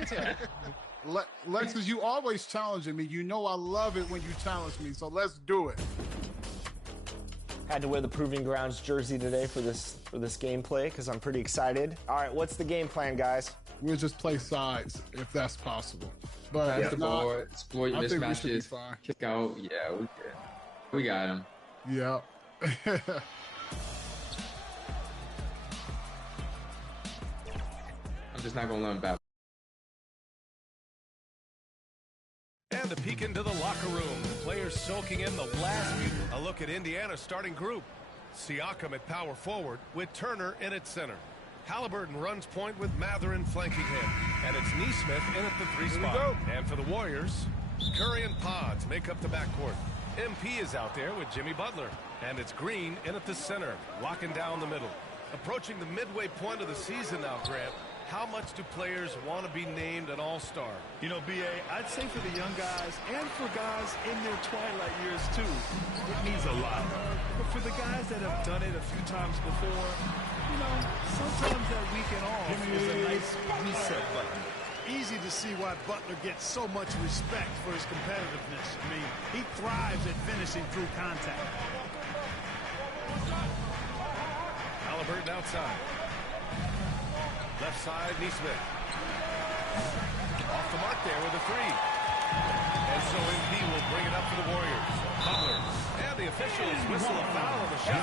into it. Lexus, you always challenging me. You know I love it when you challenge me, so let's do it. Had to wear the Proving Grounds jersey today for this gameplay because I'm pretty excited. All right, what's the game plan, guys? We'll just play sides if that's possible. But pass the ball, exploit mismatches, kick out. Yeah, we good. We got him. Yeah. I'm just not gonna let him back. And a peek into the locker room. The players soaking in the last few. A look at Indiana's starting group. Siakam at power forward with Turner in at center. Halliburton runs point with Mathurin flanking him. And it's Neesmith in at the 3 spot. And for the Warriors, Curry and Pods make up the backcourt. MP is out there with Jimmy Butler. And it's Green in at the center, locking down the middle. Approaching the midway point of the season now, Grant. How much do players want to be named an all-star? You know, B.A., I'd say for the young guys and for guys in their twilight years, too, it means a lot. But for the guys that have done it a few times before, you know, sometimes that weekend off is a nice reset button. Easy to see why Butler gets so much respect for his competitiveness. I mean, he thrives at finishing through contact. Halliburton outside. Left side, Neesmith. Off the mark there with a 3. And so MP will bring it up for the Warriors. Butler. And the officials whistle a foul on the shot.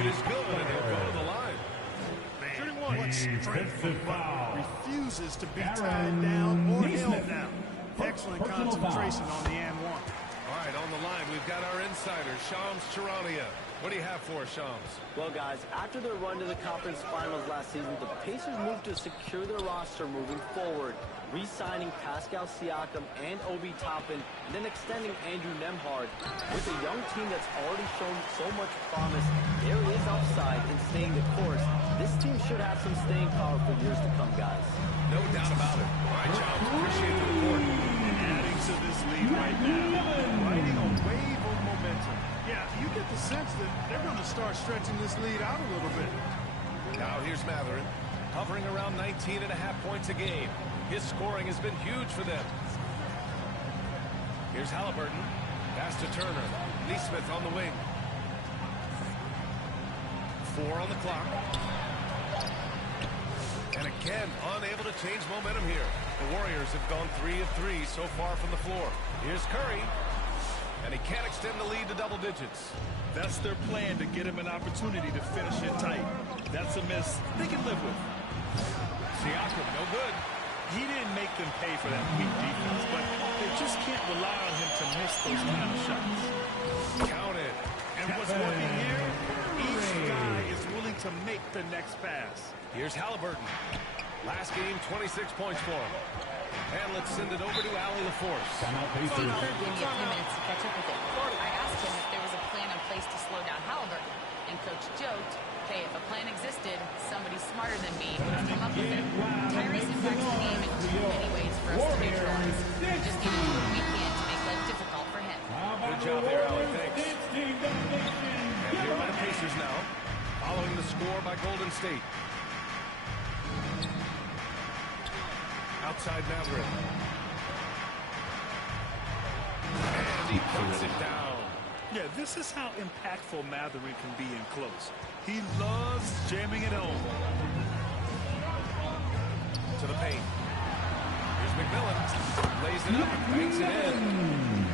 It is good, and he'll go to the line. What strength from Butler. Refuses to be tied down or held down. Excellent concentration on the and one. All right, on the line, we've got our insider, Shams Charania. What do you have for us, Shams? Well, guys, after their run to the conference finals last season, the Pacers moved to secure their roster moving forward, re-signing Pascal Siakam and Obi Toppin, and then extending Andrew Nembhard. With a young team that's already shown so much promise, there is upside in staying the course. This team should have some staying power for years to come, guys. No doubt about it. All right, Shams, appreciate the report. Adding to this lead right now, riding a wave of momentum. Yeah, you get the sense that they're going to start stretching this lead out a little bit. Now here's Mathurin, hovering around 19.5 points a game. His scoring has been huge for them. Here's Halliburton. Pass to Turner. Neesmith on the wing. 4 on the clock. And again, unable to change momentum here. The Warriors have gone 3 of 3 so far from the floor. Here's Curry. And he can't extend the lead to double digits. That's their plan, to get him an opportunity to finish it tight. That's a miss they can live with. Siakam, no good. He didn't make them pay for that weak defense, but they just can't rely on him to miss those kind of shots. Count it. And what's working here, each guy is willing to make the next pass. Here's Halliburton. Last game, 26 points for him. And let's send it over to Allie LaForce. Steve Kerr gave me a few minutes to catch up with it. I asked him if there was a plan in place to slow down Halliburton, and Coach joked, hey, if a plan existed, somebody smarter than me would have come up with it. Tyrese impacts the game in too many ways for us to neutralize. We just need to do what we can to make life difficult for him. Good job there, Allie. Thanks. And here are the Pacers now, following the score by Golden State. Outside Mathurin. And he puts it down. Yeah, this is how impactful Mathurin can be in close. He loves jamming it home. To the paint. Here's McMillan. Lays it up and banks it in.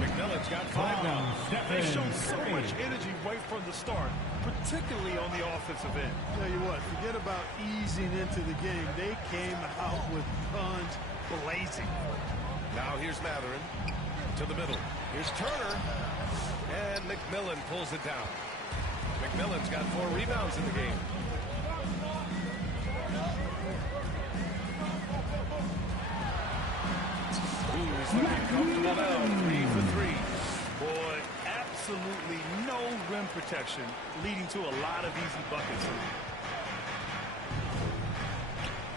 McMillan's got 5 now. They've shown so much energy right from the start, particularly on the offensive end. Tell you what, forget about easing into the game. They came out with guns blazing. Now here's Mathurin to the middle. Here's Turner. And McMillan pulls it down. McMillan's got 4 rebounds in the game. Ooh, he's looking comfortable now. 3 for 3. Boy, absolutely no rim protection, leading to a lot of easy buckets.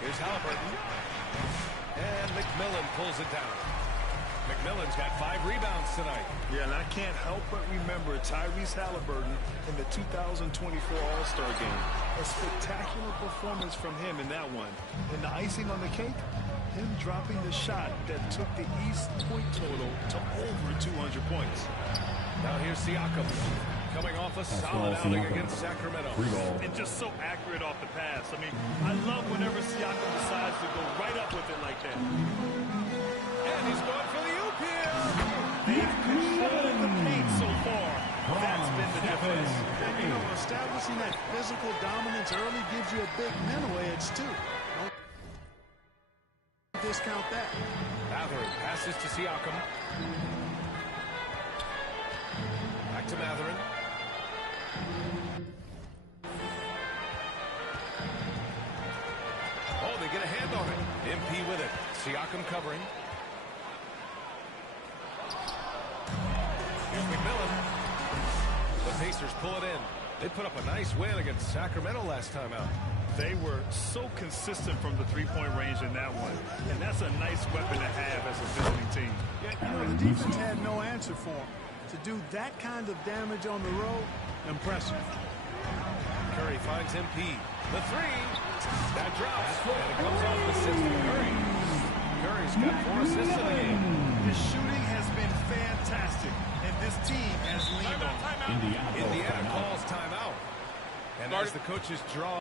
Here's Halliburton. And McMillan pulls it down. McMillan's got 5 rebounds tonight. Yeah, and I can't help but remember Tyrese Halliburton in the 2024 All-Star game. A spectacular performance from him in that one. And the icing on the cake, him dropping the shot that took the East point total to over 200 points. Now here's Siakam coming off a solid outing against Sacramento. And just so accurate off the pass. I mean, I love whenever Siakam decides to go right up with it like that. And he's going for the oop here. They've controlled the paint so far. That's been the difference. And, you know, establishing that physical dominance early gives you a big mental edge, too. Don't discount that. Matherin passes to Siakam. Back to Matherin. Oh, they get a hand on it. MP with it. Siakam covering. Here's McMillan. The Pacers pull it in. They put up a nice win against Sacramento last time out. They were so consistent from the three-point range in that one. And that's a nice weapon to have as a visiting team. Yeah, you know, the defense had no answer for him. To do that kind of damage on the road, impressive. Curry finds MP. The three. That drops. And it comes off the assist from Curry. Curry's got 4 assists in the game. His shooting has been fantastic. And this team has leaned on him. Indiana calls timeout. And as the coaches draw.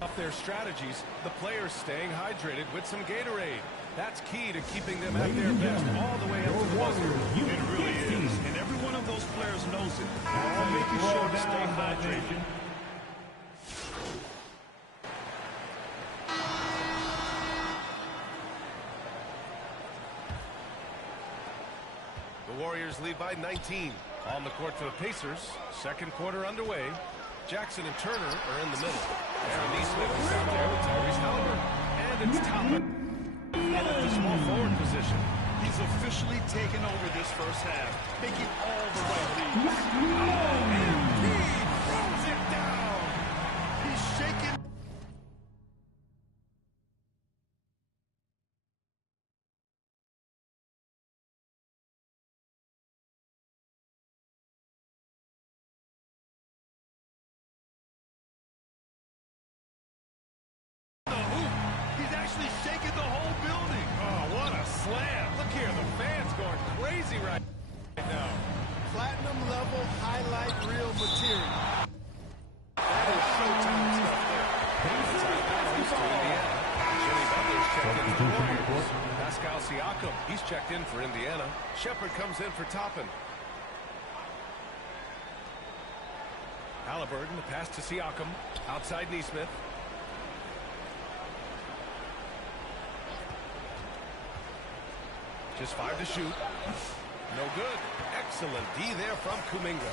Up their strategies, the players staying hydrated with some Gatorade. That's key to keeping them at their best all the way up to the buzzer. It really is. And every one of those players knows it. They're all making sure to stay hydrated. The Warriors lead by 19. On the court for the Pacers. Second quarter underway. Jackson and Turner are in the middle. Aaron Neesmith is out there with Tyrese Halliburton. And it's Toppin at the small forward position. He's officially taken over this first half, making all the right reads. MP throws it down. He's shaking. Shaking the whole building. Oh, what a slam. Look here, the fans going crazy right now. Platinum level highlight reel material. That is showtime stuff there. Jimmy Butler's checked in for the Warriors. Pascal Siakam, he's checked in for Indiana. Shepard comes in for Toppin. Halliburton, the pass to Siakam. Outside Neesmith. Just 5 to shoot. No good. Excellent D there from Kuminga.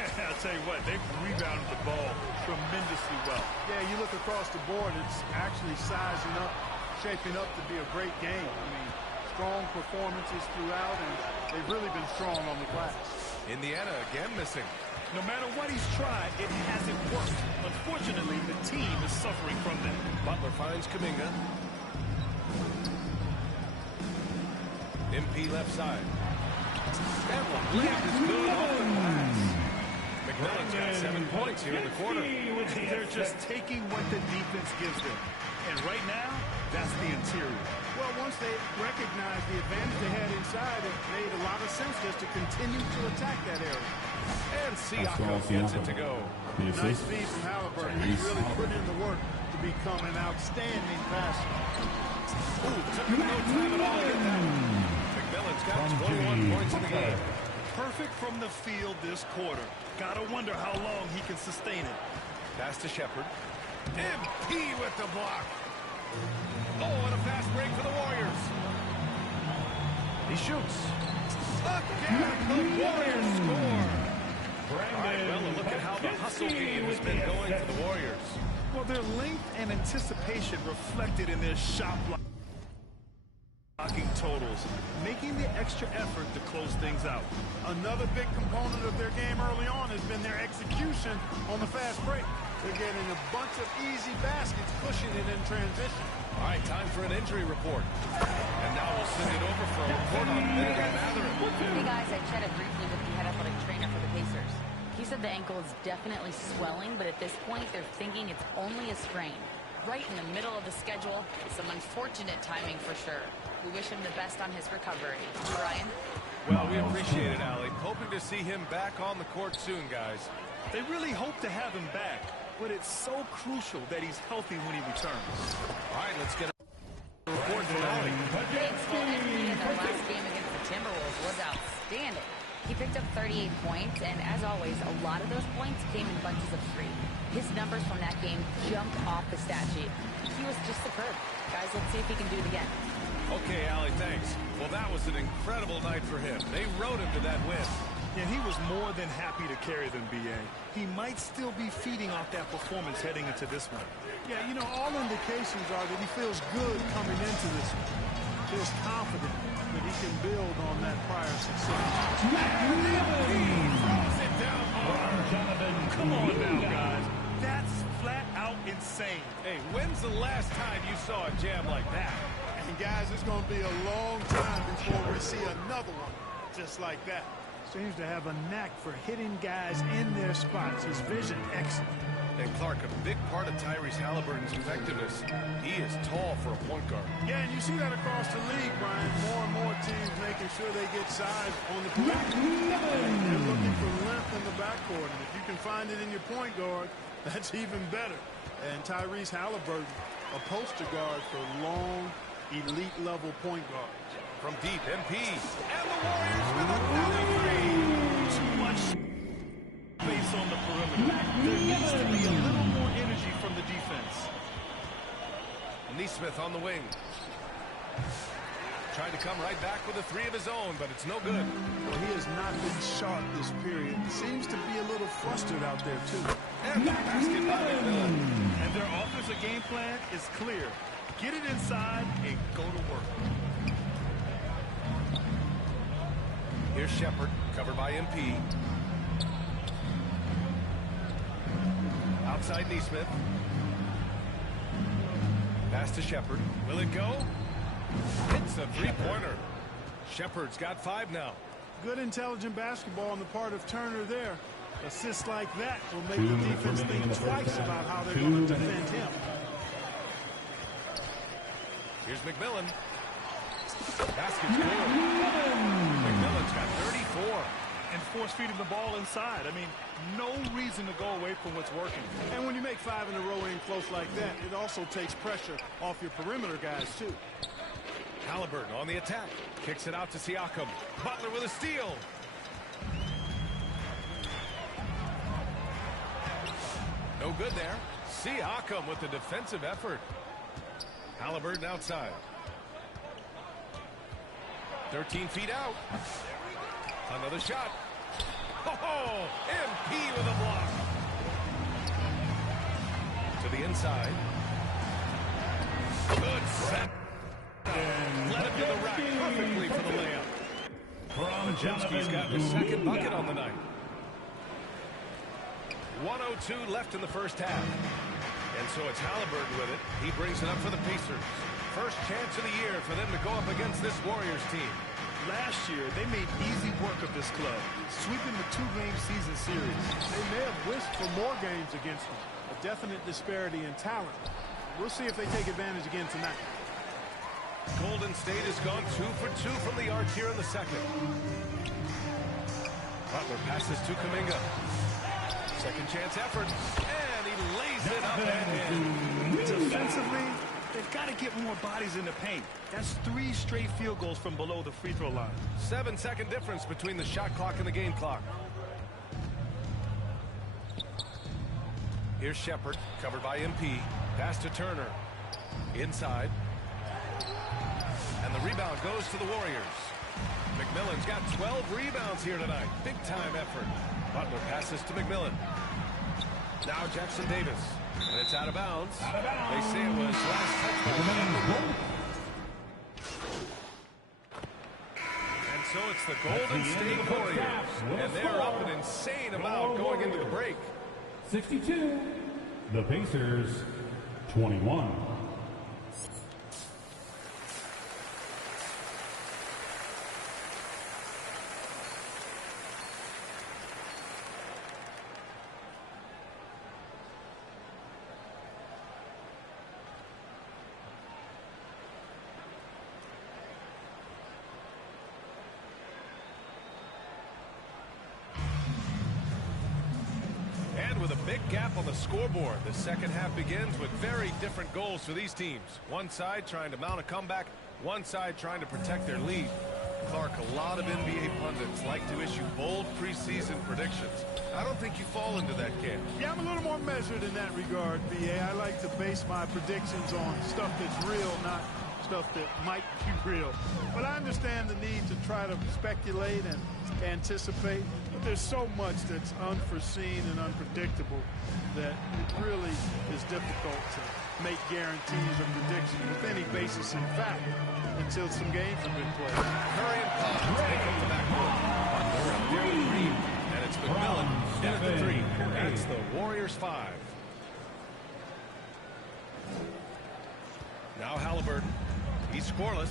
I'll tell you what, they've rebounded the ball tremendously well. Yeah, you look across the board, it's actually sizing up, shaping up to be a great game. I mean, strong performances throughout, and they've really been strong on the glass. Indiana again missing. No matter what he's tried, it hasn't worked. Unfortunately, the team is suffering from that. Butler finds Kuminga. MP left side. That one layup is good off the glass. McMillan's got 7 points here in the quarter. They're just taking what the defense gives them. And right now, that's the interior. Well, once they recognized the advantage they had inside, it made a lot of sense just to continue to attack that area. And Siakam gets it to go. Nice feed from Halliburton. He's really put in the work to become an outstanding passer. Ooh, took him no time at all to get that. McMillan's got 21 points in the game. Perfect from the field this quarter. Gotta wonder how long he can sustain it. Pass to Shepard. MP with the block. Oh, and a fast break for the Warriors. He shoots. Again, the Warriors score. All right, well, look at how the hustle game has been going for the Warriors. Well, their length and anticipation reflected in their shot blocking totals, making the extra effort to close things out. Another big component of their game early on has been their execution on the fast break. They're getting a bunch of easy baskets, pushing it in transition. All right, time for an injury report. And now we'll send it over for a report on Benedict Mathurin. Hey guys, I chatted briefly with the head athletic trainer for the Pacers. He said the ankle is definitely swelling, but at this point they're thinking it's only a sprain. Right in the middle of the schedule, some unfortunate timing for sure. We wish him the best on his recovery. Ryan? Well, we appreciate it, Allie. Hoping to see him back on the court soon, guys. They really hope to have him back, but it's so crucial that he's healthy when he returns. All right, let's get a report from Allie. Dave's full energy in their last game against the Timberwolves was outstanding. He picked up 38 points, and as always, a lot of those points came in bunches of 3. His numbers from that game jumped off the stat sheet. He was just superb. Guys, let's see if he can do it again. Okay, Allie, thanks. Well, that was an incredible night for him. They rode him to that win. And he was more than happy to carry them, B.A. He might still be feeding off that performance heading into this one. Yeah, you know, all indications are that he feels good coming into this one. Feels confident that he can build on that prior success. He throws it down hard. Come on now, guys. That's flat out insane. Hey, when's the last time you saw a jam like that? And guys, it's going to be a long time before we see another one just like that. Seems to have a knack for hitting guys in their spots. His vision excellent. And Clark, a big part of Tyrese Halliburton's effectiveness, he is tall for a point guard. Yeah, and you see that across the league, Brian. More and more teams making sure they get size on the perimeter. They're looking for length in the backcourt, and if you can find it in your point guard, that's even better. And Tyrese Halliburton, a poster guard for long, elite-level point guards. From deep, MP. And the Warriors with a rally three. Too much space on the perimeter. There needs to be a little more energy from the defense. Nesmith on the wing. Tried to come right back with a 3 of his own, but it's no good. Well, he has not been sharp this period. Seems to be a little flustered out there, too. And the basket by McMillan. And their offensive game plan is clear. Get it inside and go to work. Here's Shepard, covered by MP. Outside Nesmith. Pass to Shepard. Will it go? Hits a three-pointer. Shepard's got 5 now. Good intelligent basketball on the part of Turner there. Assists like that will make the defense think twice about how they're going to defend him. Here's McMillan. Basket's good. McMillan's got 34. And force-feeding the ball inside. I mean, no reason to go away from what's working. And when you make 5 in a row in close like that, it also takes pressure off your perimeter guys, too. Halliburton on the attack. Kicks it out to Siakam. Butler with a steal. No good there. Siakam with the defensive effort. Halliburton outside. 13 feet out. Another shot. Oh, MP with a block. To the inside. Good set. Let him to the rack perfectly for the layup. Majewski's got his second bucket on the night. 1:02 left in the first half. And so it's Halliburton with it. He brings it up for the Pacers. First chance of the year for them to go up against this Warriors team. Last year, they made easy work of this club, sweeping the 2-game season series. They may have wished for more games against them. A definite disparity in talent. We'll see if they take advantage again tonight. Golden State has gone 2 for 2 from the arc here in the second. Butler passes to Kuminga. Second chance effort. And he lays it up and in. Defensively, they've got to get more bodies in the paint. That's 3 straight field goals from below the free throw line. 7-second difference between the shot clock and the game clock. Here's Shepard, covered by MP. Pass to Turner. Inside. And the rebound goes to the Warriors. McMillan's got 12 rebounds here tonight. Big time effort. Butler passes to McMillan. Now Jackson Davis. And it's out of bounds. They say it was last touch by Shepard. And so it's the Golden State Warriors. And they're up an insane amount going into the break. 62. The Pacers, 21. With a big gap on the scoreboard, the second half begins with very different goals for these teams. One side trying to mount a comeback, one side trying to protect their lead. Clark, a lot of NBA pundits like to issue bold preseason predictions. I don't think you fall into that camp. Yeah, I'm a little more measured in that regard, BA. I like to base my predictions on stuff that's real, not stuff that might be real. But I understand the need to try to speculate and anticipate. But there's so much that's unforeseen and unpredictable that it really is difficult to make guarantees or predictions with any basis in fact until some games have been played. Curry and Pond take up the backcourt. Butler up there with Green, and it's McMillan in at the 3. That's the Warriors 5. Now Halliburton. He's scoreless.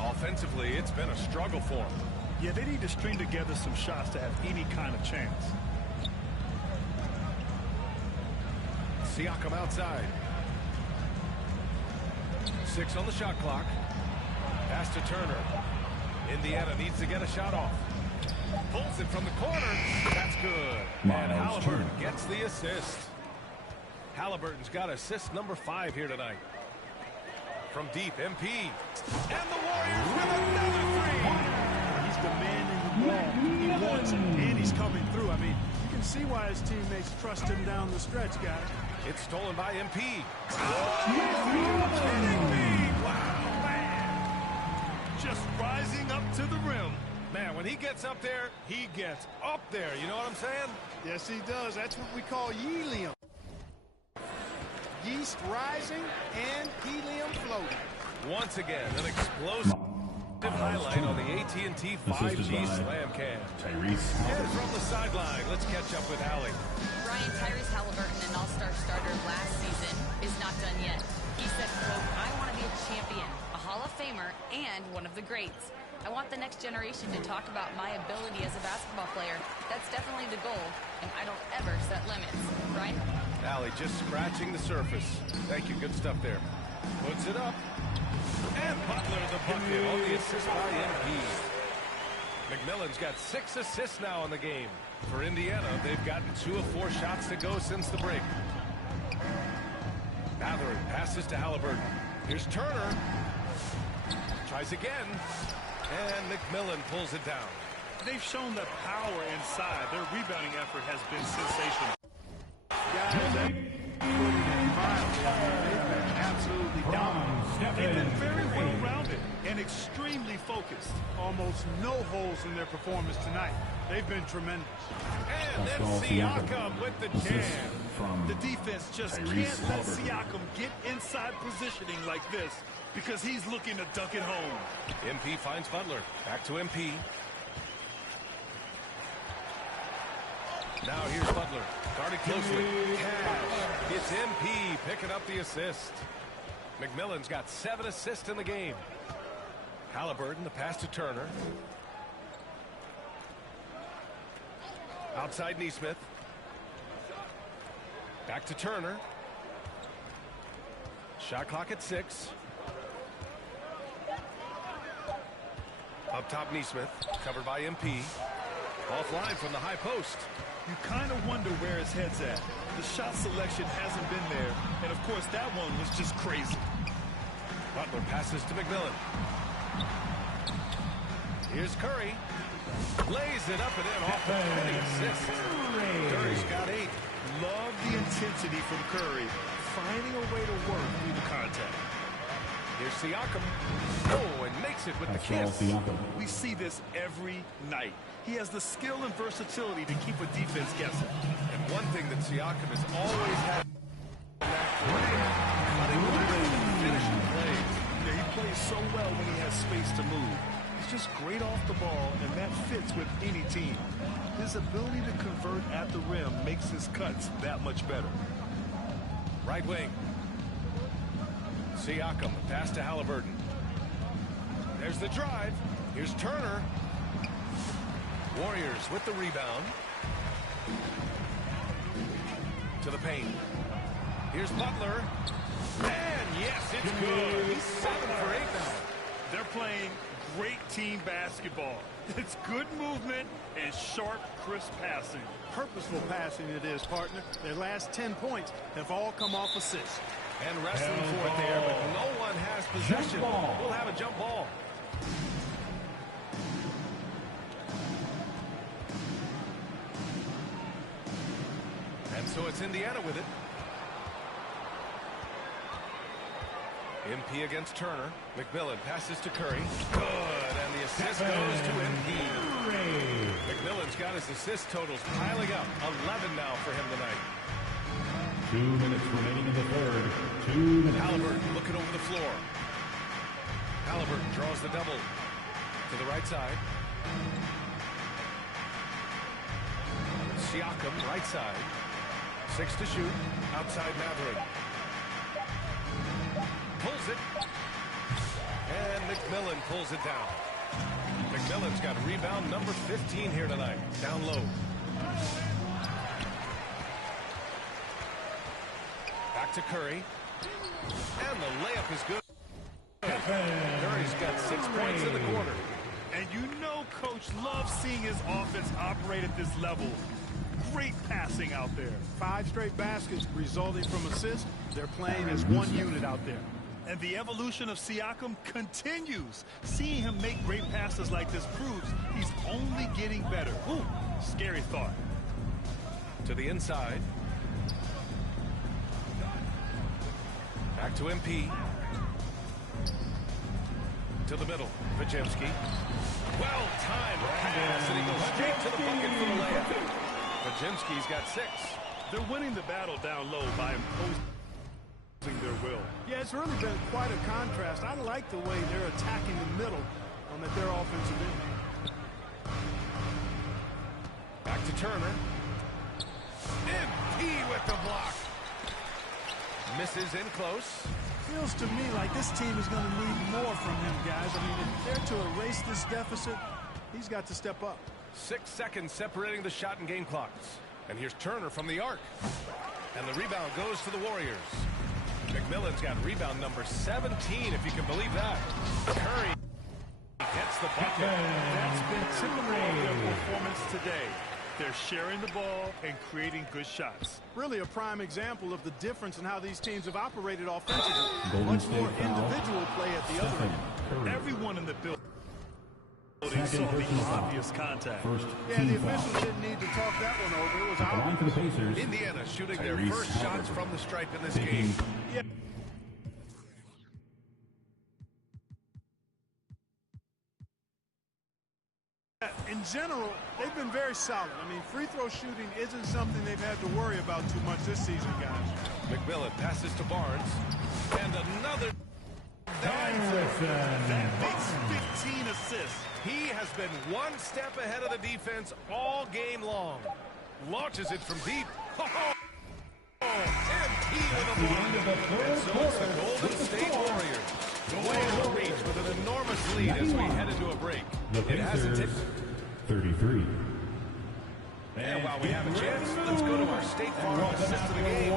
Offensively, it's been a struggle for him. Yeah, they need to string together some shots to have any kind of chance. Siakam outside. 6 on the shot clock. Pass to Turner. Indiana needs to get a shot off. Pulls it from the corner. That's good. And Halliburton gets the assist. Halliburton's got assist number 5 here tonight. From deep, MP. And the Warriors with another 3. He's demanding the ball. He wants it, and he's coming through. I mean, you can see why his teammates trust him down the stretch, guys. It's stolen by MP. Oh, are you kidding me? Wow, man. Just rising up to the rim. Man, when he gets up there, he gets up there. You know what I'm saying? Yes, he does. That's what we call helium. Yeast rising and helium floating. Once again, an explosive highlight on the AT&T 5G Slam Cam. And from the sideline, let's catch up with Allie. Ryan, Tyrese Halliburton, an all-star starter last season, is not done yet. He said, quote, I want to be a champion, a Hall of Famer, and one of the greats. I want the next generation to talk about my ability as a basketball player. That's definitely the goal, and I don't ever set limits. Right? Allie just scratching the surface. Thank you. Good stuff there. Puts it up. And Butler the bucket on the assist by MP. McMillan's got 6 assists now in the game. For Indiana, they've gotten 2 of 4 shots to go since the break. Mathurin passes to Halliburton. Here's Turner. Tries again. And McMillan pulls it down. They've shown the power inside. Their rebounding effort has been sensational. Guys, they've been absolutely dominant. They've been very well-rounded and extremely focused. Almost no holes in their performance tonight. They've been tremendous. And then Siakam with the jam. The defense just can't let Siakam get inside positioning like this because he's looking to dunk it home. MP finds Butler. Back to MP. Now here's Butler. Guarded closely. Cash. It's MP picking up the assist. McMillan's got 7 assists in the game. Halliburton, the pass to Turner. Outside Neesmith. Back to Turner. Shot clock at 6. Up top Neesmith. Covered by MP. Offline from the high post. You kind of wonder where his head's at. The shot selection hasn't been there. And, of course, that one was just crazy. Butler passes to McMillan. Here's Curry. Lays it up and in off the penny assist. Curry's got 8. Love the intensity from Curry. Finding a way to work through the contact. Here's Siakam. Oh, and makes it with the kiss. We see this every night. He has the skill and versatility to keep a defense guessing. And one thing that Siakam has always had cutting the rim, finishing plays. Yeah, he plays so well when he has space to move. He's just great off the ball, and that fits with any team. His ability to convert at the rim makes his cuts that much better. Right wing. Siakam, pass to Halliburton. There's the drive. Here's Turner. Warriors with the rebound. To the paint. Here's Butler. And yes, it's good. He's 7 for 8 now. They're playing great team basketball. It's good movement and sharp, crisp passing. Purposeful passing it is, partner. Their last 10 points have all come off assists. And wrestling for it there, but no one has possession. We'll have a jump ball. And so it's Indiana with it. MP against Turner. McMillan passes to Curry. Good, and the assist goes to MP. McMillan's got his assist totals piling up. 11 now for him tonight. 2 minutes remaining in the third. 2 minutes. Halliburton looking over the floor. Halliburton draws the double to the right side. Siakam, right side. 6 to shoot. Outside Matherin. Pulls it. And McMillan pulls it down. McMillan's got rebound number 15 here tonight. Down low. Back to Curry. And the layup is good. Curry's got 6 points in the quarter. And you know Coach loves seeing his offense operate at this level. Great passing out there. 5 straight baskets resulting from assists. They're playing as one unit out there. And the evolution of Siakam continues. Seeing him make great passes like this proves he's only getting better. Ooh, scary thought. To the inside. Back to MP. To the middle. Pajemski. Well-timed pass, and he goes straight to the bucket for the layup. Pajemski's got 6. They're winning the battle down low by imposing their will. Yeah, it's really been quite a contrast. I like the way they're attacking the middle on their offensive end. Back to Turner. MP with the block. Misses in close. Feels to me like this team is going to need more from him, guys. I mean, if they're to erase this deficit, he's got to step up. 6 seconds separating the shot and game clocks. And here's Turner from the arc. And the rebound goes to the Warriors. McMillan's got rebound number 17, if you can believe that. Curry gets the bucket. That's been typical of their performance today. They're sharing the ball and creating good shots. Really a prime example of the difference in how these teams have operated offensively. Much more individual play at the other end. Everyone in the building saw the obvious contact. Yeah, the officials didn't need to talk that one over. It was out. For the Pacers. Indiana shooting their first shots from the stripe in this game. Yeah. In general, they've been very solid. I mean, free throw shooting isn't something they've had to worry about too much this season, guys. McMillan passes to Barnes. And another that makes 15 assists. He has been one step ahead of the defense all game long. Launches it from deep. MP with a block. And so it's the Golden State Warriors. Way out of reach with an enormous lead as we head into a break. The It hasn't Pacers, tipped. 33. And while we have a chance, let's go to our State Farm assist of the game.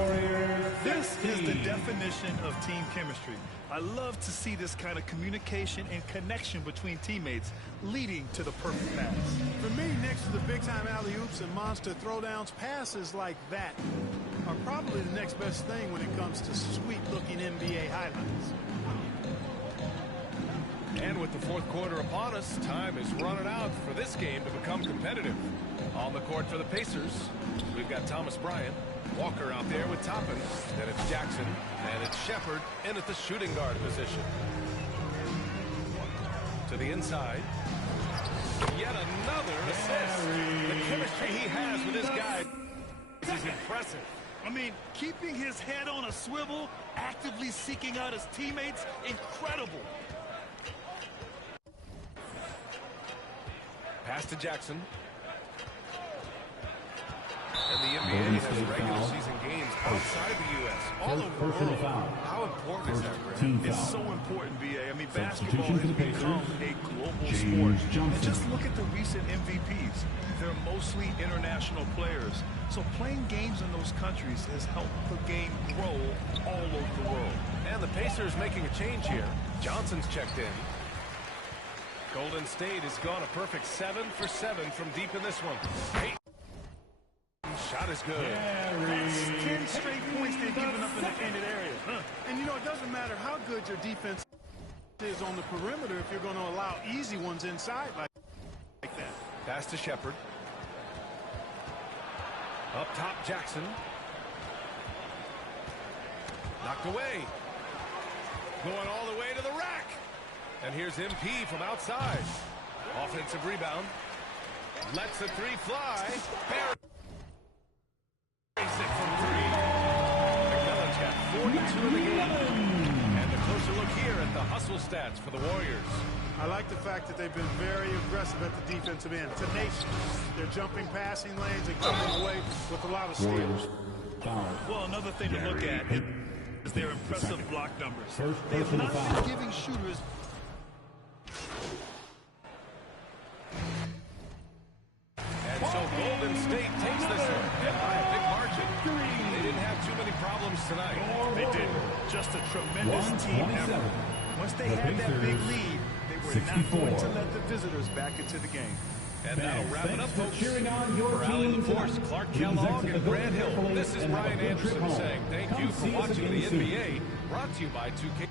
This is the definition of team chemistry. I love to see this kind of communication and connection between teammates leading to the perfect pass. For me, next to the big-time alley-oops and monster throwdowns, passes like that are probably the next best thing when it comes to sweet-looking NBA highlights. And with the fourth quarter upon us, time is running out for this game to become competitive. On the court for the Pacers, we've got Thomas Bryant, Walker out there with Toppin, then it's Jackson, and it's Shepard in at the shooting guard position. To the inside. Yet another assist. The chemistry he has with his guy is impressive. I mean, keeping his head on a swivel, actively seeking out his teammates, incredible. Pass to Jackson. And the NBA has regular season games outside the U.S. all over the world. How important is that, Graham? It's so important, B.A. I mean, basketball has become a global sport. And just look at the recent MVPs. They're mostly international players. So playing games in those countries has helped the game grow all over the world. And the Pacers making a change here. Johnson's checked in. Golden State has gone a perfect 7 for 7 from deep in this one. Hey. Shot is good. That's 10 straight points they've given up in the painted area. And, you know, it doesn't matter how good your defense is on the perimeter if you're going to allow easy ones inside like that. Pass to Shepherd. Up top, Jackson. Knocked away. Going all the way to the rack. And here's MP from outside. Offensive rebound. Lets the three fly. Barry. It from three. McMillan's got 42 in the game. And a closer look here at the hustle stats for the Warriors. I like the fact that they've been very aggressive at the defensive end. Tenacious. They're jumping passing lanes and coming away with a lot of steals. Well, another thing to look at is their impressive block numbers. They have not been giving shooters. And so Golden State takes this one, and by a big margin. They didn't have too many problems tonight. They didn't. Just a tremendous team effort. Once they had that big lead, they were not going to let the visitors back into the game. And that'll wrap it up, folks. Cheering on your For Allen team LaForce, Clark Kellogg, and Grant Hill, this is and Brian have a good trip Anderson home. saying thank Come you for see us watching again the soon. NBA, brought to you by 2K.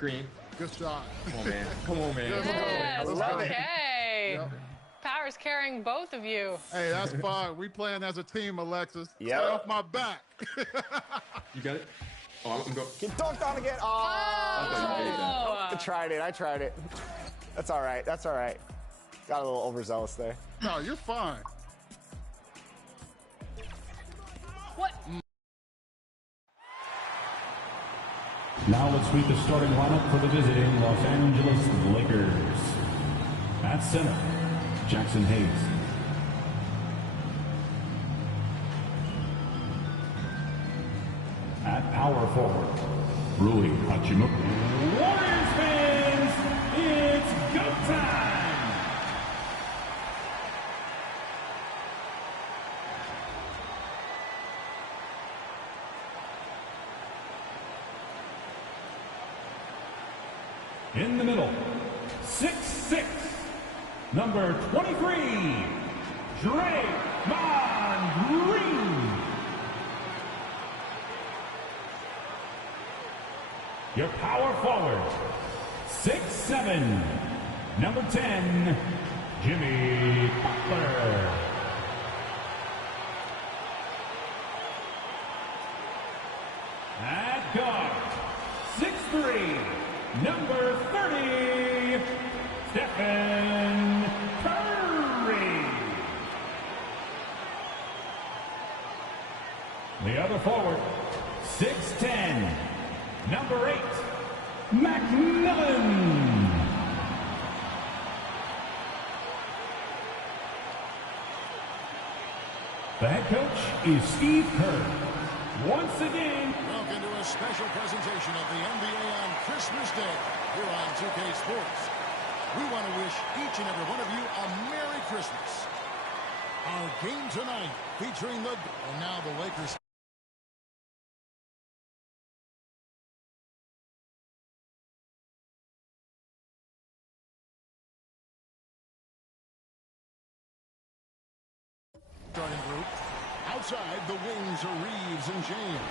Green. Good shot. Come on, man. Come on, man. Yes, okay. Yep. Power's carrying both of you. Hey, that's fine. We playing as a team, Alexis. Yep. Stay off my back. You got it? Oh, I'm going. Get dunked on again. Oh. I tried it. That's all right. Got a little overzealous there. No, you're fine. What? Now let's meet the starting lineup for the visiting Los Angeles Lakers. At center, Jackson Hayes. At power forward, Rui Hachimura. Warriors fans, it's go time! In the middle, 6'6", number 23, Draymond Green. Your power forward, 6'7", number 10, Jimmy Butler. At guard, 6'3", number 30, Stephen Curry. The other forward, 6'10", number 8, McMillan. The head coach is Steve Kerr. Once again, welcome to a special presentation of the NBA on Christmas Day here on 2K Sports. We want to wish each and every one of you a Merry Christmas. Our game tonight featuring and now the Lakers. Starting group. Outside, the wings are Reeves and James.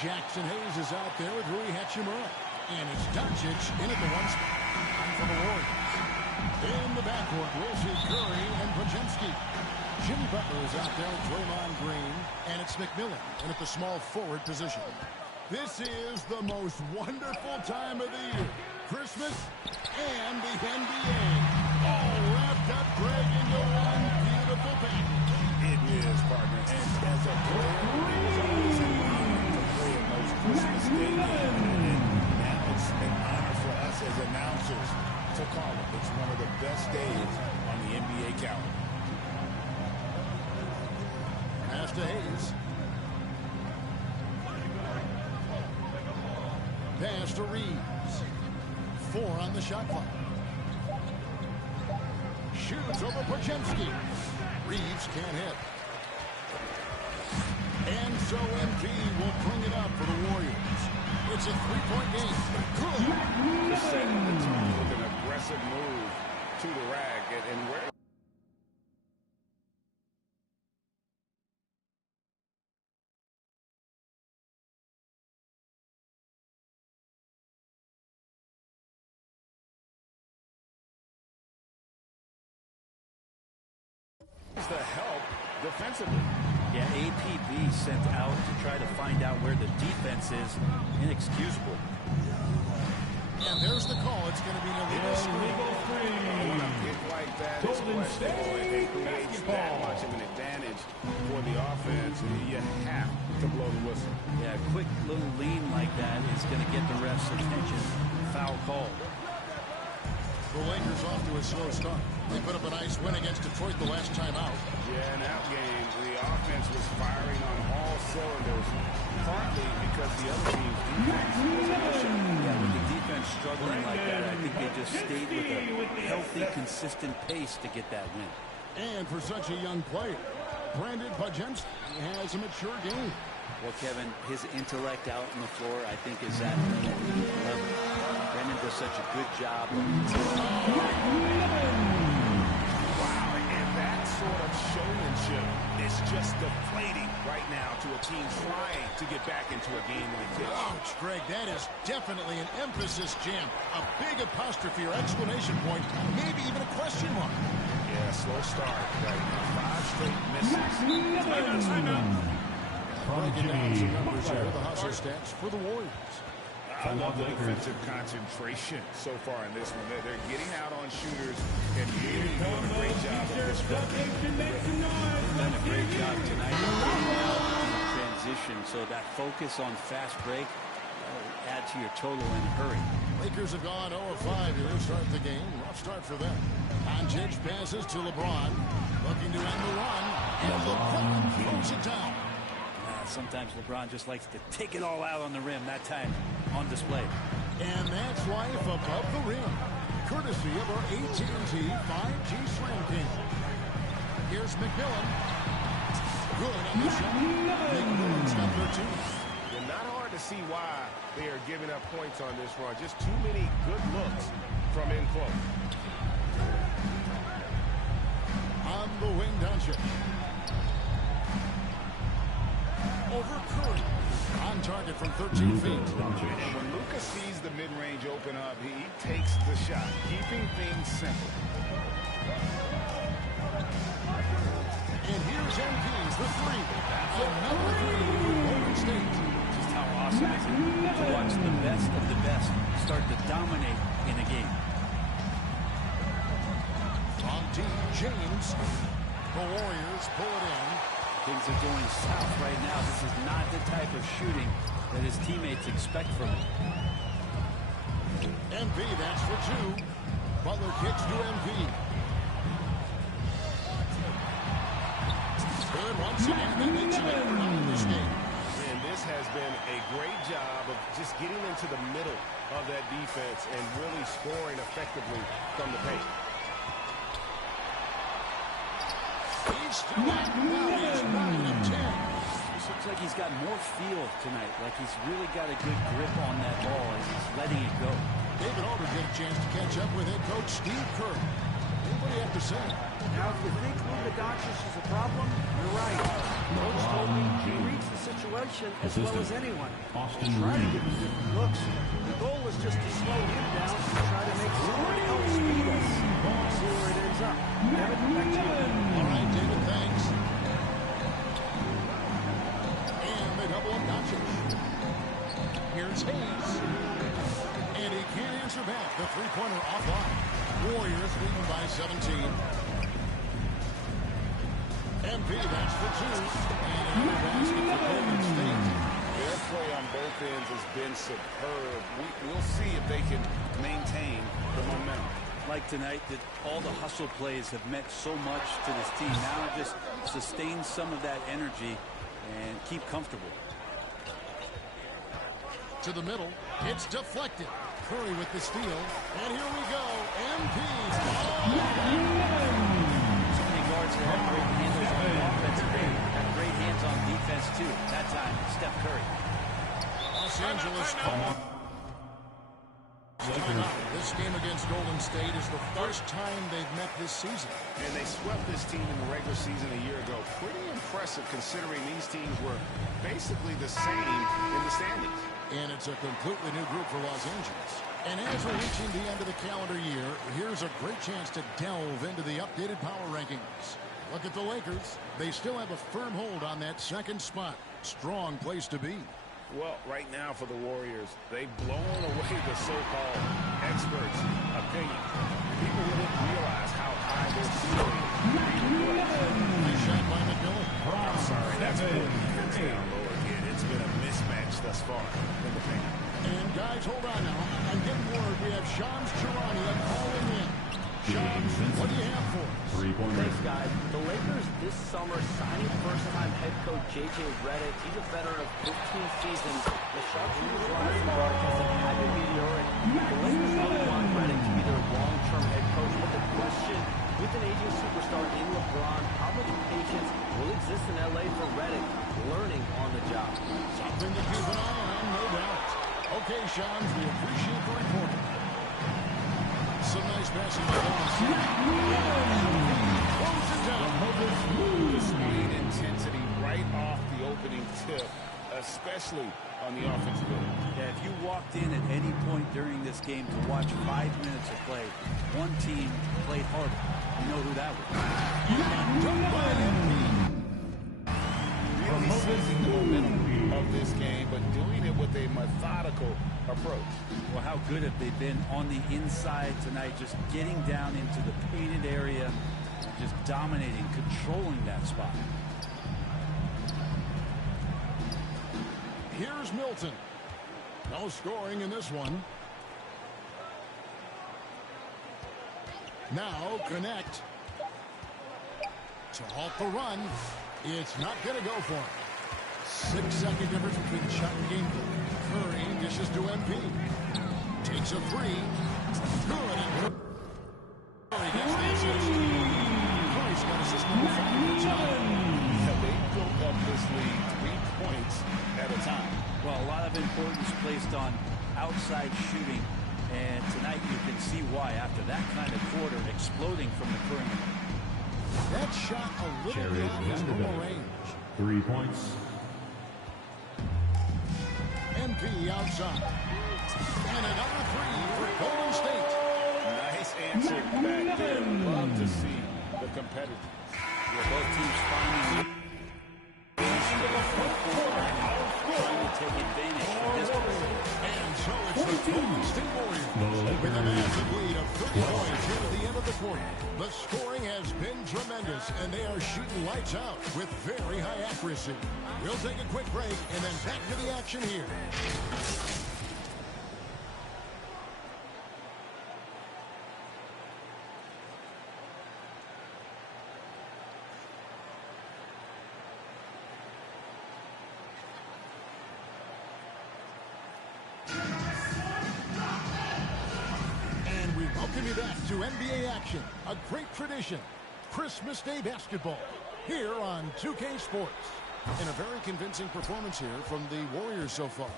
Jackson Hayes is out there with Rui Hachimura. And it's Doncic in at the one spot. And for the Warriors. In the backcourt, we'll see Curry and Podziemski. Jimmy Butler is out there with Draymond Green. And it's McMillan in at the small forward position. This is the most wonderful time of the year. Christmas and the NBA. All wrapped up, Greg, into one beautiful package. It is, partner. And as a player, it's always an honor to play in those Christmas Day games. And now it's an honor for us as announcers to call it. It's one of the best days on the NBA calendar. Pass to Hayes. Pass to Reeves. 4 on the shot clock. Shoots over Podziemski. Reeves can't hit. And so MP will bring it up for the Warriors. It's a 3-point game. Good. To set the tone with an aggressive move to the rack. And where... the help defensively. Yeah, APB sent out to try to find out where the defense is. Inexcusable. And there's the call. It's going to be an illegal screen. When a pick like that is questionable and it creates that much of an advantage for the offense, you have to blow the whistle. Yeah, a quick little lean like that is going to get the ref's attention. Foul call. The Lakers off to a slow start. They put up a nice win against Detroit the last time out. Yeah, in that game, the offense was firing on all cylinders, partly because the other team's defense was an issue. Yeah, with the defense struggling like that, I think they just stayed with a healthy, consistent pace to get that win. And for such a young player, Brandon Podziemski has a mature game. Well, Kevin, his intellect out on the floor, I think, is at an elite level. Brendan does such a good job. Wow, and that's sort of showmanship. It's just deflating right now to a team trying to get back into a game like this. Ouch, Greg, that is definitely an emphasis jam. A big apostrophe or exclamation point, maybe even a question mark. Yeah, slow start right now. 5 straight misses. Breaking down some numbers here, the hustle stats for the Warriors. I love the defensive concentration so far in this one. They're getting out on shooters and really doing a great job of disrupting. Done a great job tonight of getting out in transition. So that focus on fast break add to your total in a hurry. Lakers have gone 0 of 5 here to start the game. Rough start for them. Doncic passes to LeBron. Looking to end the run. And LeBron throws it down. Sometimes LeBron just likes to take it all out on the rim. That time on display. And that's life above the rim. Courtesy of our AT&T 5G Slam King. Here's McMillan. Good on the shot. McMillan's got 13. And not hard to see why they are giving up points on this run. Just too many good looks from in close. On the wing, Doncic. Over Curry. On target from 13 feet. And when Luka sees the mid-range open up, he takes the shot, keeping things simple. And here's MP's the three. Another three for Golden State. Just how awesome is it to watch the best of the best start to dominate in a game. On deep, James. The Warriors pull it in. Things are going south right now. This is not the type of shooting that his teammates expect from him. MP, that's for 2. Butler kicks to MP. Good once again. That makes it 8 in this game. And this has been a great job of just getting into the middle of that defense and really scoring effectively from the paint. He's still at now. He's 9 of 10. This looks like he's got more feel tonight. Like he's really got a good grip on that ball as he's letting it go. David Alder get a chance to catch up with head coach Steve Kerr. What do you have to say? Now, if you think Luka Doncic is a problem, you're right. Coach told me he reads the situation as well as anyone. Try to give him different looks. The goal is just to slow him down and try to make somebody else beat us. See where it ends up. Kevin, back to you. All right, David, thanks. And they double up Doncic. Here's Hayes. And he can't answer back. The three-pointer offline. Warriors leading by 17. MP, that's for 2. And another basket for Golden State. Their play on both ends has been superb. We'll see if they can maintain the momentum. Like tonight, that all the hustle plays have meant so much to this team. Now just sustain some of that energy and keep comfortable. To the middle. It's deflected. Curry with the steal. And here we go. MP. So many guards that have great handles on the offensive end. Have great hands on defense, too. That time, Steph Curry. Los Angeles. This game against Golden State is the first time they've met this season. And they swept this team in the regular season a year ago. Pretty impressive considering these teams were basically the same in the standings. And it's a completely new group for Los Angeles. And as we're reaching the end of the calendar year, here's a great chance to delve into the updated power rankings. Look at the Lakers. They still have a firm hold on that second spot. Strong place to be. Well, right now for the Warriors, they've blown away the so-called experts' opinion. People wouldn't realize how high their ceiling is. Nice shot by McMillan. I'm sorry, that's poor defense down low again. It's been a mismatch thus far in the paint. And guys, hold on now. I'm getting word we have Shams Charania calling in. Shams, what do you have for us? Thanks, guys. The Lakers this summer signing first-time head coach J.J. Redick. He's a veteran of 15 seasons. The sharpshooters rise and broadcast have been meteoric. The Lakers really want Redick to be their long-term head coach. But the question, with an aging superstar in LeBron, how much patience will exist in L.A. for Redick learning on the job? Something to keep an eye on, no doubt. Okay, Shams, we appreciate the report. Some nice passing by Dallas. Close it Displaying intensity right off the opening tip, especially on the offensive end. Yeah, if you walked in at any point during this game to watch 5 minutes of play, one team played harder. You know who that was. Really seizing the momentum of this game, but doing it with a methodical approach. Well, how good have they been on the inside tonight, just getting down into the painted area, just dominating, controlling that spot. Here's Milton. No scoring in this one. Now connect. To halt the run. It's not going to go for him. 6-second difference between the shot and game goal. Curry dishes to MP. Takes a three. Good. And Curry gets the assist. Curry's got assist number 5 for time. Yeah, they built up this lead 3 points at a time. Well, a lot of importance placed on outside shooting, and tonight you can see why after that kind of quarter exploding from the perimeter. That shot a little beyond his normal range. 3 points. MP outside. And another three for Golden State. Nice answer back there. Love to see the competitors. Yeah, both teams finding trying to take advantage of this play. And so it's the Golden State Warriors with a massive lead of 30 points here at the end of the quarter. The scoring has been tremendous, and they are shooting lights out with very high accuracy. We'll take a quick break and then back to the action here. Welcome you back to NBA action, a great tradition, Christmas Day basketball, here on 2K Sports. And a very convincing performance here from the Warriors so far.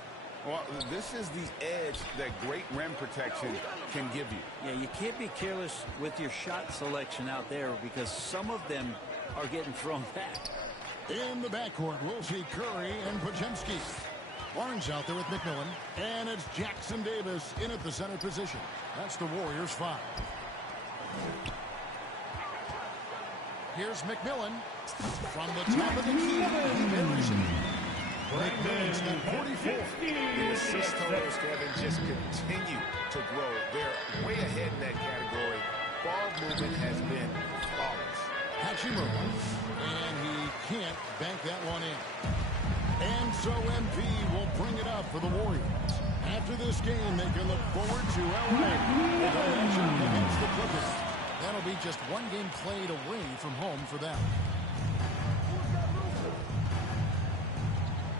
Well, this is the edge that great rim protection can give you. Yeah, you can't be careless with your shot selection out there because some of them are getting thrown back. In the backcourt, we'll see Curry and Podziemski. Barnes out there with McMillan, and it's Jackson Davis in at the center position. That's the Warriors' 5. Here's McMillan from the top of the key. He buries it. McMillan's got 44. The assist totals, Kevin, just continue to grow. They're way ahead in that category. Ball movement has been flawless. Hachimura, and he can't bank that one in. And so MP will bring it up for the Warriors. After this game, they can look forward to LA against the Clippers. That'll be just one game played away from home for them.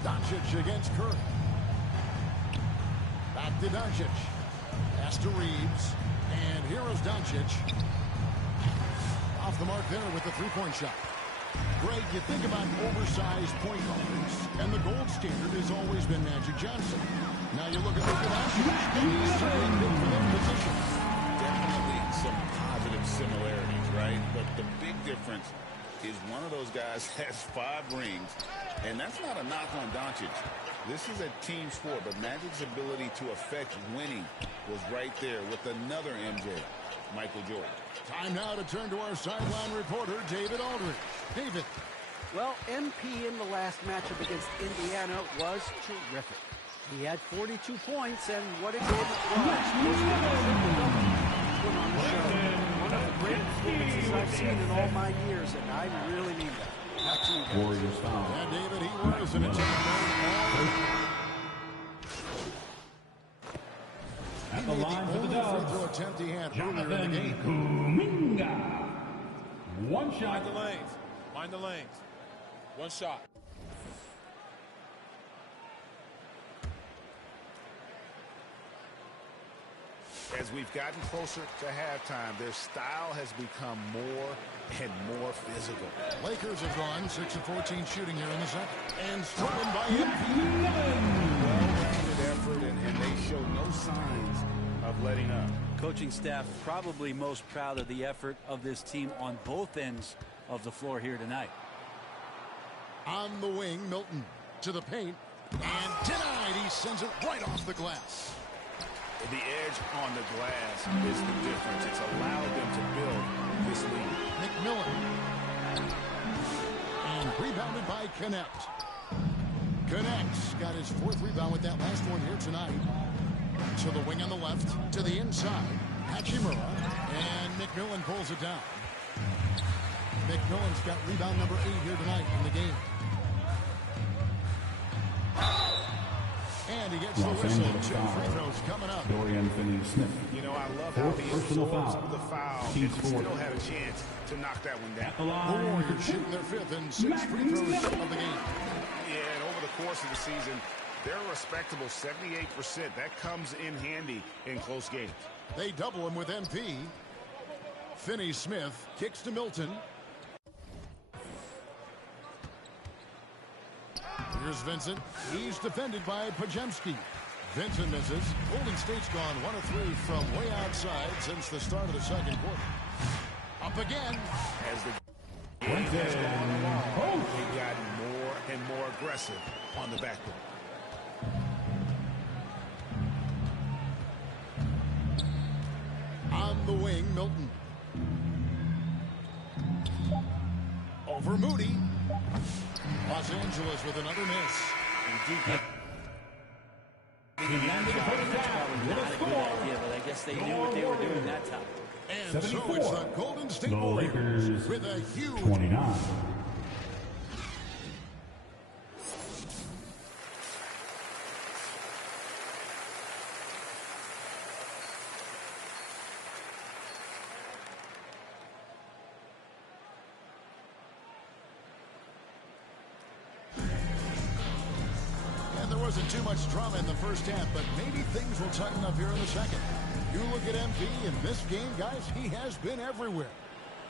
Doncic against Curry. Back to Doncic. Pass to Reeves. And here is Doncic. Off the mark there with the three-point shot. Greg, you think about oversized point guards, and the gold standard has always been Magic Johnson. Now you look at Luka Doncic, and he's certainly big for that position. Definitely some positive similarities, right? But the big difference is one of those guys has 5 rings, and that's not a knock on Doncic. This is a team sport, but Magic's ability to affect winning was right there with another MJ, Michael Jordan. Time now to turn to our sideline reporter, David Aldridge. David. Well, MP in the last matchup against Indiana was terrific. He had 42 points, and what a game it was. Put on the show. One of the great performances I've seen in all my years, and I really mean that. Back to you guys. Warriors foul. Yeah, David, he was an attack. At the line for the Dubs, attempt he had Jonathan earlier in the game. Kuminga. One shot. Mind the lanes. Mind the lanes. One shot. As we've gotten closer to halftime, their style has become more and more physical. Lakers have gone 6 of 14 shooting here in the second. And stolen by MP. Well-rounded effort, and they show no signs of letting up. Coaching staff probably most proud of the effort of this team on both ends of the floor here tonight. On the wing, Milton to the paint. And denied. He sends it right off the glass. The edge on the glass is the difference. It's allowed them to build this lead. McMillan. And rebounded by Connect. Connect's got his 4th rebound with that last one here tonight. To the wing on the left. To the inside. Hachimura. And McMillan pulls it down. McMillan's got rebound number 8 here tonight in the game. And he gets the whistle. 2 free throws coming up. Dorian Finney-Smith. You know, I love how he absorbs the foul and still had a chance to knock that one down. The Warriors shooting their 5th and 6th free throws of the game. Yeah, and over the course of the season, they're a respectable 78%. That comes in handy in close games. They double him with MP. Finney-Smith kicks to Milton. Here's Vincent. He's defended by Pajemski. Vincent misses. Golden State's gone 1 of 3 from way outside since the start of the second quarter. Up again. As the game has gone along, they've gotten more and more aggressive on the backboard. On the wing, Milton. Over Moody. Los Angeles with another miss. But I guess they knew what they were doing that time. And so it's the Golden State Warriors with a huge 29. Wasn't too much drama in the first half, but maybe things will tighten up here in the second. You look at MP in this game, guys, he has been everywhere.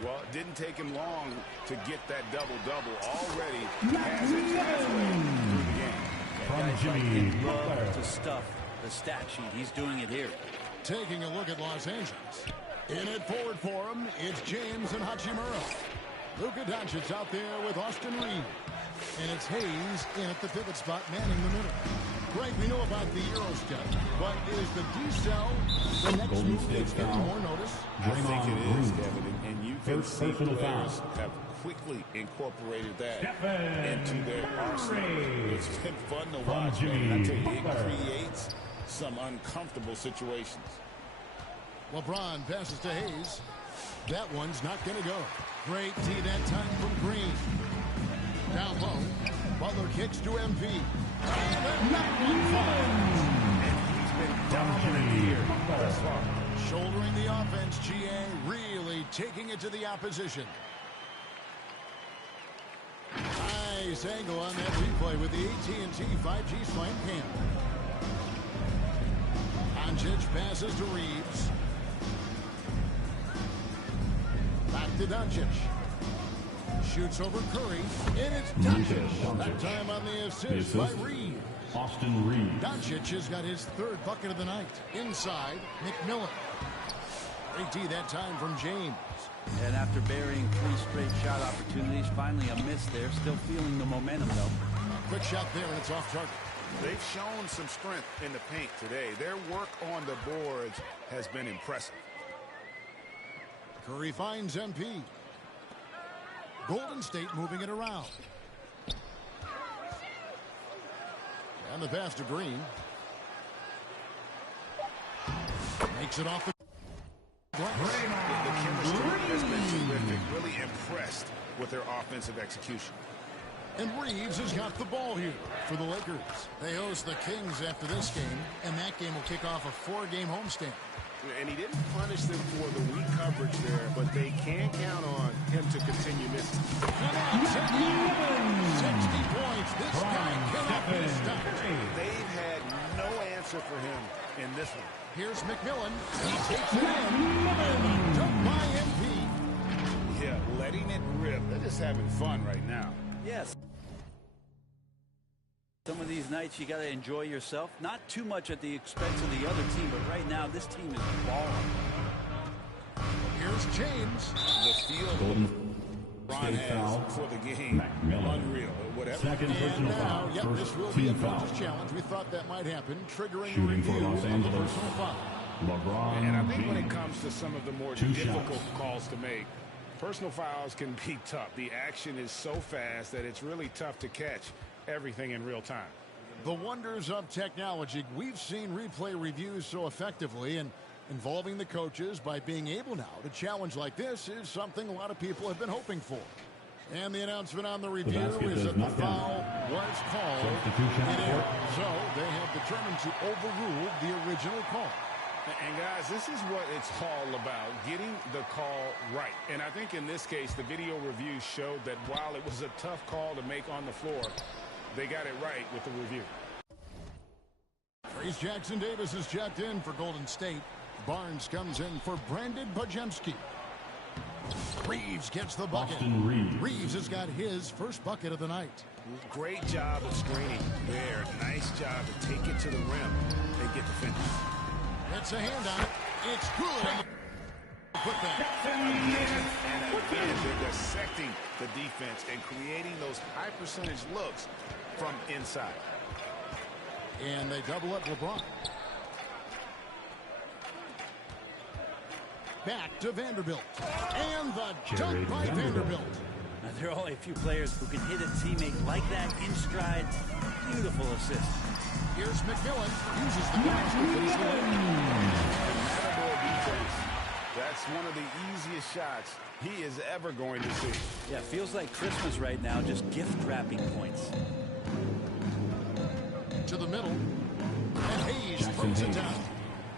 Well, it didn't take him long to get that double-double. Already has it halfway through the game. Guys like him love to stuff the stat sheet. He's doing it here. Taking a look at Los Angeles. In it forward for him, it's James and Hachimura. Luka Doncic out there with Austin Reeves. And it's Hayes in at the pivot spot, manning the middle. Greg, we know about the Euro step, but is the D-cell the next move that's getting more notice? I think it is, Kevin, and you can see players have quickly incorporated that into their arsenal. It's been fun to watch, man. I tell you, it creates some uncomfortable situations. LeBron passes to Hayes. That one's not going to go. Great D that time from Green. Down low, Butler kicks to MP. And that one falls. And he's been dominant here thus far. Shouldering the offense, GA really taking it to the opposition. Nice angle on that replay with the AT&T 5G slant cam. Doncic passes to Reeves. Back to Doncic. Shoots over Curry, and it's Doncic. That time on the assist by Reeves. Austin Reeves. Doncic has got his 3rd bucket of the night. Inside, McMillan. Great D that time from James. And after burying 3 straight shot opportunities, finally a miss there. Still feeling the momentum, though. Quick shot there, and it's off target. They've shown some strength in the paint today. Their work on the boards has been impressive. Curry finds MP. Golden State moving it around. And the pass to Green. Makes it off the glass. The chemistry has been terrific. Really impressed with their offensive execution. And Reeves has got the ball here for the Lakers. They host the Kings after this game, and that game will kick off a 4-game homestand. And he didn't punish them for the weak coverage there, but they can count on him to continue missing. 60 points. This guy cannot be stopped. They've had no answer for him in this one. Here's McMillan. He takes it in. Dunked by MP. Yeah, letting it rip. They're just having fun right now. Yes. Some of these nights you got to enjoy yourself. Not too much at the expense of the other team, but right now this team is balling. Here's James. The field Ron has for the game. Unreal. Whatever. Second personal foul. Yep, this will be a coach's challenge. We thought that might happen, triggering a Shooting review for Los of the Angeles. personal foul. LeBron And I think James. when it comes to some of the more Two difficult shots. calls to make, personal fouls can be tough. The action is so fast that it's really tough to catch everything in real time. The wonders of technology. We've seen replay reviews so effectively, and involving the coaches by being able now to challenge like this is something a lot of people have been hoping for. And the announcement on the review is that the foul was called in error. So they have determined to overrule the original call. And guys, this is what it's all about, getting the call right. And I think in this case, the video review showed that while it was a tough call to make on the floor, they got it right with the review. Trace Jackson Davis is checked in for Golden State. Barnes comes in for Brandon Bajemski. Reeves gets the bucket. Reeves has got his first bucket of the night. Great job of screening there. Nice job to take it to the rim and get the finish. It's a hand on it. It's good. Put that. And again, they're dissecting the defense and creating those high percentage looks from inside. And they double up LeBron. Back to Vanderbilt. And the dunk by Vanderbilt. Now, there are only a few players who can hit a teammate like that in stride. Beautiful assist. Here's McMillan. Uses the pass to finish the Matador defense. That's one of the easiest shots he is ever going to see. Yeah, feels like Christmas right now, just gift wrapping points. To the middle. And Hayes throws it down.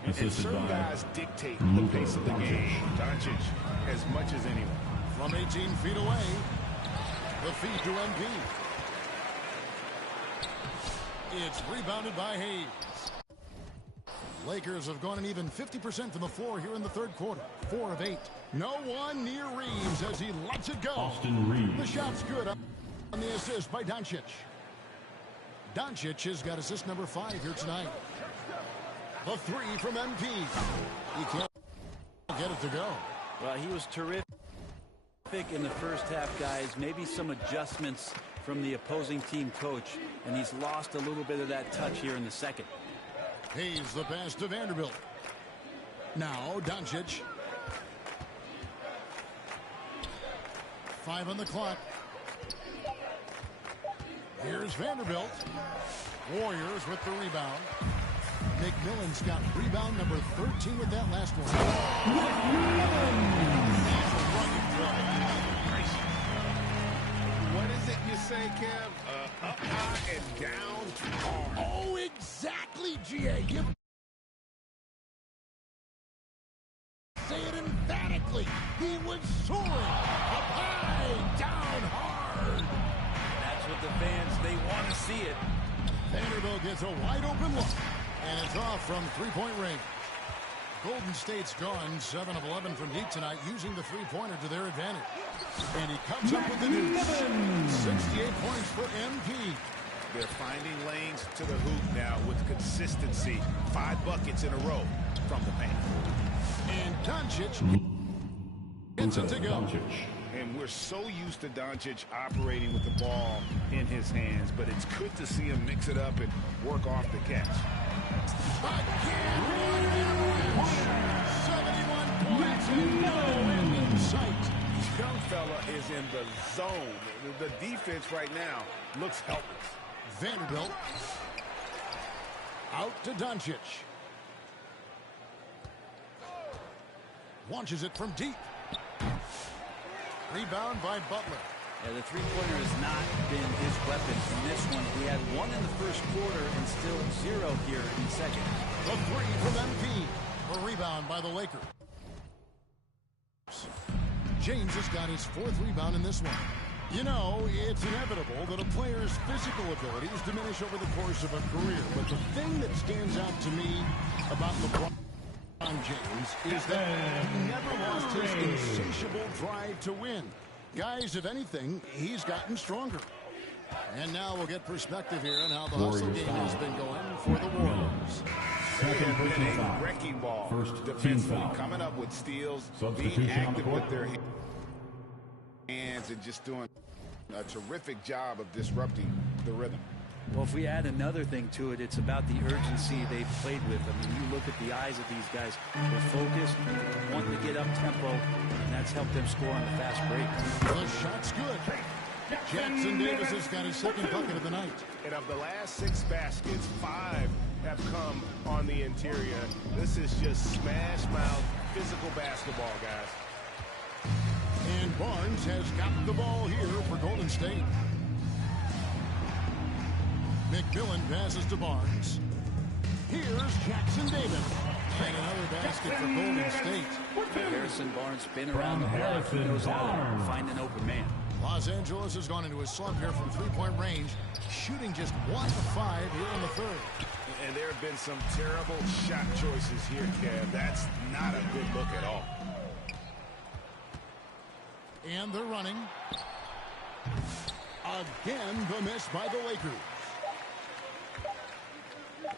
And certain guys dictate the pace of the game. Doncic as much as anyone. From 18 feet away, the feed to MP. It's rebounded by Hayes. Lakers have gone an even 50% from the floor here in the third quarter. 4 of 8. No one near Reeves as he lets it go. Austin Reeves. The shot's good on the assist by Doncic. Doncic has got assist number 5 here tonight. The 3 from MP. He can't get it to go. Well, he was terrific in the first half, guys. Maybe some adjustments from the opposing team coach, and he's lost a little bit of that touch here in the second. Hayes the pass to Vanderbilt. Now Doncic. 5 on the clock. Here's Vanderbilt. Warriors with the rebound. McMillan's got rebound number 13 with that last one. What is it you say, Kev? Up high and down hard. Oh, exactly, GA. Say it emphatically. He was soaring. Up high, down hard. That's what the fans, they want to see it. Vanderbilt gets a wide open look. And it's off from three-point range. Golden State's gone 7 of 11 from deep tonight, using the three-pointer to their advantage. And he comes up with the deuce. 68 points for MP. They're finding lanes to the hoop now with consistency. 5 buckets in a row from the paint. And Doncic gets it to go. And we're so used to Doncic operating with the ball in his hands, but it's good to see him mix it up and work off the catch. Again, 71 points and no end in sight. Young fella is in the zone. The defense right now looks helpless. Vanderbilt out to Doncic. Launches it from deep. Rebound by Butler. Yeah, the three-pointer has not been his weapon in this one. He had 1 in the first quarter and still 0 here in the second. The 3 from MP. A rebound by the Lakers. James has got his 4th rebound in this one. You know, it's inevitable that a player's physical abilities diminish over the course of a career. But the thing that stands out to me about LeBron James is that he never lost his insatiable drive to win. Guys, if anything, he's gotten stronger. And now we'll get perspective here on how the hustle game has been going for the Warriors. They have been a wrecking ball defensively, coming up with steals, being active with their hands. hands and just doing a terrific job of disrupting the rhythm. Well, if we add another thing to it, it's about the urgency they've played with. I mean, you look at the eyes of these guys. They're focused, wanting to get up tempo, and that's helped them score on the fast break. The shot's good. Jackson Davis has got his second bucket of the night. And of the last 6 baskets, 5 have come on the interior. This is just smash mouth physical basketball, guys. And Barnes has got the ball here for Golden State. McMillan passes to Barnes. Here's Jackson Davis. And another basket for Golden State. Harrison Barnes been around the block. He knows how to find an open man. Los Angeles has gone into a slump here from three-point range, shooting just 1 of 5 here in the third. And there have been some terrible shot choices here, Kev. That's not a good look at all. And they're running. Again, the miss by the Lakers.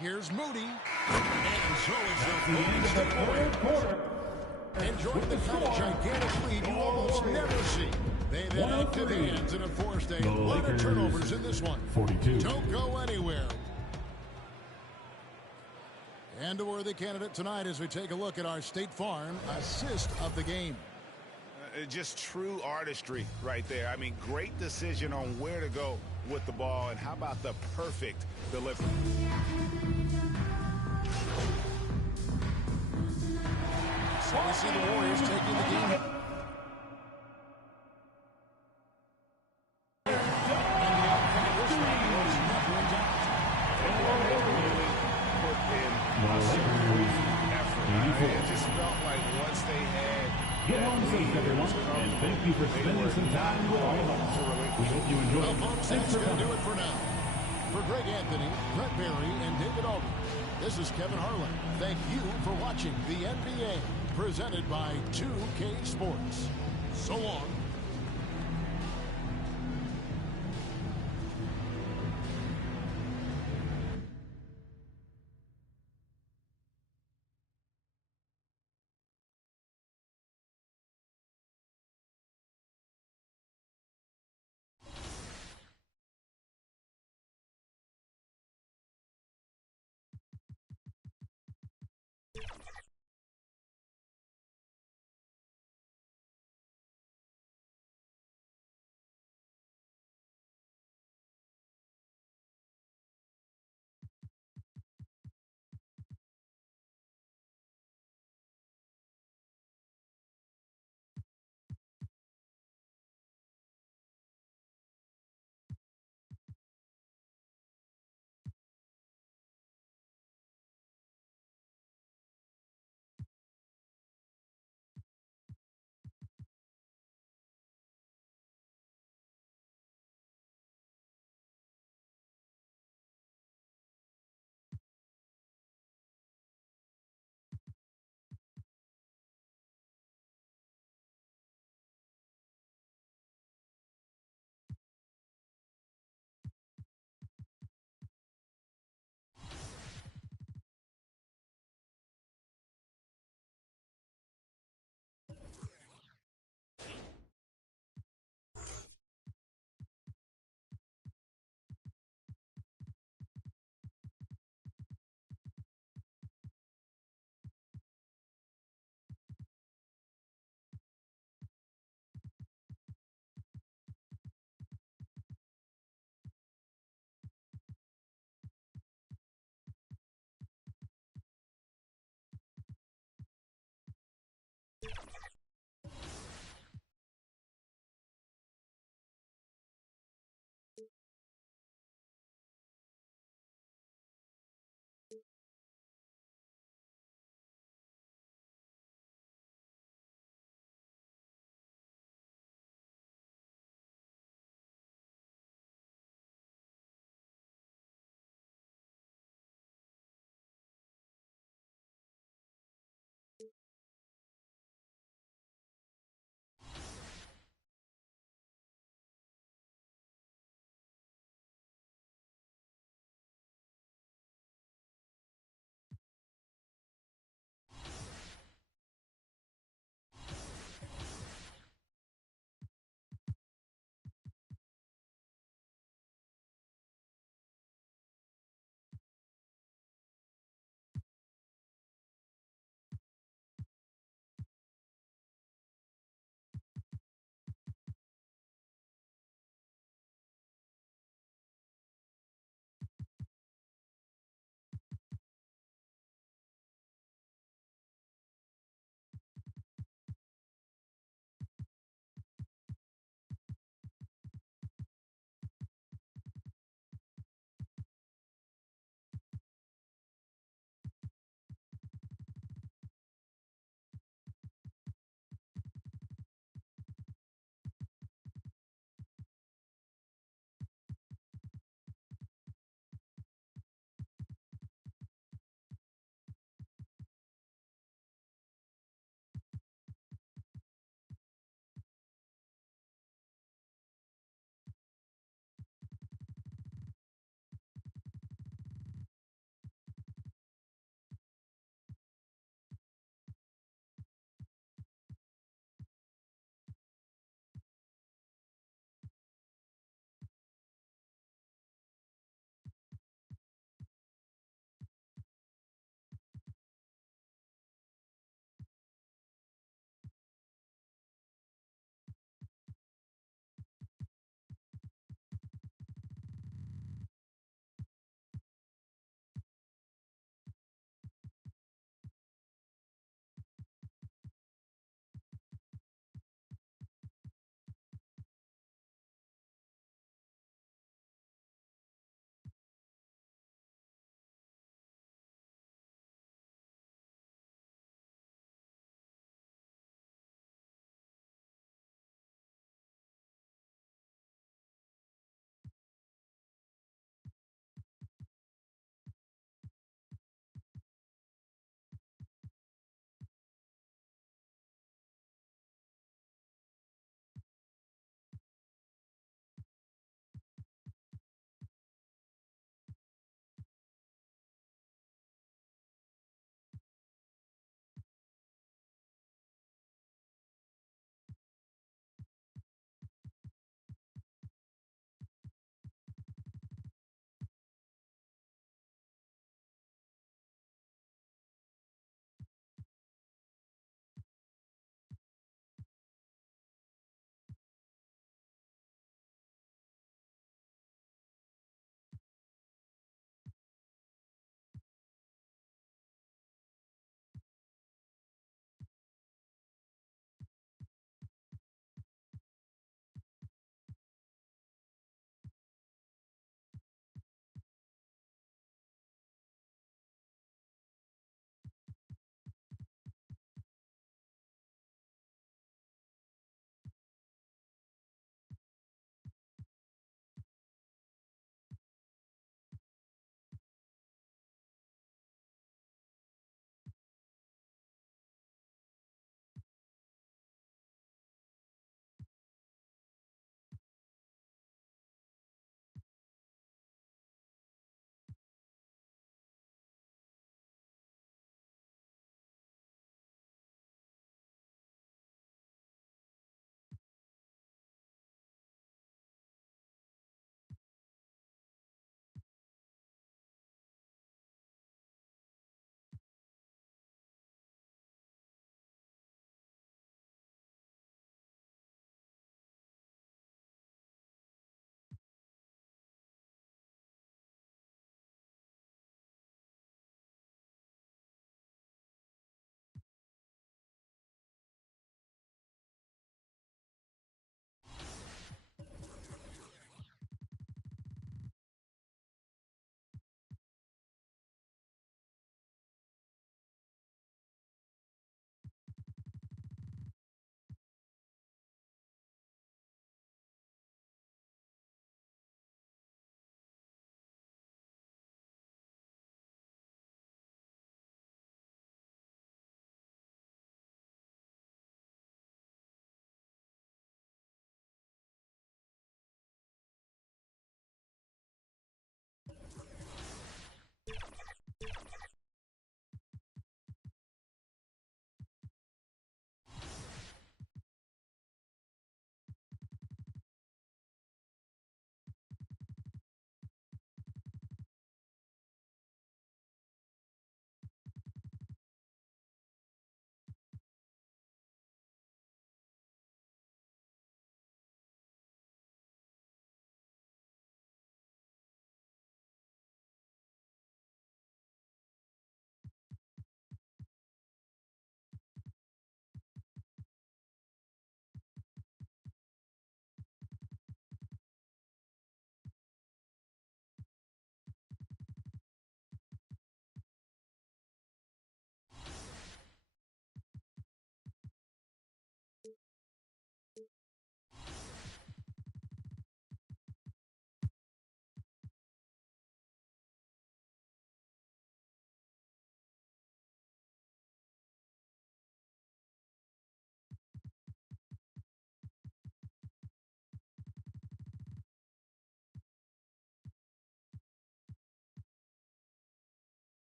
Here's Moody. And so it's the Golden State Warriors. Enjoying the kind of gigantic lead you almost never see. They've had active hands and have forced a lot of turnovers in this one. 42. Don't go anywhere. And a worthy candidate tonight as we take a look at our State Farm assist of the game. Just true artistry right there. I mean, great decision on where to go with the ball, and how about the perfect delivery. So we see the Warriors taking the game. It just felt like once they had Get home safe, everyone, and thank you for spending some time with all of us. We hope you enjoyed. Well, folks, that's going to do it for now. For Greg Anthony, Brett Barry, and David Aldridge, this is Kevin Harlan. Thank you for watching the NBA, presented by 2K Sports. So long.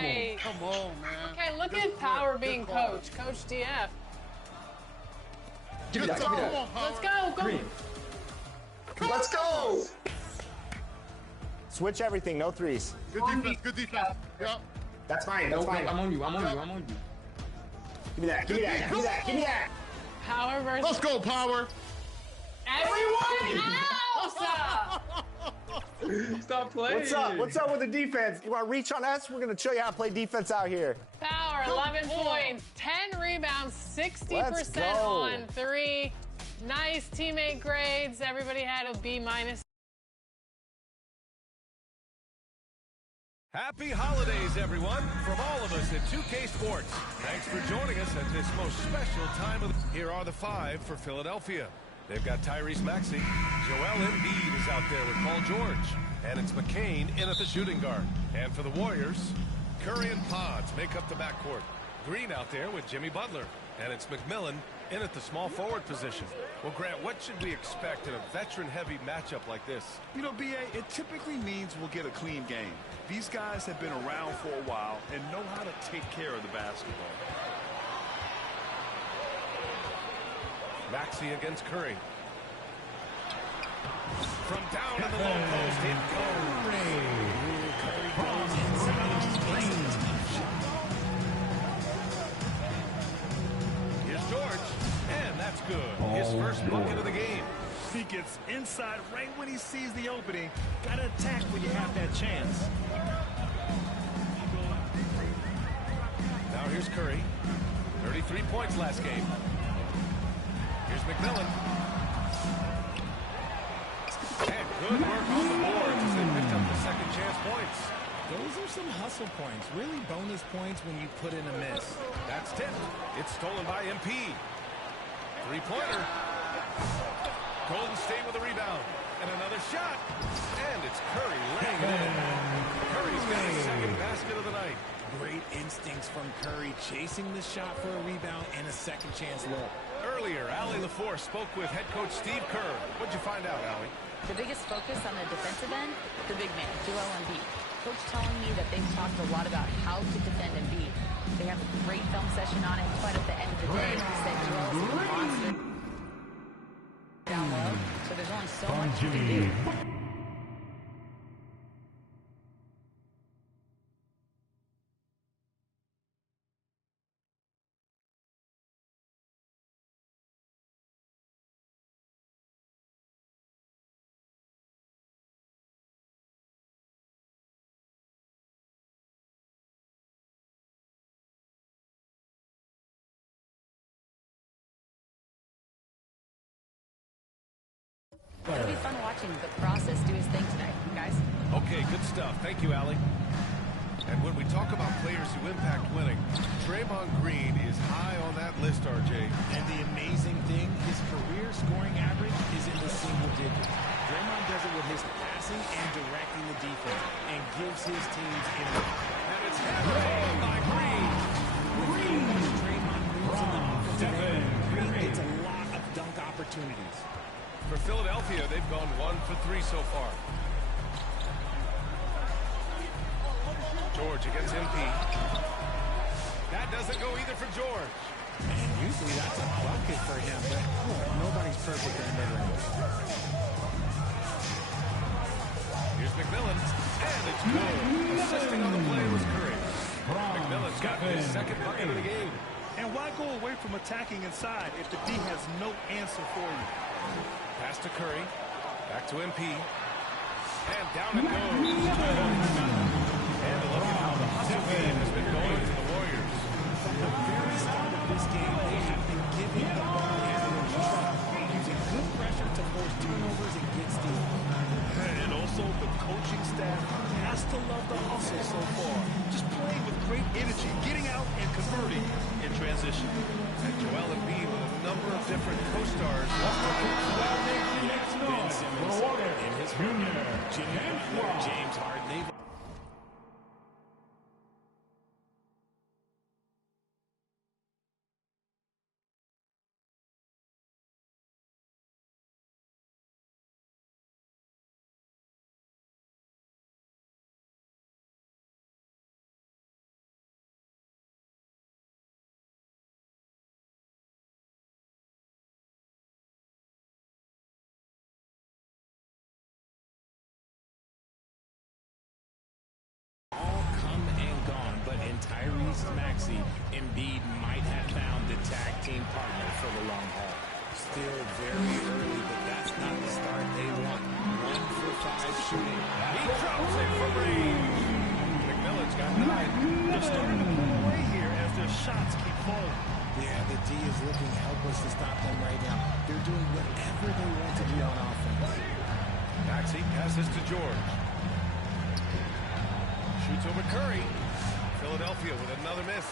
Hey. Come on, man. Okay, look at Power being coach. Coach DF. Give me that. Give me that. Let's go. Go. Green. Let's go. Switch everything. No threes. Good defense. Good defense. Yep. That's mine. That's mine. I'm on you. I'm on you. I'm on you. Give me that. Give me that. Give me that. Give me that. Power versus. Let's go, Power. Everyone else. Stop playing. What's up? What's up with the defense? You want to reach on us? We're going to show you how to play defense out here. Power, 11 points, 10 rebounds, 60% on 3. Nice teammate grades. Everybody had a B-. Happy holidays, everyone, from all of us at 2K Sports. Thanks for joining us at this most special time of the... Here are the 5 for Philadelphia. They've got Tyrese Maxey. Joel Embiid is out there with Paul George. And it's McCain in at the shooting guard. And for the Warriors, Curry and Pods make up the backcourt. Green out there with Jimmy Butler. And it's McMillan in at the small forward position. Well, Grant, what should we expect in a veteran-heavy matchup like this? You know, B.A., it typically means we'll get a clean game. These guys have been around for a while and know how to take care of the basketball. Maxey against Curry. From down in the low post, it goes. Curry goes inside. Here's George, and that's good. His first bucket of the game. He gets inside right when he sees the opening. Got to attack when you have that chance. Now here's Curry. 33 points last game. Here's McMillan. And good work on the boards as they picked up the second chance points. Those are some hustle points. Really bonus points when you put in a miss. That's tipped. It's stolen by MP. Three-pointer. Golden State with a rebound. And another shot. And it's Curry laying it in. Curry's got his second basket of the night. Great instincts from Curry, chasing the shot for a rebound and a second chance look. Earlier, Allie LaForce spoke with head coach Steve Kerr. What'd you find out, Allie? The biggest focus on the defensive end, the big man, Joel Embiid. Coach telling me that they've talked a lot about how to defend Embiid. They have a great film session on it, but at the end of the day, he said Joel is a monster down low, so there's only so much you can do. It'll be fun watching the process do his thing tonight, guys. Okay, good stuff. Thank you, Allie. And when we talk about players who impact winning, Draymond Green is high on that list, RJ. And the amazing thing, his career scoring average is in the single digits. Draymond does it with his passing and directing the defense and gives his teams energy. And it's hammered home by Green. Once Draymond moves in the offensive end, Green gets a lot of dunk opportunities. For Philadelphia, they've gone 1 for 3 so far. George against MP. That doesn't go either for George. And usually that's a bucket for him, but nobody's perfect in the mid-range. Here's McMillan, and it's good. Assisting on the play was Curry. McMillan's got his second bucket of the game. And why go away from attacking inside if the D has no answer for you? Pass to Curry. Back to MP. And down it goes. And a look at how the hustle game has been going to the Warriors. From the very start of this game, they have been giving the ball handlers trouble, using good pressure to force turnovers and get steals. And also, the coaching staff has to love the hustle so far. Just playing with great energy, getting out and converting in transition. And Joel Embiid with a number of different co-stars. Ben Simmons in his Jimmy Butler, James Harden, they've released Maxey, Embiid might have found the tag team partner for the long haul. Still very early, but that's not the start they want. 1 for 5 shooting. He drops it from range. McMillan's got 9. They're starting to pull away here as their shots keep falling. Yeah, the D is looking helpless to stop them right now. They're doing whatever they want to do on offense. Maxey passes to George. Shoots over Curry. Philadelphia with another miss.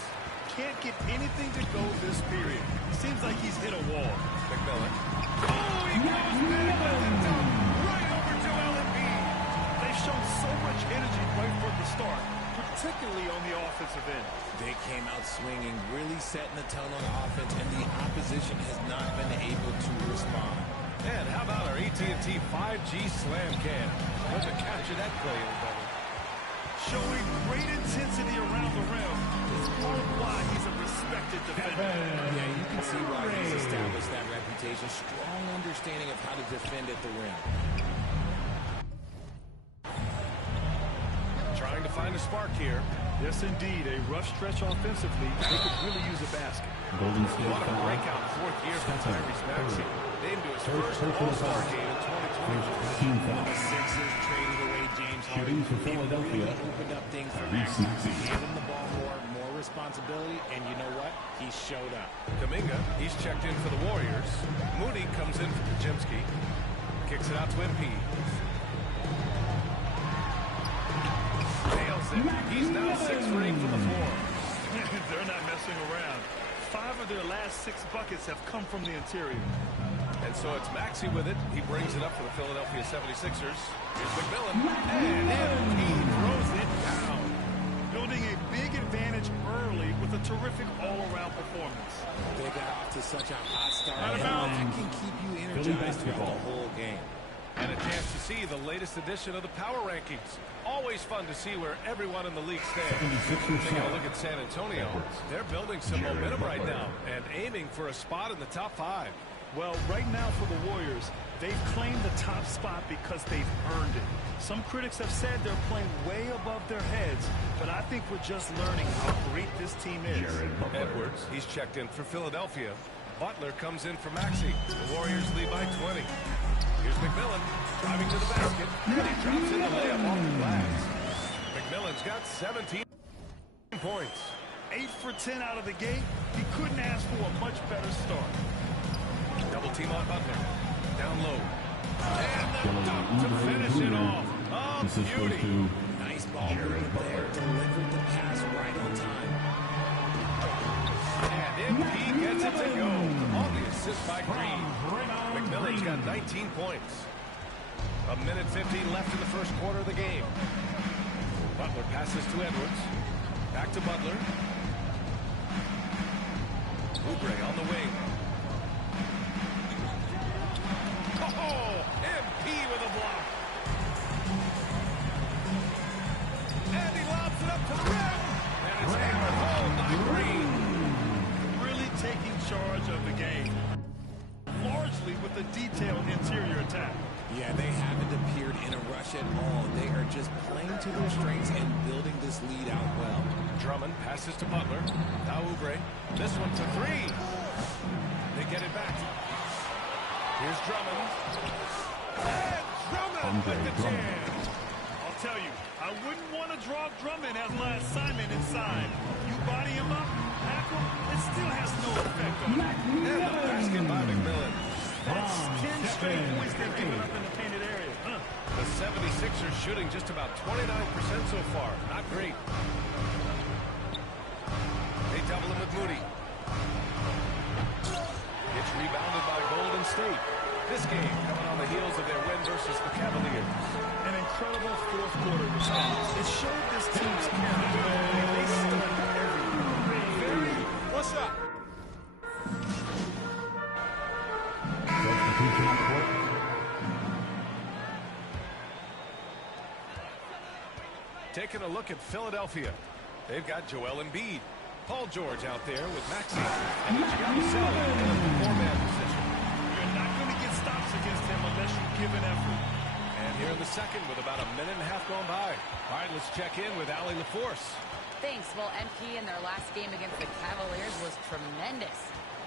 Can't get anything to go this period. Seems like he's hit a wall. McMillan. Oh, he goes back with the dunk. Right over Joel Embiid. They've shown so much energy right from the start, particularly on the offensive end. They came out swinging, really setting the tone on offense, and the opposition has not been able to respond. And how about our AT&T 5G Slam Cam? Let's capture that play, everybody. Showing great intensity around the rim. It's part of why he's a respected defender. Yeah, you can see why he's established that reputation. Strong understanding of how to defend at the rim. Trying to find a spark here. Yes, indeed. A rough stretch offensively. They could really use a basket. Golden State What a breakout 4th year for Tyrese Maxey. Named to his first All-Star game in 2020. The Sixers traded away James Harden. Shooting for Philadelphia. Really opened up things for Maxey. Gave him the ball more responsibility, and you know what? He showed up. Kuminga, he's checked in for the Warriors. Moody comes in for Kajimski. Kicks it out to Embiid. Nails it. He's now 6 for 8 from the floor. They're not messing around. 5 of their last 6 buckets have come from the interior. And so it's Maxey with it. He brings it up for the Philadelphia 76ers. Here's McMillan. And he throws it down. Building a big advantage early with a terrific all-around performance. They got off to such a hot start. That can keep you energized throughout the whole game. And a chance to see the latest edition of the power rankings. Always fun to see where everyone in the league stands. Taking a look at San Antonio. They're building some momentum right now and aiming for a spot in the top 5. Well, right now for the Warriors, they've claimed the top spot because they've earned it. Some critics have said they're playing way above their heads, but I think we're just learning how great this team is. Edwards, he's checked in for Philadelphia. Butler comes in for Maxey. The Warriors lead by 20. Here's McMillan driving to the basket, and he drops in the layup off the glass. McMillan's got 17 points. 8 for 10 out of the gate. He couldn't ask for a much better start. Double team on Butler. Down low. And the dunk to finish it off. Oh, beauty. Nice ball movement there. Delivered the pass right on time. And he gets it to go. On the assist by Green. McMillan's got 19 points. 1:15 left in the first quarter of the game. Butler passes to Edwards. Back to Butler. Oubre on the wing. Oh, MP with a block. And he lobs it up to the rim. And it's hammered home by Green. Really taking charge of the game. Largely with a detailed interior attack. Yeah, they haven't appeared in a rush at all. They are just playing to their strengths and building this lead out well. Drummond passes to Butler. Now Oubre. This one to 3. They get it back. Here's Drummond. And Drummond with the jam. I'll tell you, I wouldn't want to draw Drummond as my assignment inside. You body him up, tackle, it still has no effect on him. And the basket by McMillan. That's 10 straight points they've given up in the painted area. The 76ers shooting just about 29% so far. Not great. They double him with Moody. It's rebounded by Golden State. This game coming on the heels of their win versus the Cavaliers. An incredible fourth quarter response. It showed this team's character. They studied everything. What's up? Taking a look at Philadelphia. They've got Joel Embiid. Paul George out there with Maxey. And Giannisselli in the 4-man position. You're not going to get stops against him unless you give an effort. And here of the second with about a minute and a half gone by. All right, let's check in with Allie LaForce. Thanks. Well, MP in their last game against the Cavaliers was tremendous.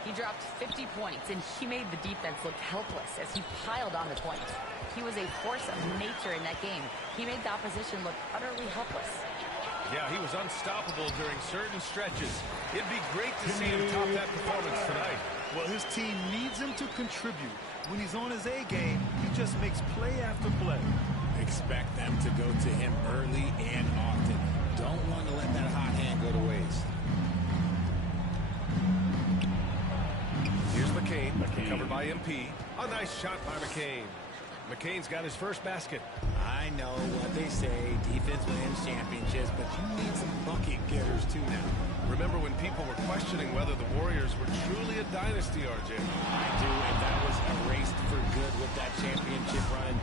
He dropped 50 points, and he made the defense look helpless as he piled on the points. He was a force of nature in that game. He made the opposition look utterly helpless. Yeah, he was unstoppable during certain stretches. It'd be great to see him top that performance tonight. Well, his team needs him to contribute. When he's on his A game, he just makes play after play. Expect them to go to him early and often. Don't want to let that hot hand go to waste. Here's McCain, covered by MP. A nice shot by McCain. McCain's got his first basket. I know what they say, defense wins championships, but you need some bucket getters too now. Remember when people were questioning whether the Warriors were truly a dynasty, RJ? I do, and that was erased for good with that championship run in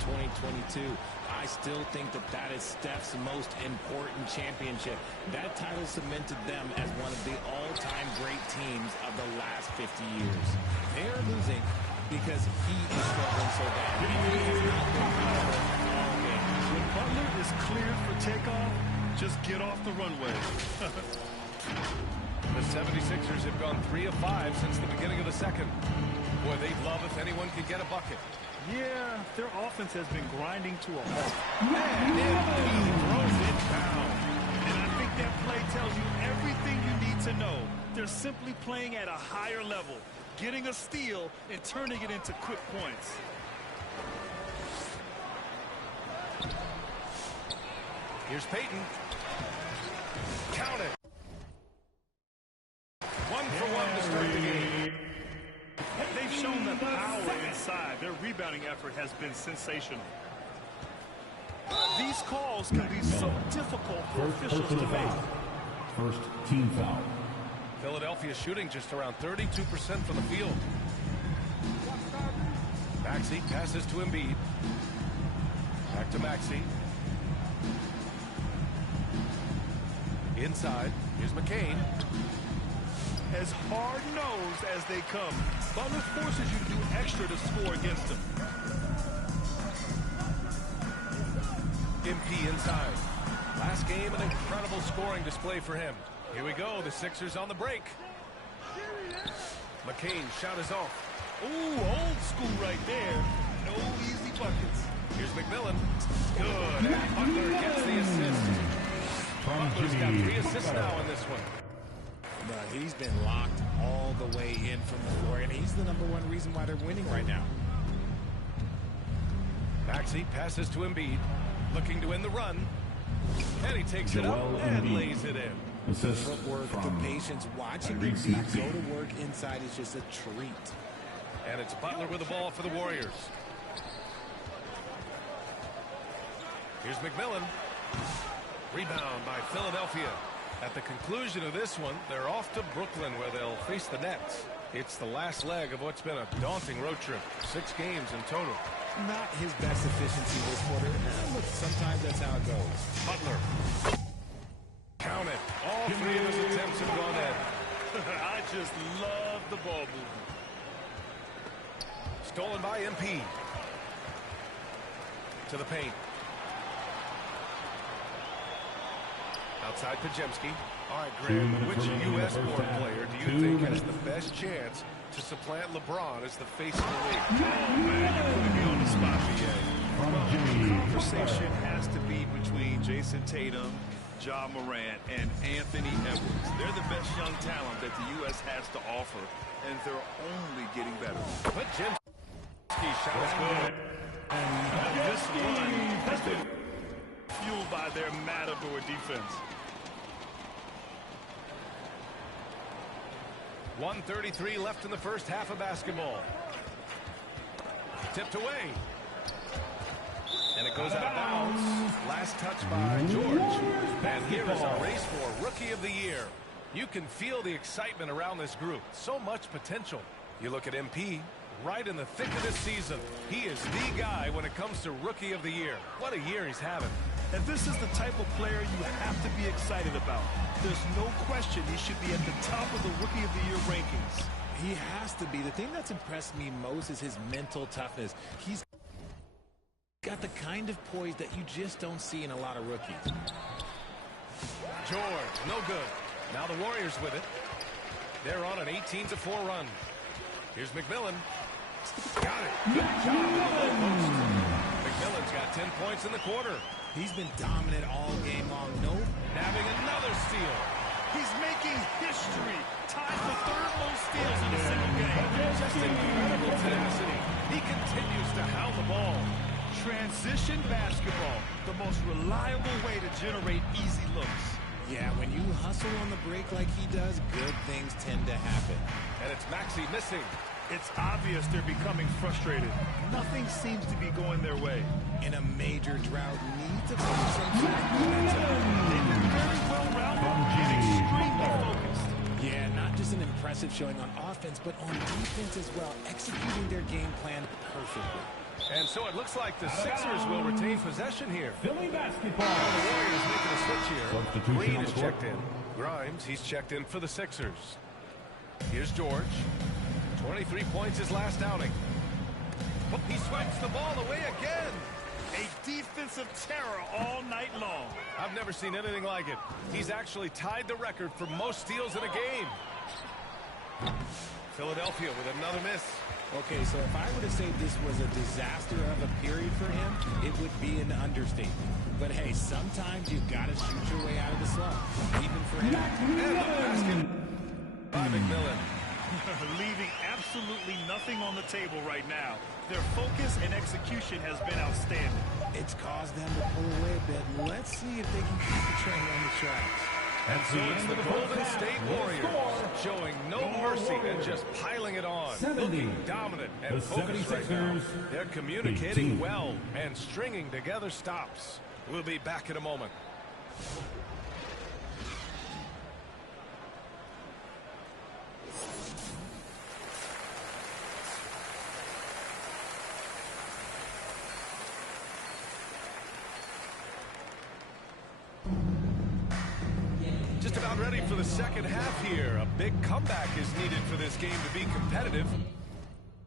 2022. I still think that is Steph's most important championship. That title cemented them as one of the all-time great teams of the last 50 years. They're losing because he is struggling so bad. He is not all game. When Butler is cleared for takeoff, just get off the runway. The 76ers have gone 3 of 5 since the beginning of the second. Boy, they'd love if anyone could get a bucket. Yeah, their offense has been grinding to a halt. And he throws it down. And I think that play tells you everything you need to know. They're simply playing at a higher level, getting a steal and turning it into quick points. Here's Payton. Count it. 1 for 1 to start the game. They've shown the power inside. Their rebounding effort has been sensational. These calls can be so difficult for officials to make. First team foul. Philadelphia shooting just around 32% from the field. Maxey passes to Embiid. Back to Maxey. Inside, here's McCain. As hard-nosed as they come, Butler forces you to do extra to score against them. MP inside. Last game, an incredible scoring display for him. Here we go, the Sixers on the break. McCain shot is off. Ooh, old school right there. No easy buckets. Here's McMillan. Good, and Butler gets the assist. Butler's got 3 assists now in this one. But he's been locked all the way in from the floor, and he's the #1 reason why they're winning right now. Maxey passes to Embiid, looking to win the run. And he takes it up and lays it in. The footwork, the patience, watching Embiid go to work inside is just a treat. And it's Butler with the ball for the Warriors. Here's McMillan. Rebound by Philadelphia. At the conclusion of this one, they're off to Brooklyn where they'll face the Nets. It's the last leg of what's been a daunting road trip. 6 games in total. Not his best efficiency this quarter. Look, sometimes that's how it goes. Butler. Count it. All 3 of his attempts have gone in. I just love the ball movement. Stolen by MP. To the paint. Outside Pajemski. All right, Graham, which U.S.-born player do you think has the best chance to supplant LeBron as the face of the league? Oh, man, you're putting me on the spot, BA. Well, the conversation has to be between Jason Tatum, Ja Morant, and Anthony Edwards. They're the best young talent that the U.S. has to offer, and they're only getting better. Pajemski shot is good. And this run has been fueled by their Matador defense. 1:33 left in the first half of basketball. Tipped away. And it goes out of bounds. Last touch by George. And here is a race for Rookie of the Year. You can feel the excitement around this group. So much potential. You look at MP, right in the thick of this season. He is the guy when it comes to Rookie of the Year. What a year he's having. And this is the type of player you have to be excited about. There's no question he should be at the top of the Rookie of the Year rankings. He has to be. The thing that's impressed me most is his mental toughness. He's got the kind of poise that you just don't see in a lot of rookies. George, no good. Now the Warriors with it. They're on an 18-4 run. Here's McMillan. Got it. Good job in the low post. McMillan's got 10 points in the quarter. He's been dominant all game long. Nabbing another steal. He's making history. Tied for third most steals in a single game. Just incredible tenacity. He continues to hound the ball. Transition basketball, the most reliable way to generate easy looks. Yeah, when you hustle on the break like he does, good things tend to happen. And it's Maxey missing. It's obvious they're becoming frustrated. Nothing seems to be going their way. In a major drought, need to put some momentum. They've been very well-rounded and extremely focused. Yeah, not just an impressive showing on offense, but on defense as well, executing their game plan perfectly. And so it looks like the Sixers will retain possession here. Philly basketball. The Warriors making a switch here. Substitution Green on is the court. checked in. Grimes, he's checked in for the Sixers. Here's George. 23 points his last outing. He swipes the ball away again. A defensive terror all night long. I've never seen anything like it. He's actually tied the record for most steals in a game. Philadelphia with another miss. Okay, so if I were to say this was a disaster of a period for him, it would be an understatement. But hey, sometimes you've got to shoot your way out of the slump, even for him. And the basket by McMillan. Leaving absolutely nothing on the table right now. Their focus and execution has been outstanding. It's caused them to pull away a bit. Let's see if they can keep the train on the tracks. And so it's the Golden State Warriors showing no mercy and just piling it on. Looking dominant and focused right now. They're communicating well and stringing together stops. We'll be back in a moment. Just about ready for the second half here. A big comeback is needed for this game to be competitive.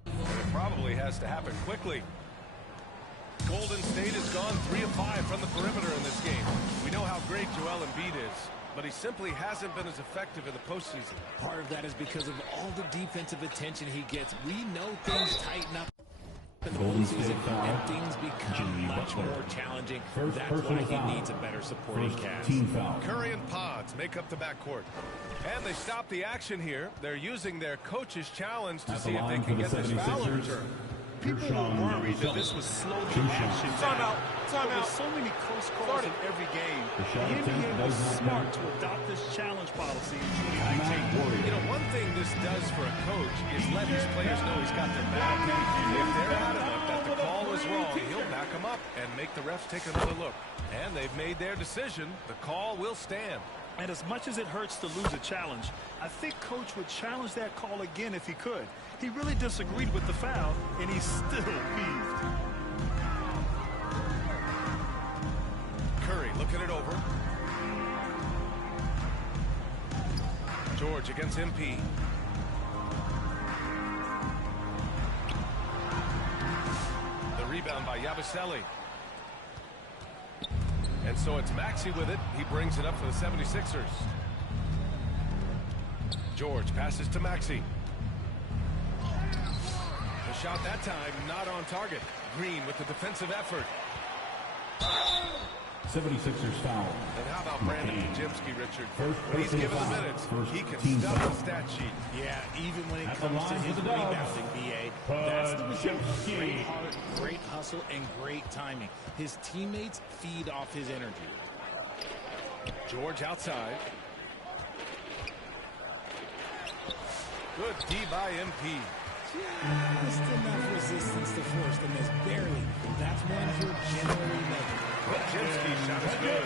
And it probably has to happen quickly. Golden State has gone 3 of 5 from the perimeter in this game. We know how great Joel Embiid is, but he simply hasn't been as effective in the postseason. Part of that is because of all the defensive attention he gets. We know things tighten up in the postseason, and things become much more challenging. That's why he needs a better supporting cast. Curry and Pods make up the backcourt. And they stop the action here. They're using their coach's challenge to see if they can get this foul overturned. People were worried that this was slow the action down. But with so many close calls in every game, the NBA was smart to adopt this challenge policy in 2019. You know, one thing this does for a coach is let his players know he's got their back. If they're adamant that the call was wrong, he'll back them up and make the refs take another look. And they've made their decision. The call will stand. And as much as it hurts to lose a challenge, I think Coach would challenge that call again if he could. He really disagreed with the foul, and he's still peeved. Curry looking it over. George against MP. The rebound by Yabusele. And so it's Maxey with it. He brings it up for the 76ers. George passes to Maxey. The shot that time not on target. Green with the defensive effort. 76ers foul. And how about Brandon Kajimski, Richard? When he's given the minutes, he can stuff the stat sheet. Yeah, even when it comes to his rebounding, BA, that's the result of great heart, great hustle, and great timing. His teammates feed off his energy. George outside. Good D by MP. Just enough resistance to force the miss, barely. That's one he'll generally make. Kajimski's shot is good.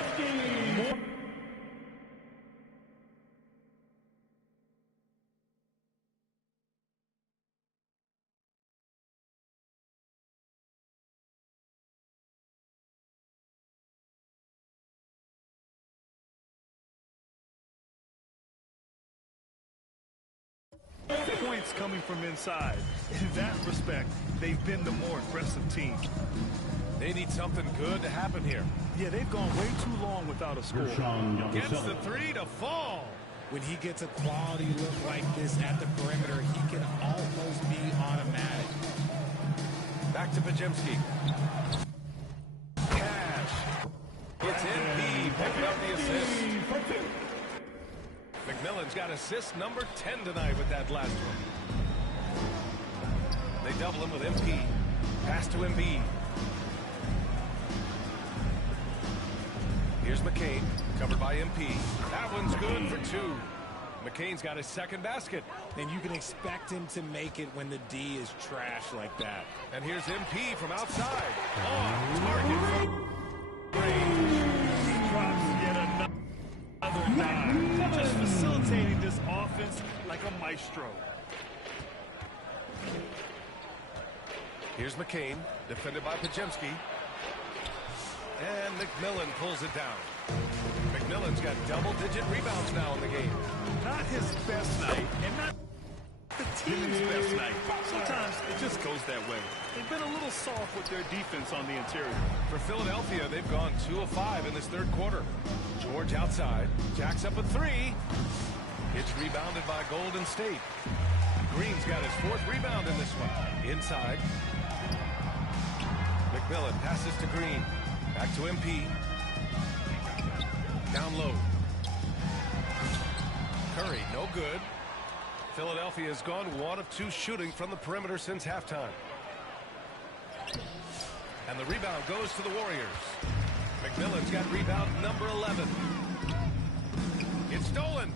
points coming from inside. In that respect, they've been the more aggressive team. They need something good to happen here. Yeah, they've gone way too long without a score. Gets the three to fall. When he gets a quality look like this at the perimeter, he can almost be automatic. Back to Pajemski. Cash. It's MP picking up the assist. McMillan's got assist number 10 tonight with that last one. They double him with MP. Pass to Embiid. Here's McCain, covered by MP. That one's good for two. McCain's got his second basket. And you can expect him to make it when the D is trash like that. And here's MP from outside. On target. He drops yet another dime. Just facilitating this offense like a maestro. Here's McCain, defended by Pajemski. And McMillan pulls it down. McMillan's got double-digit rebounds now in the game. Not his best night, and not the team's best night. Sometimes it just goes that way. They've been a little soft with their defense on the interior. For Philadelphia, they've gone 2 of 5 in this third quarter. George outside, jacks up a three. It's rebounded by Golden State. Green's got his 4th rebound in this one. Inside. McMillan passes to Green. Back to MP. Down low. Curry, no good. Philadelphia has gone 1 of 2 shooting from the perimeter since halftime. And the rebound goes to the Warriors. McMillan's got rebound number 11. It's stolen.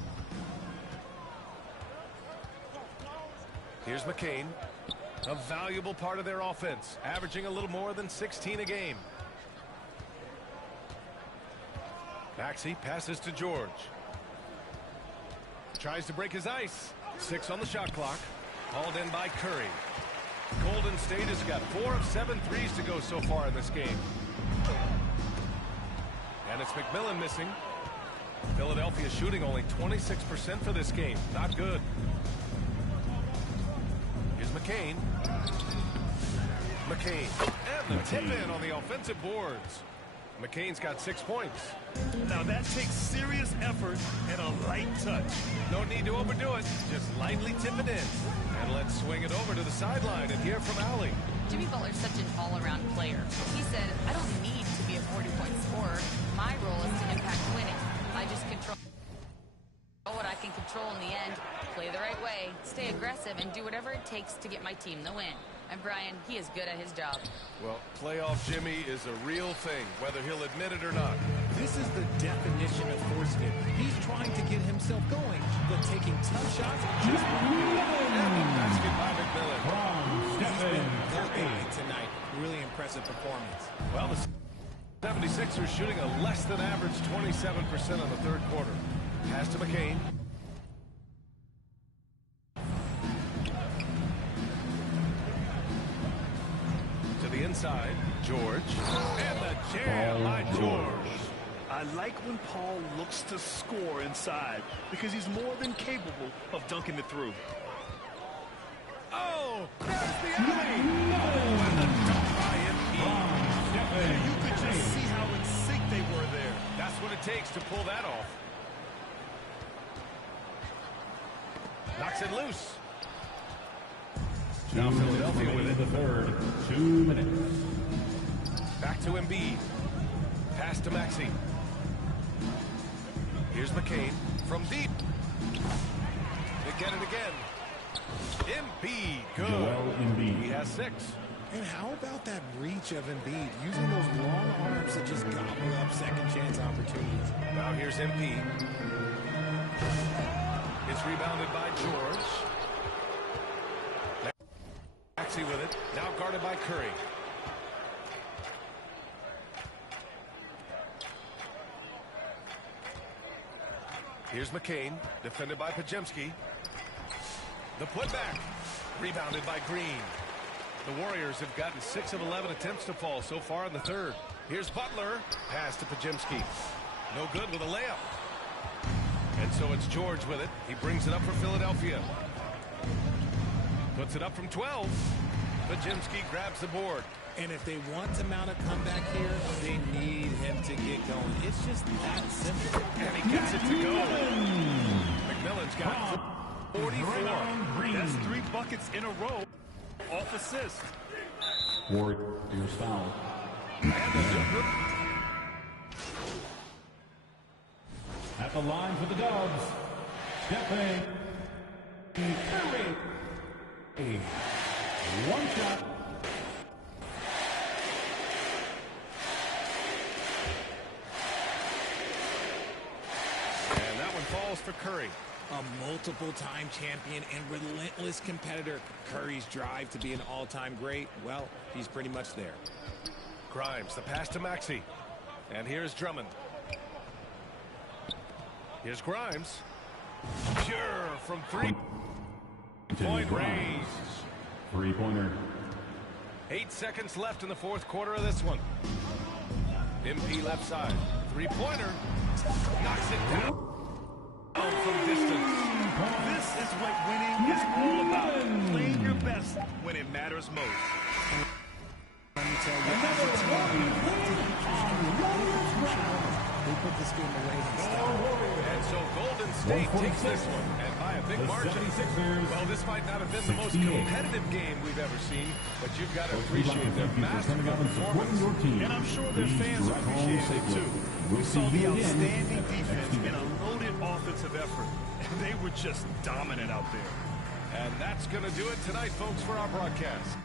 Here's McCain. A valuable part of their offense, averaging a little more than 16 a game. Maxey passes to George. Tries to break his ice. 6 on the shot clock. Hauled in by Curry. Golden State has got 4 of 7 threes to go so far in this game. And it's McMillan missing. Philadelphia shooting only 26% for this game. Not good. Here's McCain. McCain. And the tip in on the offensive boards. McCain's got 6 points. Now that takes serious effort and a light touch. No need to overdo it. Just lightly tip it in. And let's swing it over to the sideline and hear from Allie. Jimmy Butler's such an all-around player. He said, I don't need to be a 40-point scorer. My role is to impact winning. I just control what I can control in the end, play the right way, stay aggressive, and do whatever it takes to get my team the win. And Brian, he is good at his job. Well, playoff Jimmy is a real thing, whether he'll admit it or not. This is the definition of forcing it. He's trying to get himself going, but taking tough shots just and the basket by McMillan. He's been great tonight. Really impressive performance. Well, the 76ers shooting a less than average 27% in the third quarter. Pass to McCain. Inside, George, and the jam by George. I like when Paul looks to score inside because he's more than capable of dunking it through. Oh, there's the alley. Oh, and the dunk by MP. You could just see how in sync they were there. That's what it takes to pull that off. Knocks it loose. Now Philadelphia with it. The third, 2 minutes. Back to Embiid. Pass to Maxey. Here's McCain from deep. They get it again. Embiid, good. Joel Embiid. He has 6. And how about that reach of Embiid, using those long arms to just gobble up second chance opportunities. Now here's Embiid. It's rebounded by George. Maxey with it, now guarded by Curry. Here's McCain, defended by Pajemski. The putback, rebounded by Green. The Warriors have gotten 6 of 11 attempts to fall so far in the third. Here's Butler, pass to Pajemski. No good with a layup. And so it's George with it. He brings it up for Philadelphia. Puts it up from 12. Pajemski grabs the board. And if they want to mount a comeback here, they need him to get going. It's just that simple. And he gets it to go. McMillan's got 44. That's 3 buckets in a row off assist. Warriors foul. At the line for the Dubs, Stephanie Curry. One shot. And that one falls for Curry. A multiple-time champion and relentless competitor. Curry's drive to be an all-time great, well, he's pretty much there. Grimes, the pass to Maxey. And here's Drummond. Here's Grimes. Pure from 3. Point raised. Three-pointer. 8 seconds left in the fourth quarter of this one. MP left side. Three-pointer. Knocks it down from distance. This is what winning is all about. Playing your best when it matters most. Let me tell you, they put this game away and stopped. And so Golden State takes this one, and by a big margin. Well, this might not have been the most competitive game we've ever seen, but you've got to appreciate their masterful performance. And I'm sure their fans appreciate it too. We saw the outstanding defense and a loaded offensive effort, and they were just dominant out there. And that's going to do it tonight, folks, for our broadcast.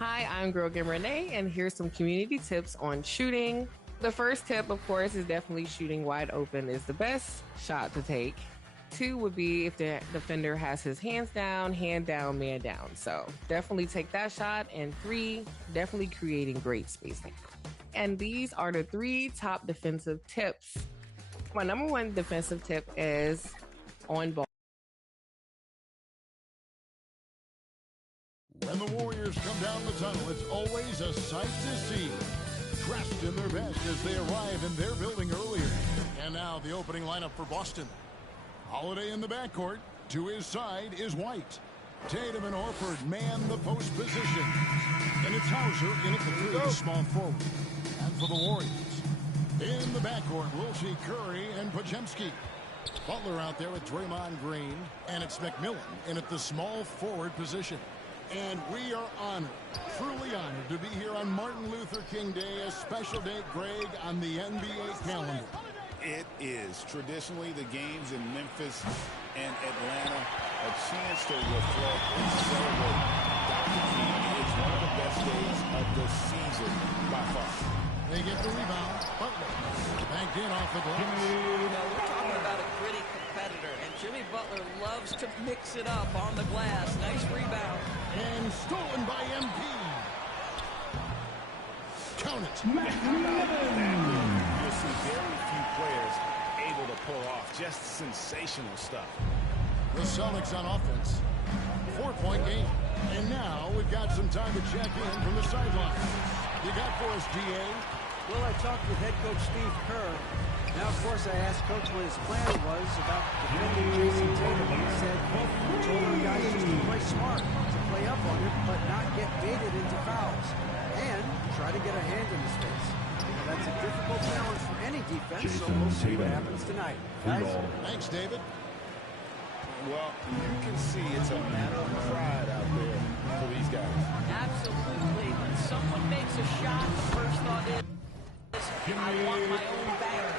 Hi, I'm Girl Game Renee, and here's some community tips on shooting. The first tip, of course, is definitely shooting wide open is the best shot to take. 2 would be if the defender has his hands down, hand down, man down. So definitely take that shot. And 3, definitely creating great spacing. And these are the 3 top defensive tips. My number 1 defensive tip is on ball. When the Warriors come down the tunnel, it's always a sight to see. Dressed in their best as they arrive in their building earlier. And now the opening lineup for Boston. Holiday in the backcourt. To his side is White. Tatum and Horford man the post position. And it's Hauser in at the 3, small forward. And for the Warriors, in the backcourt, we'll see Curry and Podziemski. Butler out there with Draymond Green. And it's McMillan in at the small forward position. And we are honored, truly honored, to be here on Martin Luther King Day, a special date, Greg, on the NBA calendar. It is. Traditionally, the games in Memphis and Atlanta, a chance to reflect and celebrate Dr. King. It's one of the best days of the season by far. They get the rebound. Butler banked in off the glass. We're talking about a gritty competitor, and Jimmy Butler loves to mix it up on the glass. Nice rebound. And stolen by MP. Count it. You'll see very few players able to pull off just sensational stuff. The Celtics on offense. 4-point game. And now we've got some time to check in from the sideline. You got for us, DA? Well, I talked with head coach Steve Kerr. Now, of course, I asked Coach what his plan was about defending Jason Tatum. He said, he told the guys just to play smart, to play up on it, but not get baited into fouls, and try to get a hand in his face. Well, that's a difficult challenge for any defense, so we'll see what happens tonight. Guys? Thanks, David. Well, you can see it's a matter of pride out there for these guys. Absolutely. When someone makes a shot, the first thought is, I want my own back.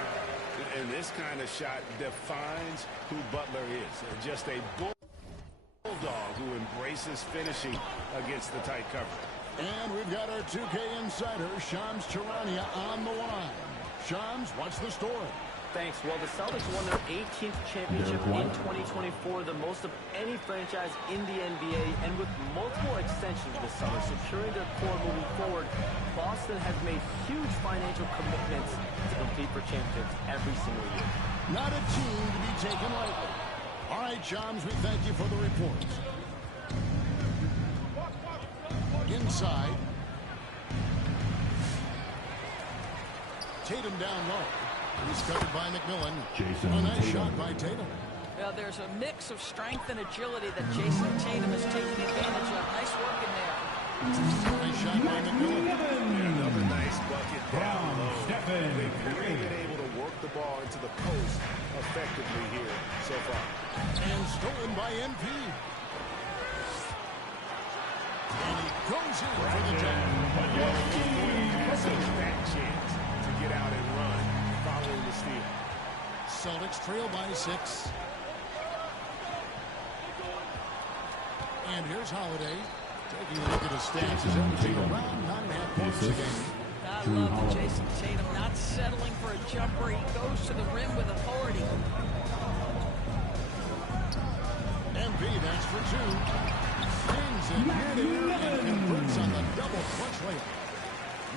And this kind of shot defines who Butler is. Just a bulldog who embraces finishing against the tight cover. And we've got our 2K insider, Shams Charania, on the line. Shams, what's the story? Thanks. Well, the Celtics won their 18th championship in 2024, the most of any franchise in the NBA, and with multiple extensions this summer, securing their core moving forward, Boston has made huge financial commitments to compete for championships every single year. Not a team to be taken lightly. All right, Shams, we thank you for the report. Inside. Tatum down low. He's covered by McMillan. A nice shot by Tatum. Well, there's a mix of strength and agility that Jason Tatum has taken advantage of. Nice work in there. Nice shot by McMillan. Another nice bucket down low. They've really been able to work the ball into the post effectively here so far. And stolen by MP. And he goes in for the jump. That chance to get out and run following the steal. Celtics trail by 6. And here's Holiday. Taking a look at his stats, he's averaging around 9.5 points a game. I love Jason Tatum not settling for a jumper. He goes to the rim with authority. MP, that's for 2. Hangs in midair and converts on the double clutch layup.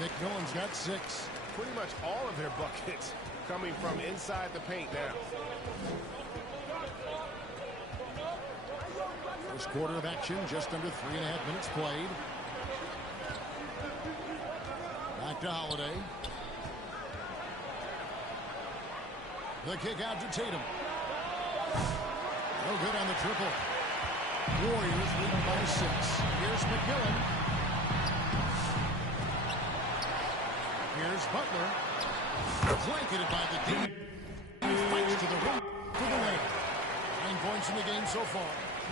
McMillan's got 6. Pretty much all of their buckets coming from inside the paint now. First quarter of action, just under 3.5 minutes played. Back to Holiday. The kick out to Tatum. No good on the triple. Warriors leading by 6. Here's McMillan. Here's Butler. Blanketed by the deep. He fights to the rim for the win. 9 points in the game so far.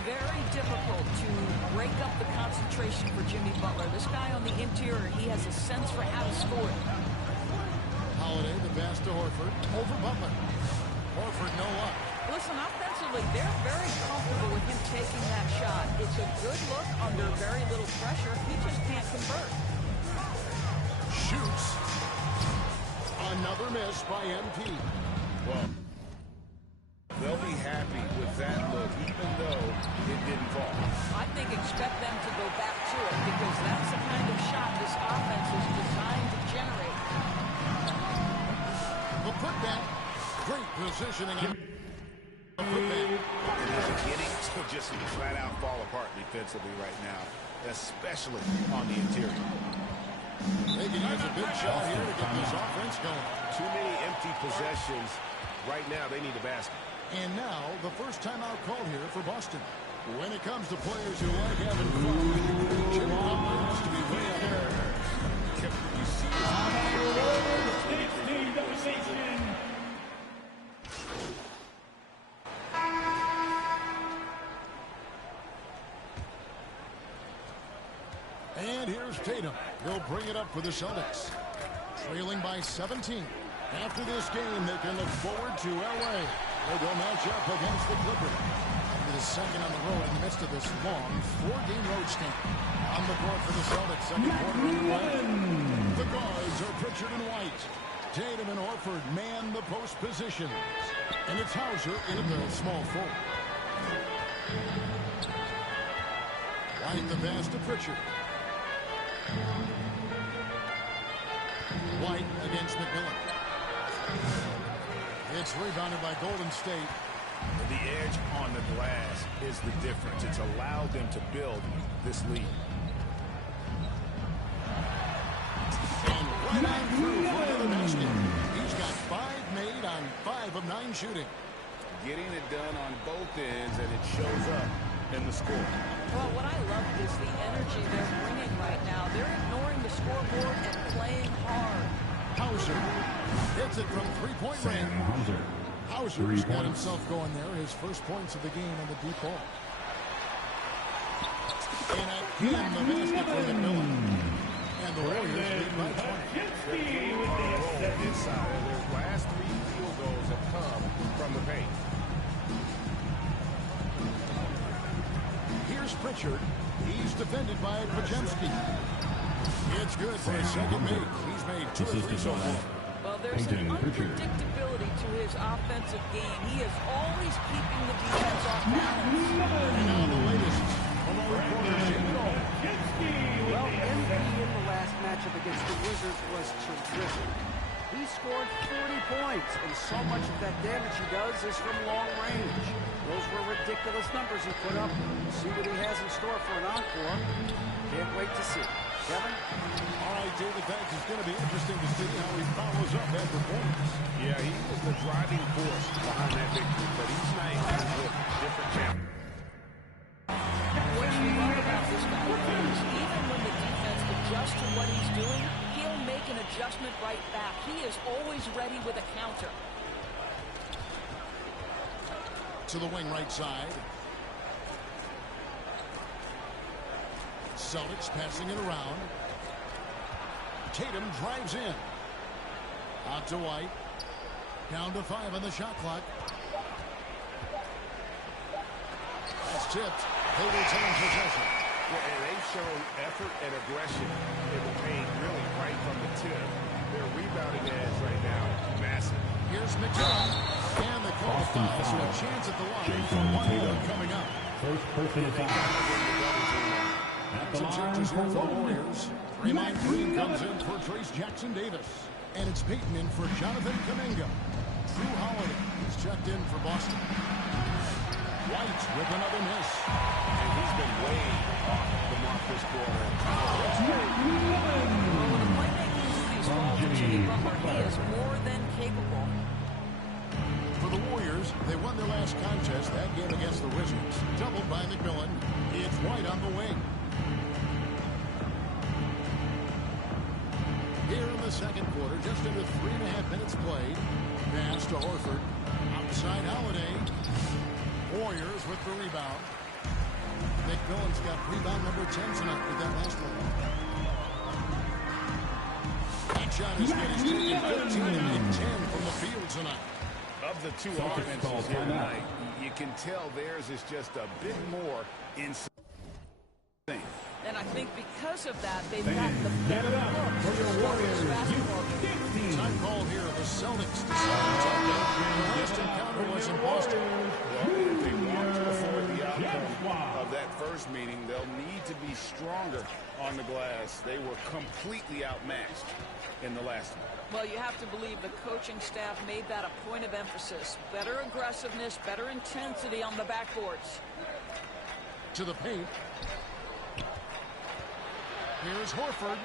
Very difficult to break up the concentration for Jimmy Butler. This guy on the interior, he has a sense for how to score. Holiday, the pass to Horford. Over Butler. Horford, no luck. Listen, offensively, they're very comfortable with him taking that shot. It's a good look under very little pressure. He just can't convert. Shoots. Another miss by MP. Well, they'll be happy with that look, even though it didn't fall. I think expect them to go back to it because that's the kind of shot this offense is designed to generate. The putback. Great positioning. The putback. And they're beginning to just flat out fall apart defensively right now, especially on the interior. They can use a big shot here to get this offense going. Too many empty possessions. Right now, they need a basket. And now, the first timeout call here for Boston. When it comes to players who like having fun, Jimmy Butler has to be way up there. You see And here's Tatum. He'll bring it up for the Celtics. Trailing by 17. After this game, they can look forward to L.A. They will match up against the Clippers. After the second on the road in the midst of this long 4-game road stint. On the court for the Celtics, second quarter underway. The guards are Pritchard and White. Tatum and Horford man the post positions. And it's Hauser in at the small forward. White the pass to Pritchard. White against McMillan. It's rebounded by Golden State. The edge on the glass is the difference. It's allowed them to build this lead. And right on through for another basket. He's got 5 made on 5 of 9 shooting. Getting it done on both ends, and it shows up in the score. Well, what I love is the energy they're bringing right now. They're ignoring the scoreboard and playing hard. Hauser hits it from 3-point range. Hauser's got himself going there. His first points of the game on the deep ball. And again, the basket for McMillan. And the Warriors lead by 20. Inside. Their last 3 field goals have come from the paint. Here's Pritchard. He's defended by Pajemski. It's good for a second make. He's made 2 or 3 so far. Well, there's an unpredictability to his offensive game. He is always keeping the defense off balance. And now the latest from our reporter, Jimmy Ball. Well, MP in the last matchup against the Wizards was terrific. He scored 40 points, and so much of that damage he does is from long range. Those were ridiculous numbers he put up. We'll see what he has in store for an encore. Can't wait to see. Kevin? All right, David, thanks. It's going to be interesting to see how he follows up that performance. Yeah, he was the driving force behind that victory, but each night comes with different challenges. What you love about this guy is even when the defense adjusts to what he's doing, he'll make an adjustment right back. He is always ready with a counter. To the wing right side. Celtics passing it around. Tatum drives in. Out to White. Down to 5 on the shot clock. That's tipped. They retain possession. Yeah, and they've shown effort and aggression in the paint really right from the tip. Their rebounding edge right now, massive. Here's McKinnon. And the call foul, so a chance at the line for one more coming up. First personal foul. Some changes here for the Warriors. Draymond Green comes in for Trace Jackson Davis. And it's Payton in for Jonathan Kuminga. Drew Holiday is checked in for Boston. White with another miss. And he's been way off the mark this quarter. Jimmy Butler, he is more than capable. For the Warriors, they won their last contest, that game against the Wizards. Doubled by McMillan. It's White on the wing. Here in the second quarter, just under 3.5 minutes played. Pass to Horford. Outside Holiday. Warriors with the rebound. McMillan's got rebound number 10 tonight with that last one. That shot is good. He's taking 15 and 10 from the field tonight. Of the two offenses here tonight, you can tell theirs is just a bit more insane. And I think because of that, they've got the better look for your Warriors basketball game. Time call here. The Celtics decide to take it. The last encounter was in Boston. Well, if they want to afford the outcome of that first meeting, they'll need to be stronger on the glass. They were completely outmatched in the last one. Well, you have to believe the coaching staff made that a point of emphasis. Better aggressiveness, better intensity on the backboards. To the paint. Here's Horford.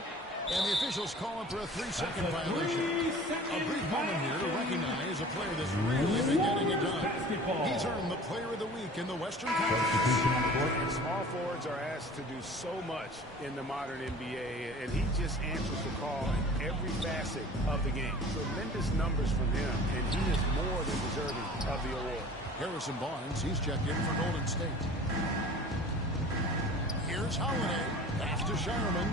And the officials call him for a 3-second violation. A brief moment here to recognize a player that's really been getting it done. He's earned the Player of the Week in the Western Conference. And small forwards are asked to do so much in the modern NBA, and he just answers the call in every facet of the game. Tremendous numbers from him, and he is more than deserving of the award. Harrison Barnes, he's checked in for Golden State. Here's Holiday. Pass to Shireman.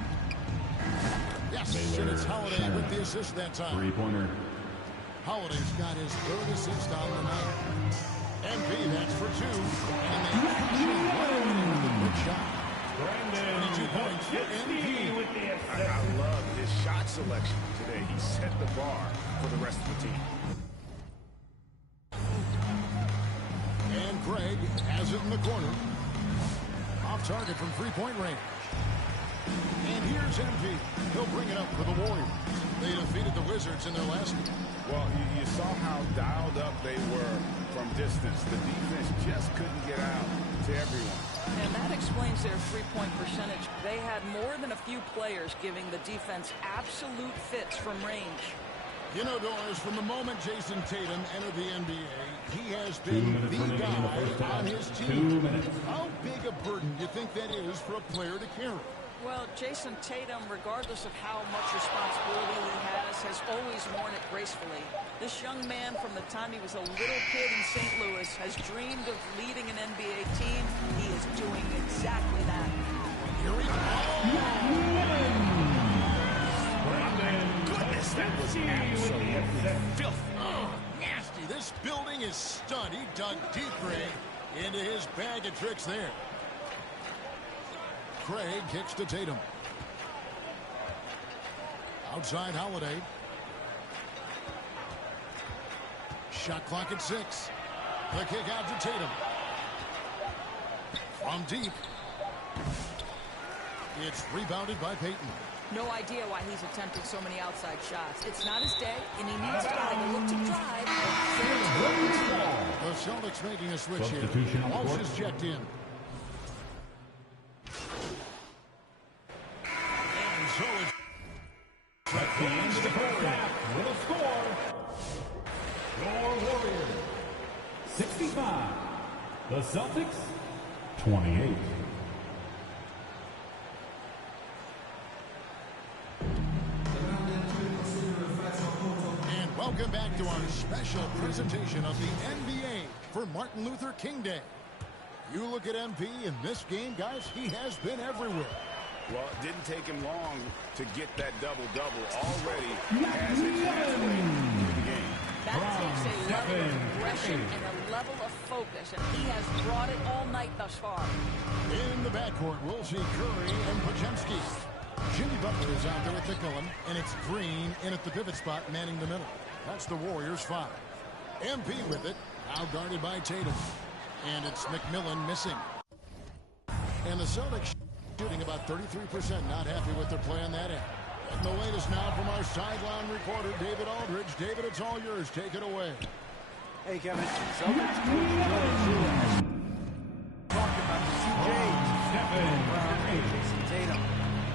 Yes, and it's Holiday with the assist that time. Three-pointer. Holiday's got his third assist on the night. MP, that's for 2. And they finish with a good shot. 22 points for MP. I love his shot selection today. He set the bar for the rest of the team. And Craig has it in the corner. Off target from 3-point range. And here's MP. He'll bring it up for the Warriors. They defeated the Wizards in their last game. Well, you saw how dialed up they were from distance. The defense just couldn't get out to everyone. And that explains their three-point percentage. They had more than a few players giving the defense absolute fits from range. You know, Doris, from the moment Jason Tatum entered the NBA, he has been the guy on his team. How big a burden do you think that is for a player to carry? Well, Jason Tatum, regardless of how much responsibility he has always worn it gracefully. This young man, from the time he was a little kid in St. Louis, has dreamed of leading an NBA team. He is doing exactly that. Here we go. Goodness, that was absolutely filthy. Oh, nasty. This building is stunned. He dug deep, Craig, into his bag of tricks there. Craig kicks to Tatum. Outside Holiday. Shot clock at 6. The kick out to Tatum. From deep. It's rebounded by Payton. No idea why he's attempting so many outside shots. It's not his day, and he needs to either look to drive or the Celtics making a switch here. Walsh is checked in. Warriors 65. The Celtics 28. And welcome back to our special presentation of the NBA for Martin Luther King Day. You look at MP in this game, guys, he has been everywhere. Well, it didn't take him long to get that double-double. Already has it halfway through the game. That takes a level of aggression and a level of focus, and he has brought it all night thus far. In the backcourt, we'll see Curry and Podziemski. Jimmy Butler is out there at the Gillum, and it's Green in at the pivot spot, manning the middle. That's the Warriors' 5. MP with it, now guarded by Tatum. And it's McMillan missing. And the Celtics shooting about 33%, not happy with their play on that end. And the latest now from our sideline reporter, David Aldridge. David, it's all yours. Take it away. Hey, Kevin. Celtics coach talked about the two Jays. Jason Tatum.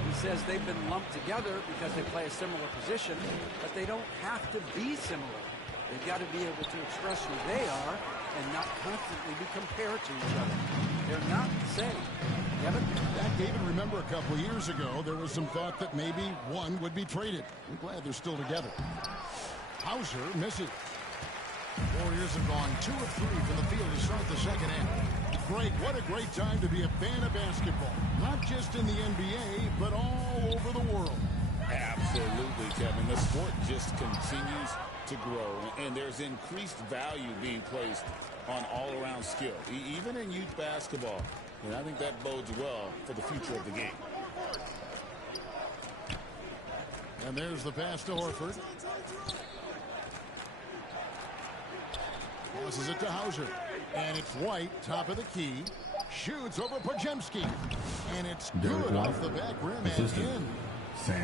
He says they've been lumped together because they play a similar position, but they don't have to be similar. They've got to be able to express who they are and not constantly be compared to each other. They're not the same. Kevin? David, remember a couple years ago, there was some thought that maybe one would be traded. I'm glad they're still together. Hauser misses. Warriors have gone 2 of 3 from the field to start the second half. Greg, what a great time to be a fan of basketball. Not just in the NBA, but all over the world. Absolutely, Kevin. The sport just continues to grow, and there's increased value being placed on all-around skill, even in youth basketball. And I think that bodes well for the future of the game. And there's the pass to Horford. Passes it to Hauser. And it's White, top of the key. Shoots over Podziemski. And it's good off the back rim and in.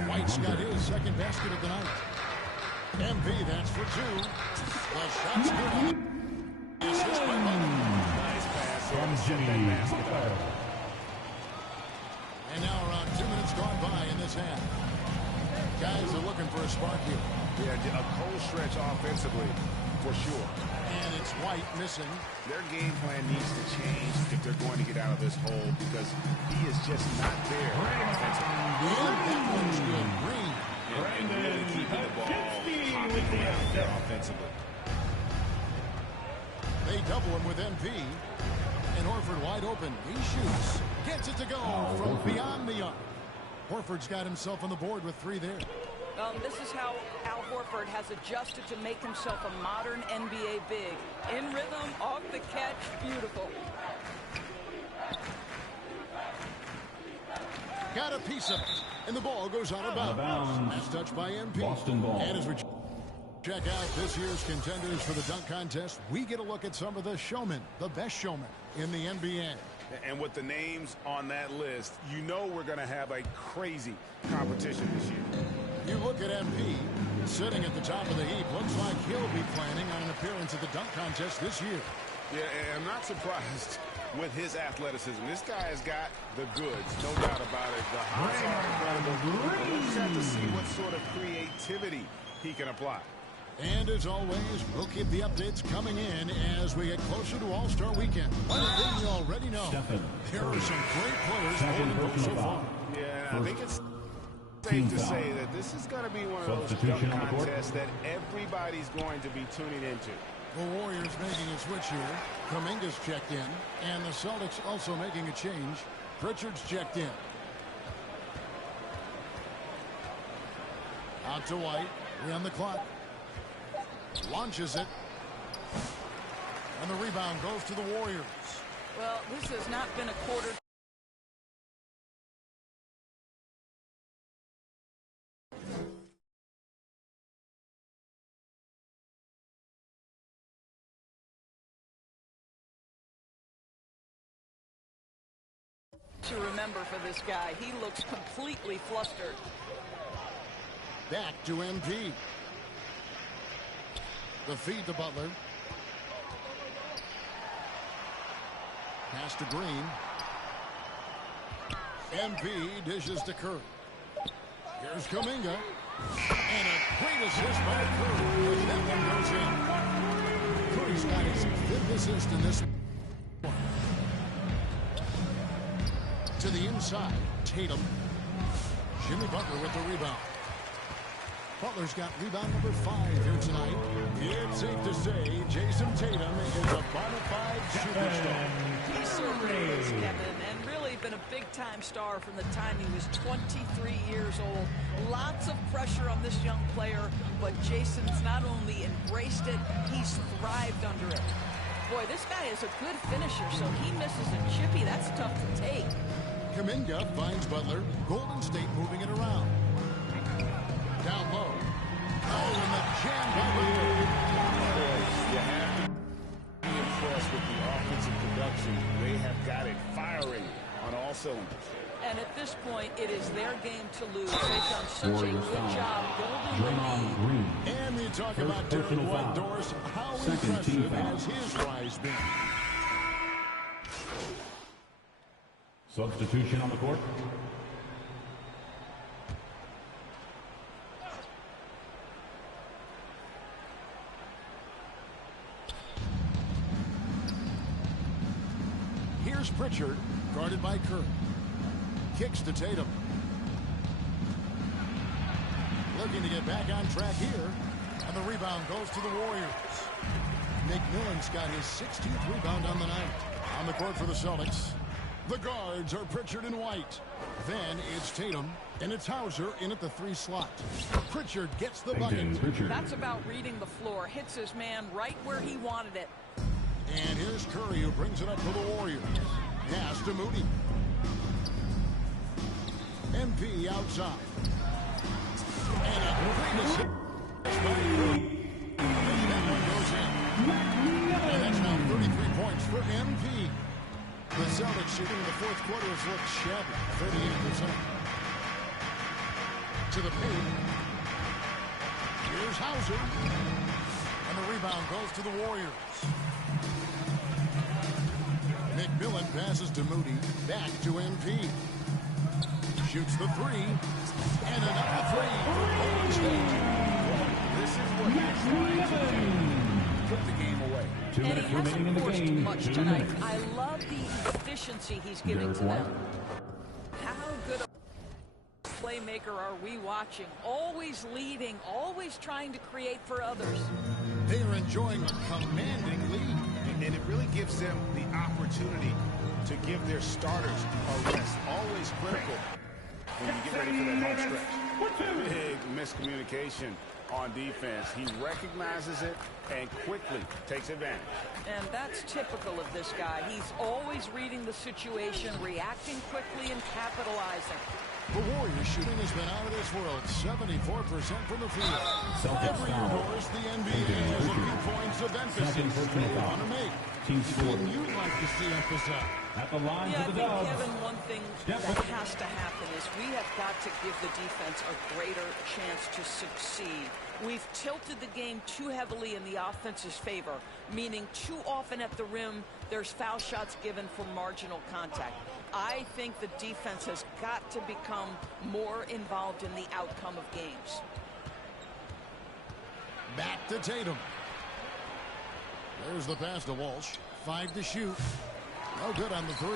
White's got his second basket of the night. MP, that's for 2. The shot's good. Assist by Butler. Nice pass from Jimmy. And now around 2 minutes gone by in this half. Guys are looking for a spark here. Yeah, a cold stretch offensively, for sure. And it's White missing. Their game plan needs to change if they're going to get out of this hole because he is just not there offensively. That one's good. Green. And really keeping the ball popping around there offensively. They double him with MP. And Horford wide open. He shoots. Gets it to go from beyond the arc. Horford's got himself on the board with 3 there. This is how Al Horford has adjusted to make himself a modern NBA big. In rhythm, off the catch, beautiful. Got a piece of it. And the ball goes out of bounds. That's touched by MP. Boston ball. And as we check out this year's contenders for the dunk contest, we get a look at some of the showmen, the best showmen in the NBA. And with the names on that list, you know we're going to have a crazy competition this year. You look at MP, sitting at the top of the heap. Looks like he'll be planning on an appearance at the dunk contest this year. Yeah, and I'm not surprised with his athleticism. This guy has got the goods, no doubt about it. The hops are incredible. We'll just have to see what sort of creativity he can apply. And as always, we'll keep the updates coming in as we get closer to All-Star Weekend. One thing you already know, there are some great players holding both so far. Yeah, I think it's safe to say that this is going to be one of those dunk contests that everybody's going to be tuning into. The Warriors making a switch here. Kuminga's checked in. And the Celtics also making a change. Pritchard's checked in. Out to White. 3 on the clock. Launches it. And the rebound goes to the Warriors. Well, this has not been a quarter to remember for this guy. He looks completely flustered. Back to MP. The feed to Butler. Pass to Green. MP dishes to Curry. Here's Kuminga. And a great assist by Curry. That one goes in. got his 5th assist in this one. To the inside, Tatum. Jimmy Butler with the rebound. Butler's got rebound number 5 here tonight. It's safe to say Jason Tatum is a bona fide superstar. He certainly is, Kevin, and really been a big-time star from the time he was 23 years old. Lots of pressure on this young player, but Jason's not only embraced it, he's thrived under it. Boy, this guy is a good finisher, so he misses a chippy. That's tough to take. Kuminga finds Butler. Golden State moving it around. Down low. Oh, and the jam by Butler. You have to be impressed with the offensive production. They have got it firing on all cylinders. And at this point, it is their game to lose. They've done such a good job building the lead. And we talk about Derek White, Doris. How impressive has his rise been? Substitution on the court. Here's Pritchard, guarded by Curry. Kicks to Tatum. Looking to get back on track here. And the rebound goes to the Warriors. McMillan's got his 16th rebound on the night. On the court for the Celtics. The guards are Pritchard and White. Then it's Tatum, and it's Hauser in at the 3 slot. Pritchard gets the bucket. That's about reading the floor. Hits his man right where he wanted it. And here's Curry, who brings it up to the Warriors. Pass to Moody. MP outside. And a great assist by Curry. And that one goes in. And that's now 33 points for MP. The Celtics shooting in the 4th quarter has looked shabby, 38%. To the paint. Here's Hauser. And the rebound goes to the Warriors. McMillan passes to Moody. Back to MP. Shoots the 3. And another 3 for Golden State. This is what he's trying to do. Put the game away. 2 minutes remaining in the game. Much 2 tonight. minutes. I love the efficiency he's giving to them. How good a playmaker are we watching? Always leading, always trying to create for others. They are enjoying a commanding lead. And it really gives them the opportunity to give their starters a rest. Always critical when you get ready for that home stretch. Big miscommunication on defense. He recognizes it and quickly takes advantage. And that's typical of this guy. He's always reading the situation, reacting quickly, and capitalizing. The Warriors shooting has been out of this world. 74% from the field. Celtics Every year, Doris, the NBA has a few points of emphasis they want to make. Team score. Wouldn't you like to see emphasized? At the line Yeah, for I the think, Dubs. Kevin, one thing that has to happen is we have got to give the defense a greater chance to succeed. We've tilted the game too heavily in the offense's favor, meaning too often at the rim, there's foul shots given for marginal contact. I think the defense has got to become more involved in the outcome of games. Back to Tatum. There's the pass to Walsh. 5 to shoot. No good on the 3.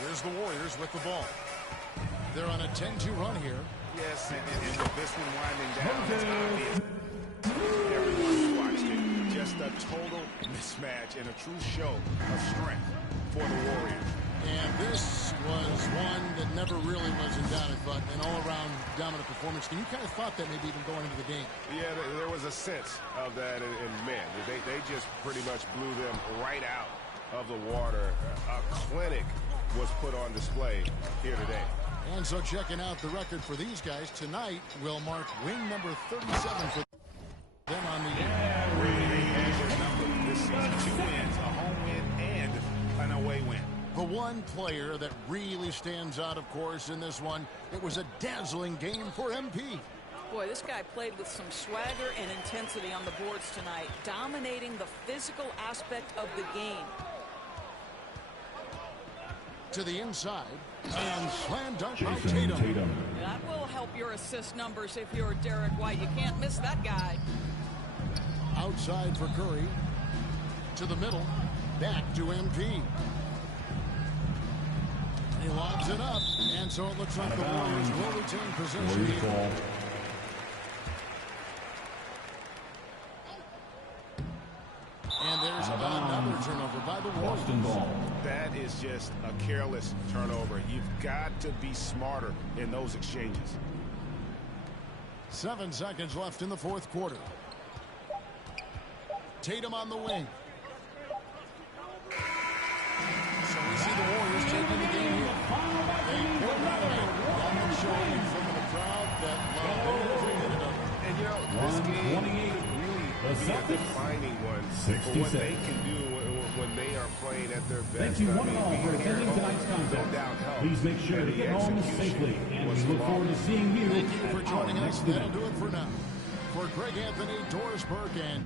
Here's the Warriors with the ball. They're on a 10-2 run here. Yes, and with this one winding down, it's obvious. Everyone watched it. Just a total mismatch and a true show of strength for the Warriors. And this was one that never really was in doubt, but an all-around dominant performance. And you kind of thought that maybe even going into the game. Yeah, there was a sense of that in men. They just pretty much blew them right out of the water. A clinic was put on display here today. And so checking out the record for these guys tonight will mark win number 37 for them on the This season, 2 wins, a home win and an away win. The one player that really stands out, of course, in this one, it was a dazzling game for MP. Boy, this guy played with some swagger and intensity on the boards tonight, dominating the physical aspect of the game. To the inside, and slam dunk by Tatum. That will help your assist numbers if you're Derek White. You can't miss that guy. Outside for Curry. to the middle. Back to MP. He lobs it up, and so it looks like the Warriors will retain possession here. And there's another turnover by the Warriors. That is just a careless turnover. You've got to be smarter in those exchanges. 7 seconds left in the fourth quarter. Tatum on the wing. So we see the Warriors taking the game here. They put that away. Got them showing in front of the crowd that and you know, this game really be a defining one for what they can do when they are playing at their best. Thank you one and all for attending tonight's contest. Please make sure to get home safely, and we look forward to seeing you. Thank you for joining us. That'll do it for now. For Greg Anthony, Doris Burke, and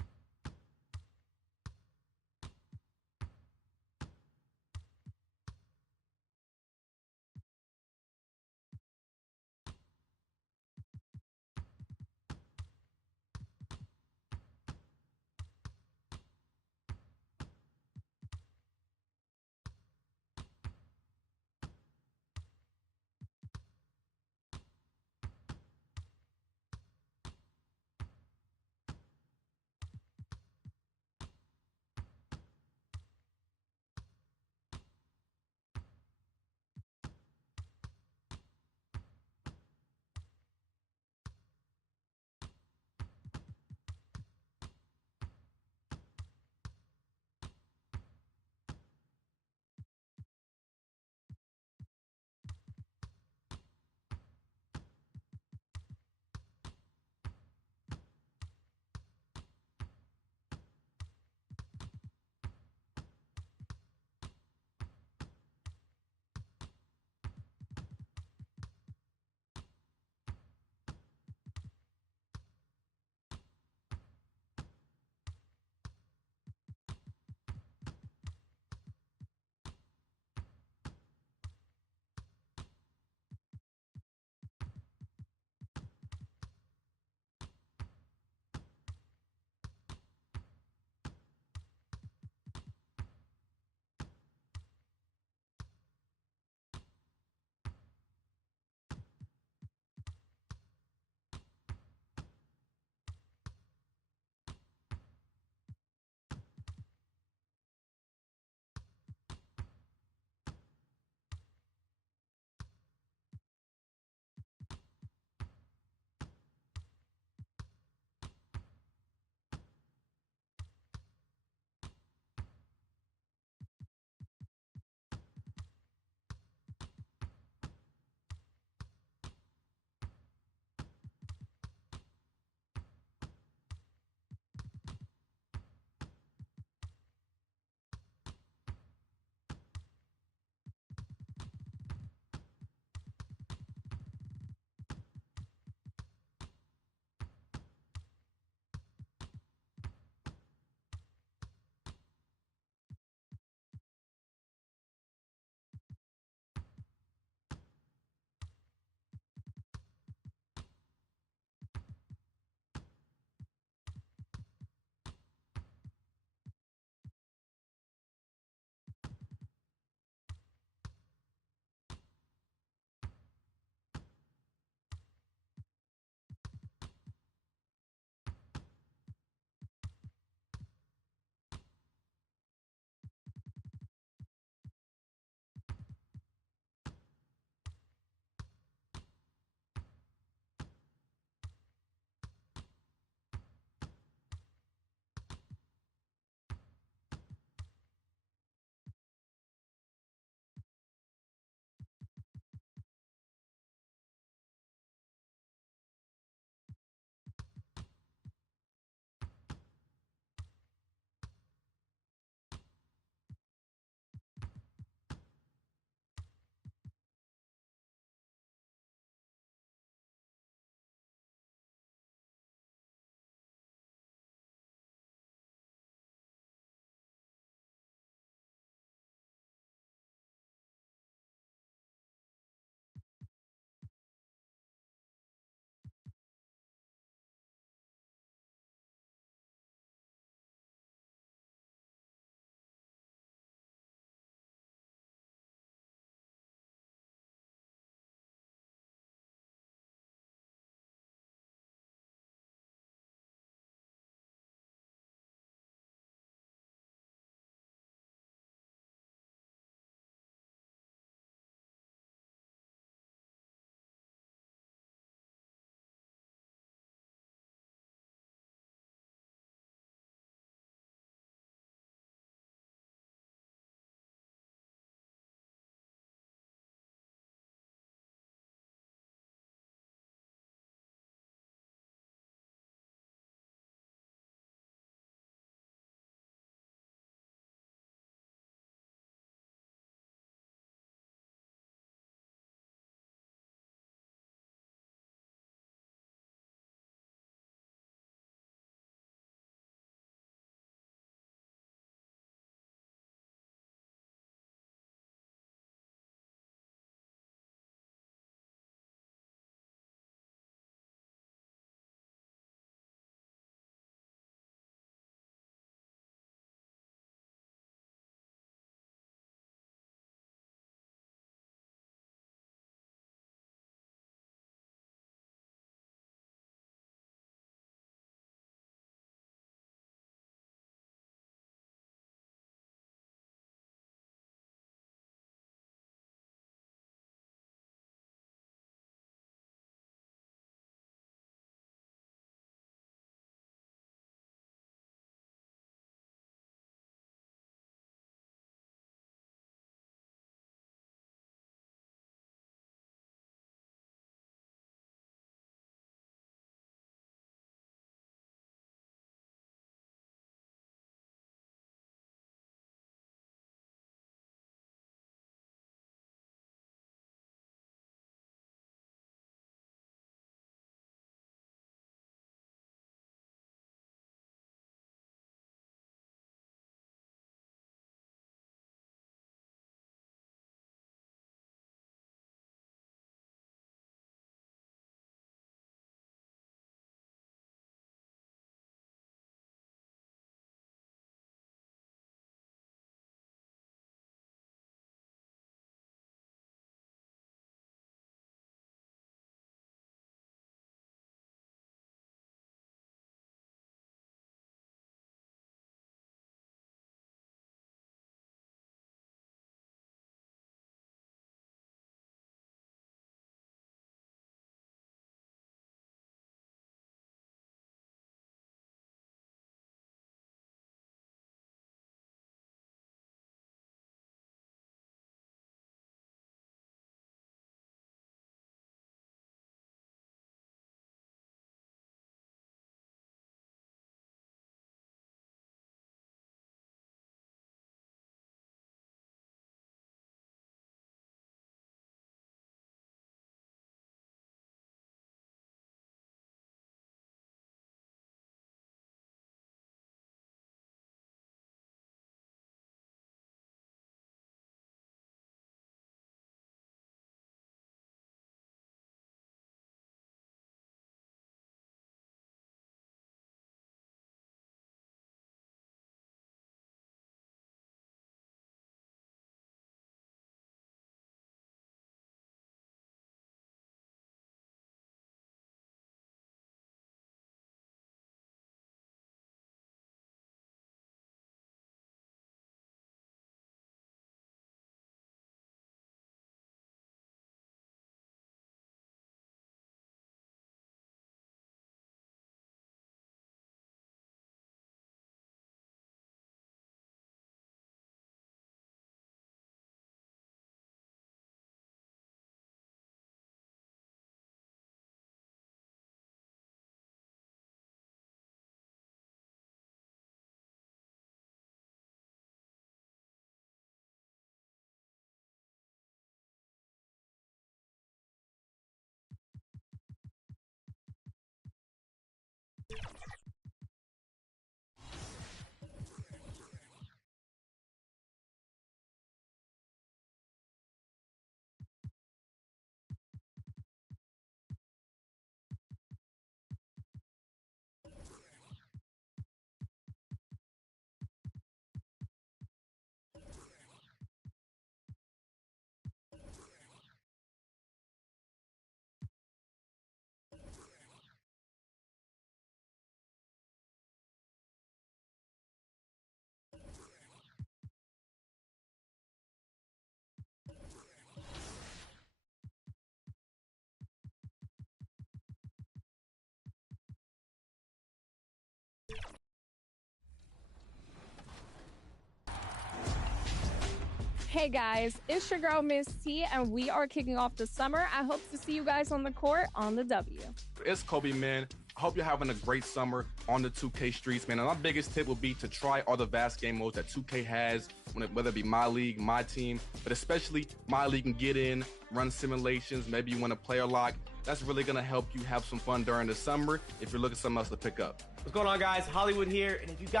Hey guys, it's your girl Miss T, and we are kicking off the summer. I hope to see you guys on the court on the W. It's Kobe, man. I hope you're having a great summer on the 2K streets, man. And my biggest tip would be to try all the vast game modes that 2K has, whether it be My League, My Team, but especially My League and Get In, run simulations, maybe you want a player lock. That's really going to help you have some fun during the summer if you're looking for something else to pick up. What's going on, guys? Hollywood here, and if you got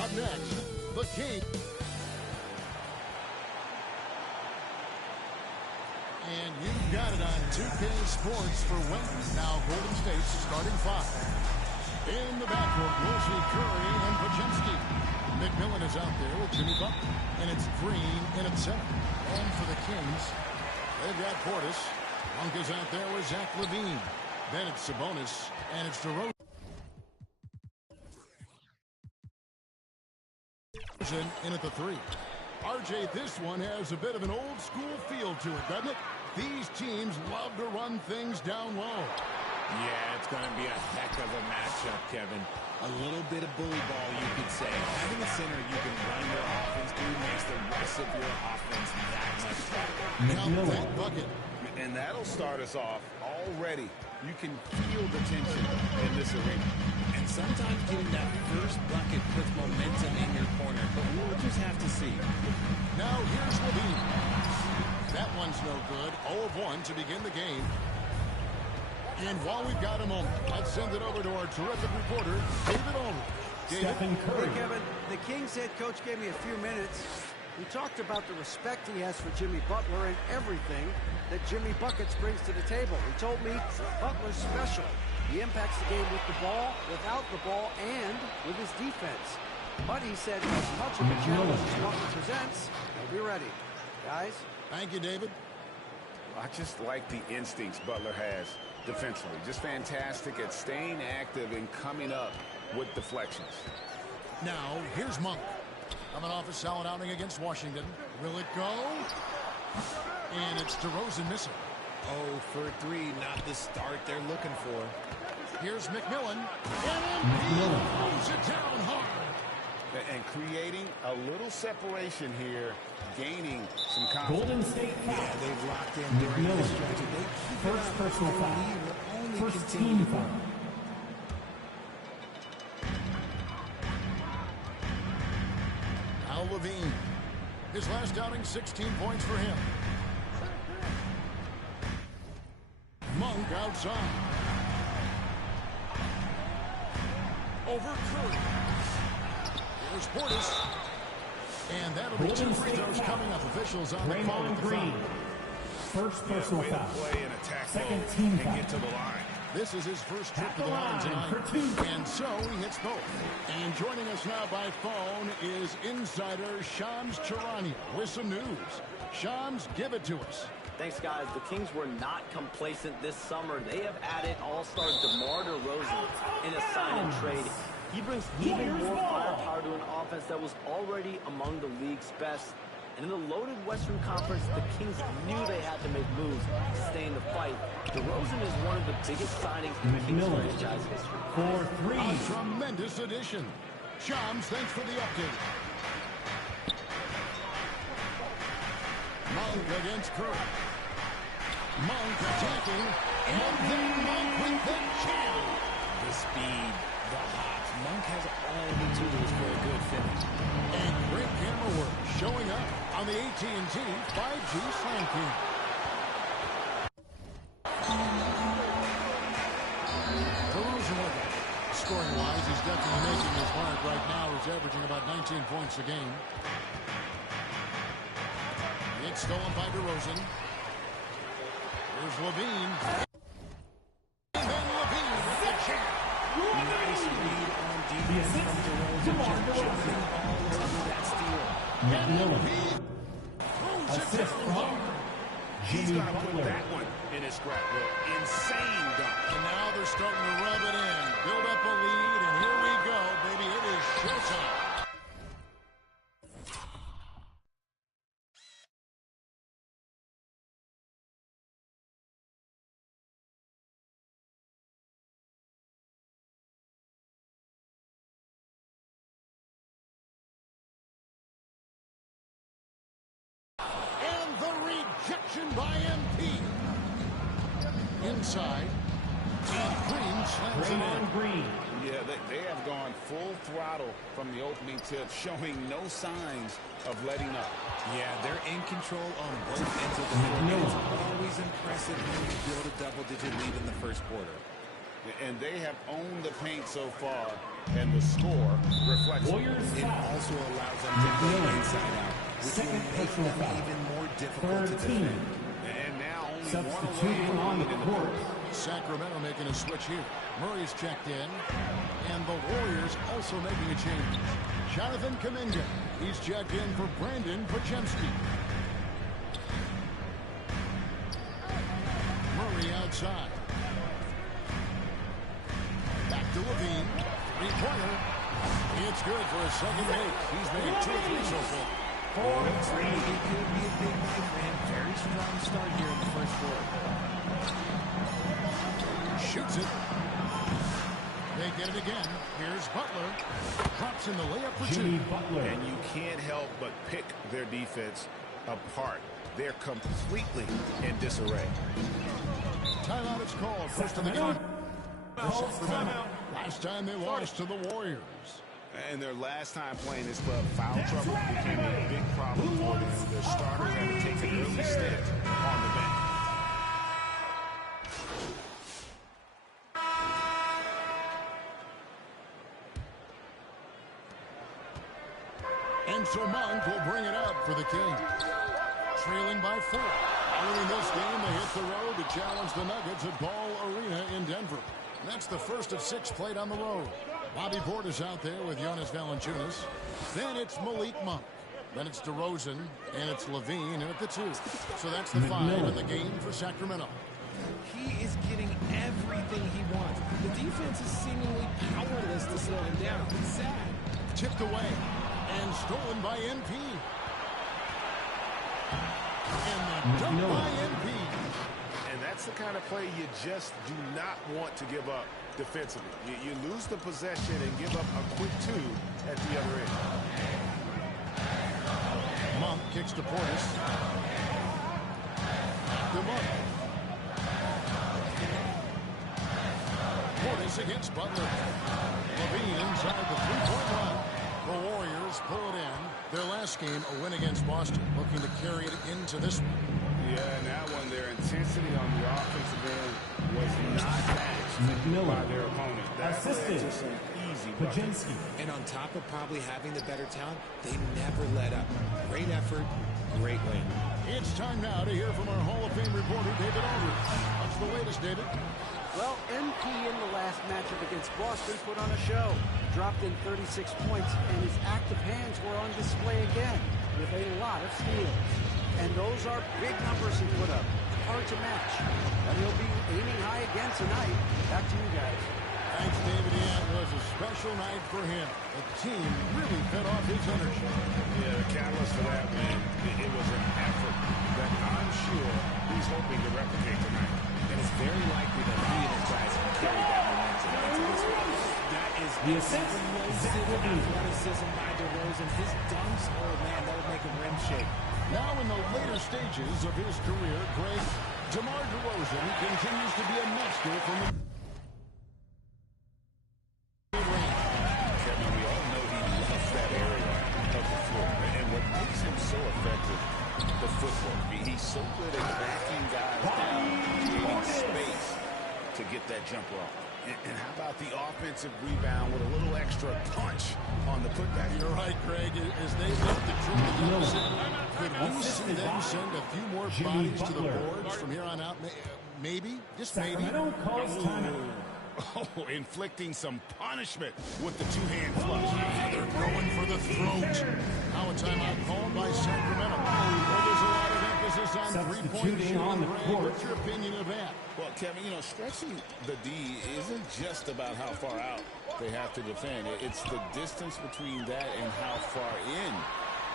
Up next, the King. And you've got it on 2K Sports for Wednesday. Now Golden State's starting five. In the backcourt, we'll see Curry and Pachinski. McMillan is out there with Jimmy Butler. And it's Green in at center. And for the Kings, they've got Portis. Monk is out there with Zach LaVine. Then it's Sabonis, and it's DeRozan. In at the three. RJ, this one has a bit of an old school feel to it, doesn't it? These teams love to run things down low. Yeah, it's going to be a heck of a matchup, Kevin. A little bit of bully ball, you could say. Having a center you can run your offense through makes the rest of your offense that much better. Now that bucket. And that'll start us off already. You can feel the tension in this arena. And sometimes getting that first bucket puts momentum in your corner, but we'll just have to see. Now here's LaVine. That one's no good. 0 of 1 to begin the game. And while we've got a moment, let's send it over to our terrific reporter, David Aldridge. Stephen Curry. Hey, Kevin, the Kings head coach gave me a few minutes. He talked about the respect he has for Jimmy Butler and everything that Jimmy Buckets brings to the table. He told me Butler's special. He impacts the game with the ball, without the ball, and with his defense. But he said as much of a challenge as Butler presents, he'll be ready. Guys? Thank you, David. I just like the instincts Butler has defensively. Just fantastic at staying active and coming up with deflections. Now, here's Monk. Coming off a solid outing against Washington. Will it go? And it's DeRozan missing. 0 for 3, not the start they're looking for. Here's McMillan. And he throws it down hard. And creating a little separation here, gaining some confidence. Golden State foul. Yeah, they've locked in during this stretch. They keep First personal foul. First team foul. Now LaVine. His last outing, 16 points for him. Monk outside. Over Curry. Here's Portis. And that'll be 2 free throws coming up. Officials on the call at the Green. First personal foul. Play and attack Second mode team and foul. get to the line. This is his first trip to the line tonight. And so he hits both. And joining us now by phone is insider Shams Charania with some news. Shams, give it to us. Thanks, guys. The Kings were not complacent this summer. They have added all-star DeMar DeRozan in a sign-and-trade. He brings even more firepower to an offense that was already among the league's best. And in the loaded Western Conference, the Kings knew they had to make moves to stay in the fight. DeRozan is one of the biggest signings in the Kings franchise history. 4-3. A tremendous addition. Shams, thanks for the update. Monk against Curry. Monk attacking, and then Monk with the jam. The speed, the hops. Monk has all the tools for a good finish. And great camera work showing up on the AT&T 5G Slam King. apart right now. He's averaging about 19 points a game. It's stolen by DeRozan. Here's Levine. And then Levine with the jam. Nice read on defense from DeRozan, just jumping all over that steal. Assist from He's going to put that one in his scrapbook. Insane dunk. And now they're starting to rub it in. Build up a lead, and here we go, baby. It is showtime. And the rejection by MP. Inside. And Green slams it in. Green. Yeah, they have gone full throttle from the opening tip, showing no signs of letting up. Yeah, they're in control on both ends of the floor. It's always impressive when you build a double-digit lead in the first quarter. And they have owned the paint so far, and the score reflects it. It also allows them to go inside out, which will make them even more difficult to defend. And now only Substituting on the court. Sacramento making a switch here. Murray's checked in, and the Warriors also making a change. Jonathan Kuminga, he's checked in for Brandon Podziemski. Murray outside. Back to Levine. Three-pointer. It's good for a second make. He's made 2 of 3 so far. It could be a big night for him. Very strong start here in the first quarter. Shoots it. They get it again. Here's Butler. Drops in the layup for 2. And you can't help but pick their defense apart. They're completely in disarray. Timeout is called. First of the game. Last time they lost to the Warriors. And their last time playing this club, foul trouble became a big problem for them. Their starters had to take an early stint on the bench. And so Monk will bring it up for the Kings. Trailing by 4. Early in this game, they hit the road to challenge the Nuggets at Ball Arena in Denver. That's the first of 6 played on the road. Bobby Portis out there with Jonas Valanciunas. Then it's Malik Monk. Then it's DeRozan, and it's Levine in at the 2. So that's the 5 in the game for Sacramento. He is getting everything he wants. The defense is seemingly powerless to slow him down. It's sad. Tipped away and stolen by NP. And the dunk by NP. And that's the kind of play you just do not want to give up defensively. You lose the possession and give up a quick 2 at the other end. Monk kicks to Portis. To Monk. Portis against Butler. Levine inside the 3-point line. The Warriors pull it in. Their last game, a win against Boston, looking to carry it into this one. Yeah, and that one, their intensity on the offensive end was not matched by their opponent. That led to some easy buckets. And on top of probably having the better talent, they never let up. Great effort, great win. It's time now to hear from our Hall of Fame reporter, David Aldridge. What's the latest, David? Well, MP in the last matchup against Boston put on a show. Dropped in 36 points, and his active hands were on display again with a lot of steals. And those are big numbers he put up. Hard to match. And he'll be aiming high again tonight. Back to you guys. Thanks, David. Yeah, it was a special night for him. The team really fed off his energy. Yeah, the catalyst for that win, it was an effort that I'm sure he's hoping to replicate tonight. And it's very likely that he and his guys can carry that momentum into this one. That is explosive athleticism by DeRozan. His dunks, oh man, that would make a rim shake. Now in the later stages of his career, Greg, DeMar DeRozan continues to be a master from the... Kevin, we all know he loves that area of the floor. And what makes him so effective, the footwork. He's so good at backing guys down, creating space to get that jumper off. And how about the offensive rebound with a little extra punch on the putback? You're right, Greg. As they look to trim the deficit, could we see them send a few more bodies to the boards from here on out? Maybe, just maybe. Oh, inflicting some punishment with the two-hand flush. They're going for the throat. Now a timeout called by Sacramento. Well, there's a lot of emphasis on three-point shooting. What's your opinion of that? Well, Kevin, you know, stretching the D isn't just about how far out they have to defend. It's the distance between that and how far in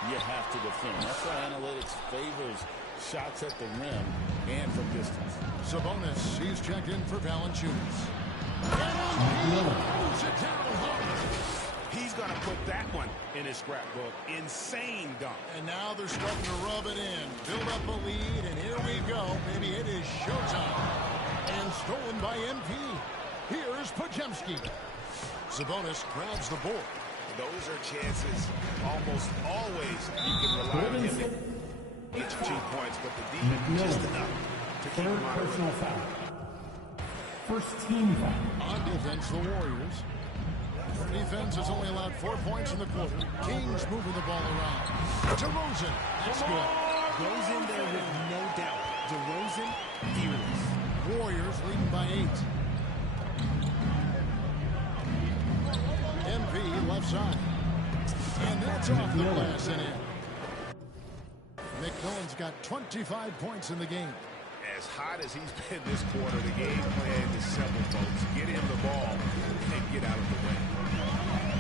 you have to defend. That's why analytics favors shots at the rim and from distance. Sabonis, he's checked in for Valanciunas. He's going to put that one in his scrapbook. Insane dunk. And now they're starting to rub it in. Build up a lead, and here we go. Maybe it is showtime. And stolen by MP. Here's Podziemski. Sabonis grabs the board. Those are chances almost always you can rely on him. Each 2 points, but the D just enough to keep him out of it. First team foul. On defense, the Warriors. Their defense has only allowed 4 points in the quarter. Kings moving the ball around. DeRozan, that's good. Goes in there with no doubt. DeRozan, fearless. Warriors leading by 8. MP left side. And that's off the glass and in. McMillan's got 25 points in the game. As hot as he's been this quarter, the game plan is simple, folks. Get him the ball and get out of the way.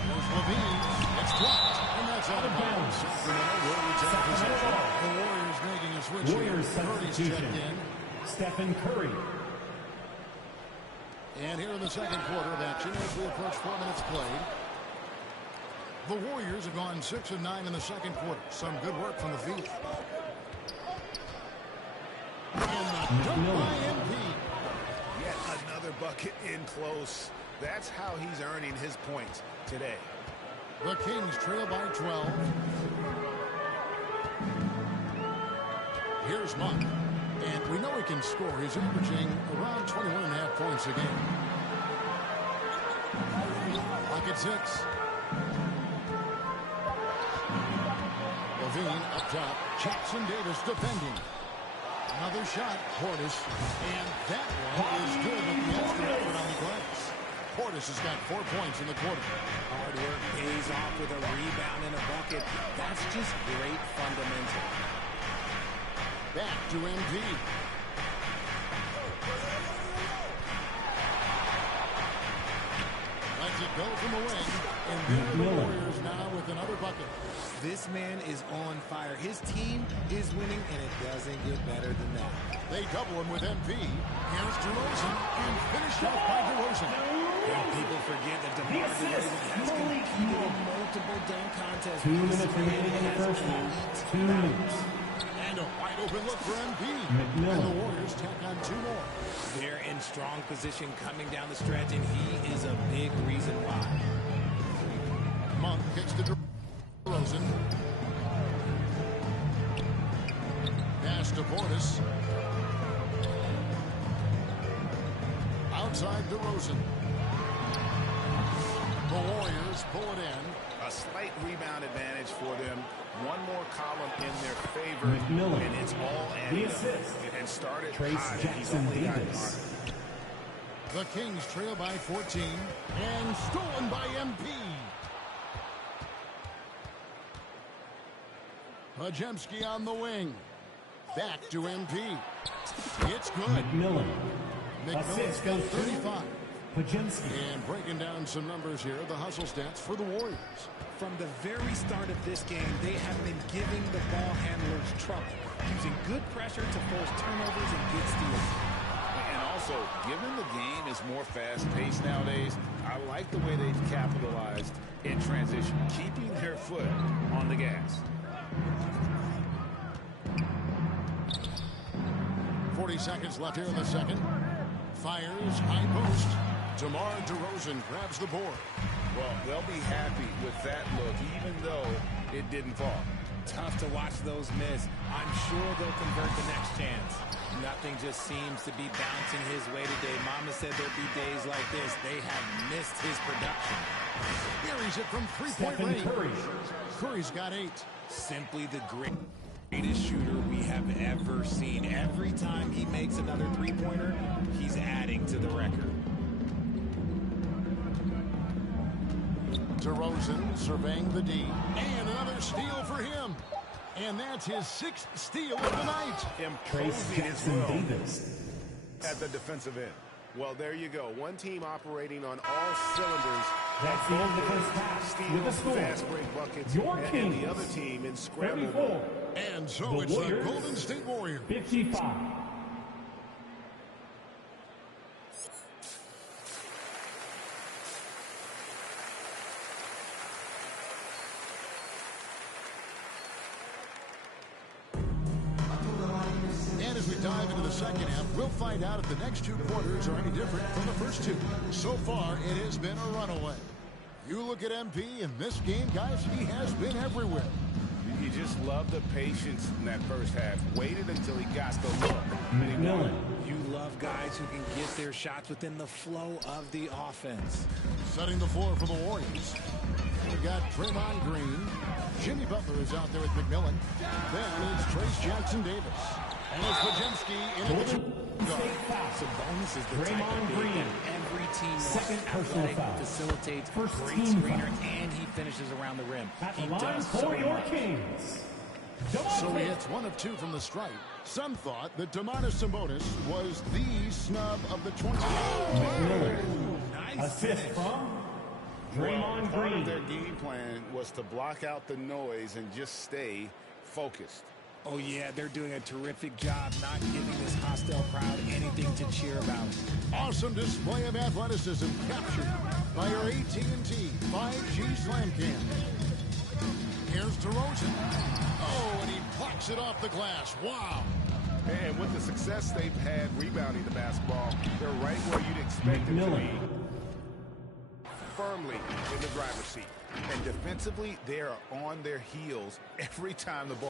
There's Levine. It's blocked. And that's out of bounds. Sacramento will retain possession. The Warriors making a switch Warriors here. Curry's checked in. Stephen Curry. And here in the second quarter of action, as we approach 4 minutes played, the Warriors have gone 6 of 9 in the second quarter. Some good work from the field. And the dunk by MP. Yet another bucket in close. That's how he's earning his points today. The Kings trail by 12. Here's Monk. And we know he can score. He's averaging around 21.5 points a game. Pocket 6. Levine up top. Jackson Davis defending. Another shot, Portis, and that one is good with the extra effort on the glass. Portis has got 4 points in the quarter. Hard work pays off with a rebound and a bucket. That's just great fundamental. Back to MP. Lets it go from the wing, and there are the Warriors now with another bucket. This man is on fire. His team is winning, and it doesn't get better than that. They double him with MP. Here's DeRozan, and finished off by DeRozan. And people forget that DeMar DeRozan has competed in multiple dunk contests. 2 minutes remaining in the first half. 2 minutes. And a wide open look for MP. McMillan. And the Warriors tack on 2 more. They're in strong position coming down the stretch, and he is a big reason why. Monk kicks to DeRozan. Pass to Portis. Outside DeRozan. The Warriors pull it in. A slight rebound advantage for them. One more column in their favor, McMillan. and it's all added up. And started high. He's only gotten harder. The Kings trail by 14 and stolen by MP. Podziemski on the wing. Back to MP. It's good. McMillan. McMillan's got 35. Podziemski. And breaking down some numbers here, the hustle stats for the Warriors. From the very start of this game, they have been giving the ball handlers trouble, using good pressure to force turnovers and get steals. And also, given the game is more fast-paced nowadays, I like the way they've capitalized in transition, keeping their foot on the gas. 40 seconds left here in the second. Fires, high post. DeMar DeRozan grabs the board. Well, they'll be happy with that look, even though it didn't fall. Tough to watch those miss. I'm sure they'll convert the next chance. Nothing just seems to be bouncing his way today. Mama said there'd be days like this. They have missed his production. Buries it from three-point range. Curry's got 8. Simply the greatest shooter we have ever seen. Every time he makes another three-pointer, he's adding to the record. DeRozan surveying the D. And another steal for him. And that's his 6th steal of the night. Imposing as well at the defensive end. Well, there you go. One team operating on all cylinders. That's the end of the first half. With the score, fast break buckets, your and Kings, the other team in scramble. 34. And so it's the Golden State Warriors. 55. And as we dive into the second half, we'll find out if the next 2 quarters are any different from the first 2. So far, it has been a runaway. You look at MP in this game, guys, he has been everywhere. You just love the patience in that first half. Waited until he got the look. McMillan. You love guys who can get their shots within the flow of the offense. Setting the floor for the Warriors. We got Draymond Green. Jimmy Butler is out there with McMillan. Then it's Trace Jackson-Davis. And it's Pajemski in the Sabonis is the type of big that every team Second wants. personal Athletic, foul. facilitates, First great team screener, foul. and he finishes around the rim. At He the line does for so your much. Kings. So he hits 1 of 2 from the stripe. Some thought that Domantas Sabonis was the snub of the 20. Nice Assist finish. from Well, Draymond part Green. of their game plan was to block out the noise and just stay focused. Oh, yeah, they're doing a terrific job not giving this hostile crowd anything to cheer about. Awesome display of athleticism captured by our AT&T 5G Slam Cam. Here's DeRozan. Oh, and he blocks it off the glass. Wow. And with the success they've had rebounding the basketball, they're right where you'd expect them to be. Firmly in the driver's seat. And defensively, they are on their heels every time the ball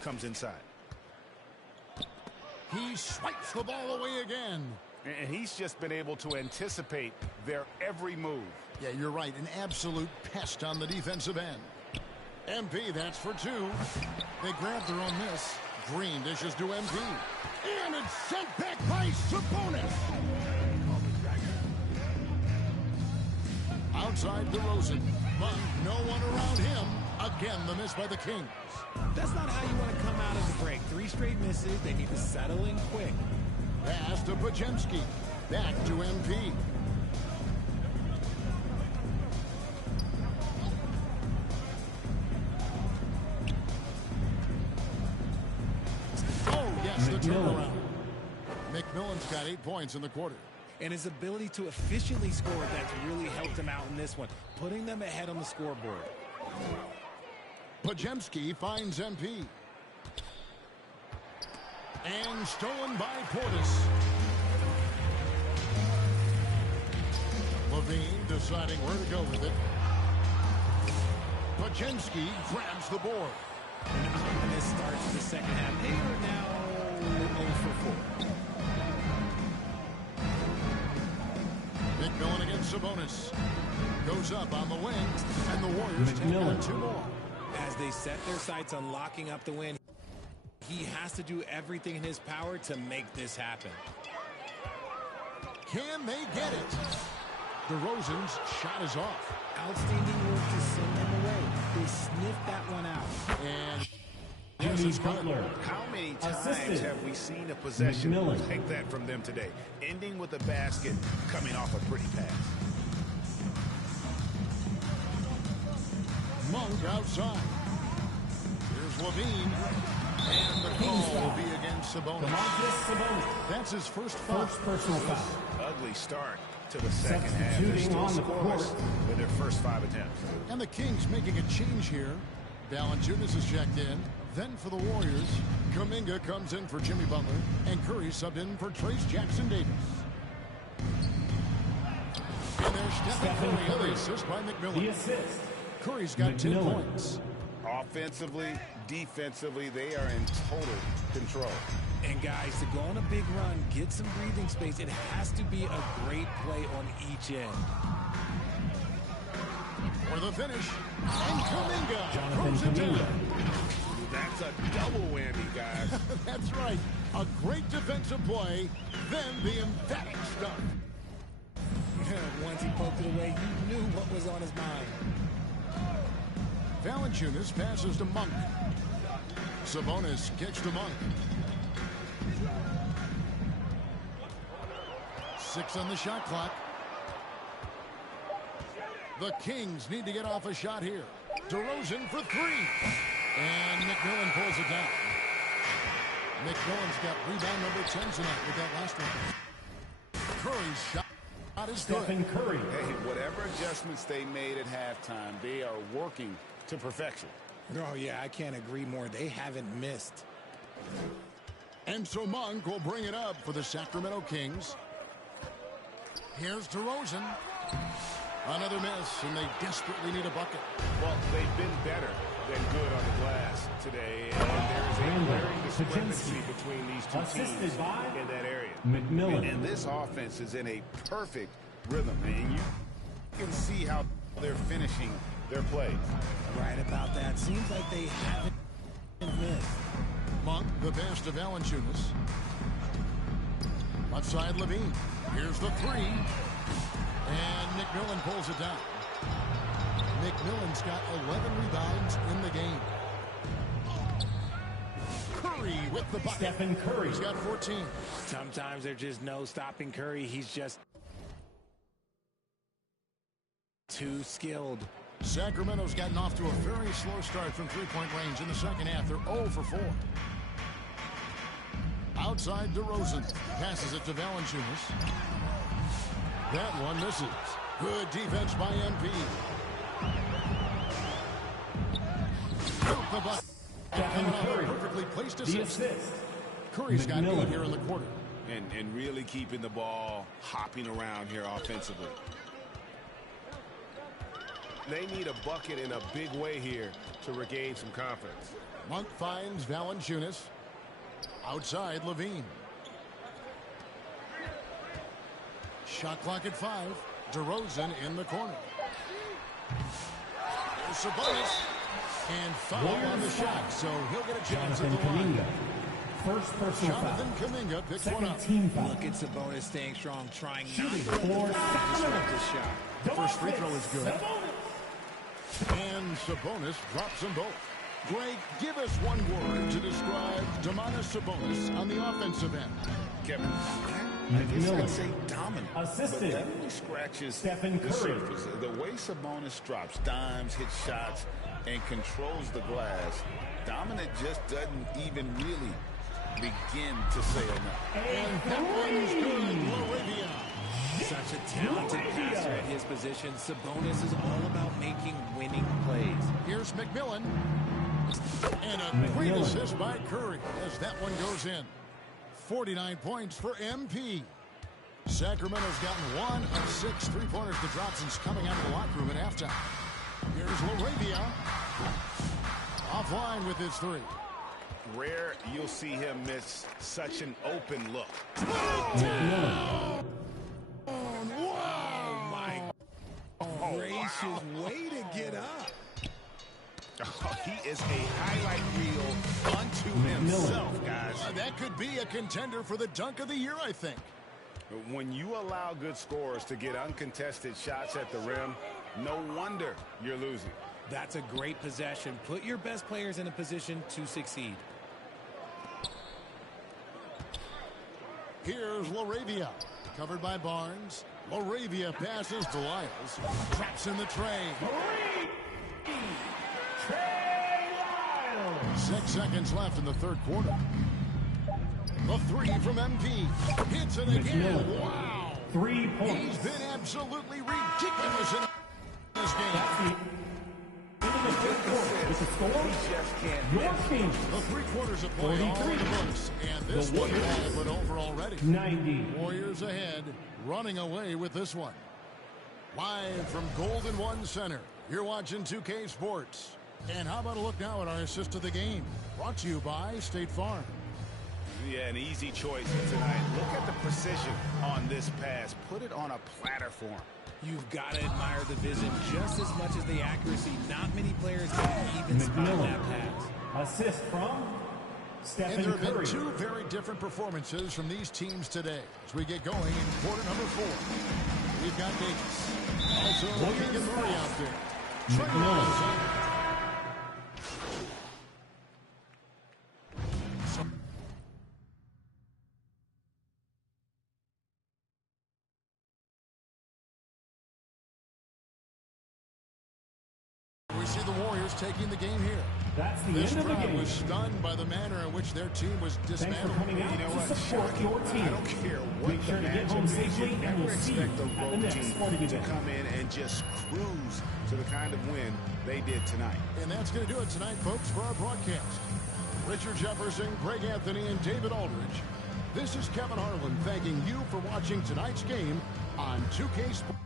comes inside. He swipes the ball away again. And he's just been able to anticipate their every move. Yeah, you're right. An absolute pest on the defensive end. MP, that's for 2. They grab their own miss. Green dishes to MP. And it's sent back by Sabonis. Outside DeRozan. But no one around him. Again, the miss by the Kings. That's not how you want to come out of the break. 3 straight misses. They need to settle in quick. Pass to Pajemski. Back to MP. Oh, yes, the turnaround. McMillan's got 8 points in the quarter. And his ability to efficiently score, that's really helped him out in this one, putting them ahead on the scoreboard. Pajemski finds MP. And stolen by Portis. Levine deciding where to go with it. Pajemski grabs the board. And this starts the second half. They are now 0 for 4. McMillan against Sabonis. Goes up on the wing, and the Warriors take on 2 more. As they set their sights on locking up the win, he has to do everything in his power to make this happen. Can they get it? DeRozan's shot is off. Outstanding work to send them away. They sniffed that one out. And Jimmy Butler. How many times Assisted. have we seen a possession McMillan. like that from them today? Ending with a basket, coming off a pretty pass. Monk outside. Here's Levine. And the call will be against Sabonis. That's his first foul. First personal foul. Ugly start to the second half. They're Substituting still on the scoreless court. with their first 5 attempts. And the Kings making a change here. Valanciunas is checked in. Then for the Warriors, Kuminga comes in for Jimmy Butler, and Curry subbed in for Trace Jackson-Davis. And there's Stephen Curry, the assist by McMillan. The assist. Curry's got 10 points. Offensively, defensively, they are in total control. And guys, to go on a big run, get some breathing space, it has to be a great play on each end. For the finish, and Kuminga throws it down. That's a double whammy, guys. That's right. A great defensive play, then the emphatic stuff. Once he poked it away, you knew what was on his mind. Valanciunas passes to Monk. Sabonis kicks to Monk. 6 on the shot clock. The Kings need to get off a shot here. DeRozan for 3. And McMillan pulls it down. McMillan's got rebound number 10 tonight with that last one. Curry's shot is good. Stephen Curry. Hey, whatever adjustments they made at halftime, they are working to perfection. Oh, yeah, I can't agree more. They haven't missed. And so Monk will bring it up for the Sacramento Kings. Here's DeRozan. Another miss, and they desperately need a bucket. Well, they've been better than good on the glass today, and there is a glaring discrepancy between these two teams in that area. McMillan. And this offense is in a perfect rhythm, and you can see how they're finishing their plays. Right about that. Seems like they haven't missed. Monk, the pass to Valanciunas. Left side, Levine. Here's the 3. And McMillan pulls it down. McMillan's got 11 rebounds in the game. Curry with the bucket. Stephen Curry. He's got 14. Sometimes there's just no stopping Curry. He's just too skilled. Sacramento's gotten off to a very slow start from three-point range in the second half. They're 0 for 4. Outside, DeRozan passes it to Valanciunas. That one misses. Good defense by MP. The bucket. Curry. Perfectly placed The assist. assist. Curry's got 8 here in the quarter. And really keeping the ball hopping around here offensively. They need a bucket in a big way here to regain some confidence. Monk finds Valanciunas. Outside, Levine. Shot clock at 5. DeRozan in the corner. There's Sabonis. And foul on the shot, so he'll get a chance at the line. First personal Jonathan foul. Kuminga picks Second one up. team foul. Look at Sabonis staying strong, trying not Shooting to let for the disrupt the shot. The first free throw is good. And Sabonis drops them both. Greg, give us one word to describe Domantas Sabonis on the offensive end. Kevin, I guess I'd say dominant. Assisted. But that only scratches Stephen the Curry. surface. The way Sabonis drops dimes, hits shots, and controls the glass, dominant just doesn't even really begin to say enough. And that one's good. Laravia. Such a talented passer at his position. Sabonis is all about making winning plays. Here's McMillan. And a great assist by Curry as that one goes in. 49 points for MP. Sacramento's gotten 1 of 6 three-pointers to drop since coming out of the locker room at halftime. Here's Laravia. Offline with his 3. Rare you'll see him miss such an open look. Wow! Gracious way to get up. Oh, he is a highlight reel unto himself, guys. That could be a contender for the dunk of the year, I think. When you allow good scorers to get uncontested shots at the rim, no wonder you're losing. That's a great possession. Put your best players in a position to succeed. Here's Laravia. Covered by Barnes. Laravia passes to Lyles. Traps in the tray. 6 seconds left in the third quarter. The 3 from MP. Hits it again. Wow. 3 points. He's been absolutely ridiculous in this game. the third quarter with the score, your team. The 3 quarters of play all in the books, and this The one Warriors. all but over already. 90. Warriors ahead, running away with this one. Live from Golden One Center, you're watching 2K Sports. And how about a look now at our assist of the game? Brought to you by State Farm. Yeah, an easy choice tonight. Look at the precision on this pass. Put it on a platter for him. You've got to admire the vision just as much as the accuracy. Not many players can even spot that pass. Assist from And Stephen there have been Curry. 2 very different performances from these teams today. As we get going in quarter number 4, we've got Davis. Also, Keegan Murray out there. McMillan. We see the Warriors taking the game here. That's the This end of the crowd game. was stunned by the manner in which their team was Thanks for dismantled. coming out to support your team. I don't care what Make sure the to get home matchup is. safely, You and never we'll see you expect the at the road next team sporting to event. come in and just cruise to the kind of win they did tonight. And that's going to do it tonight, folks, for our broadcast. Richard Jefferson, Greg Anthony, and David Aldridge. This is Kevin Harlan thanking you for watching tonight's game on 2K Sports.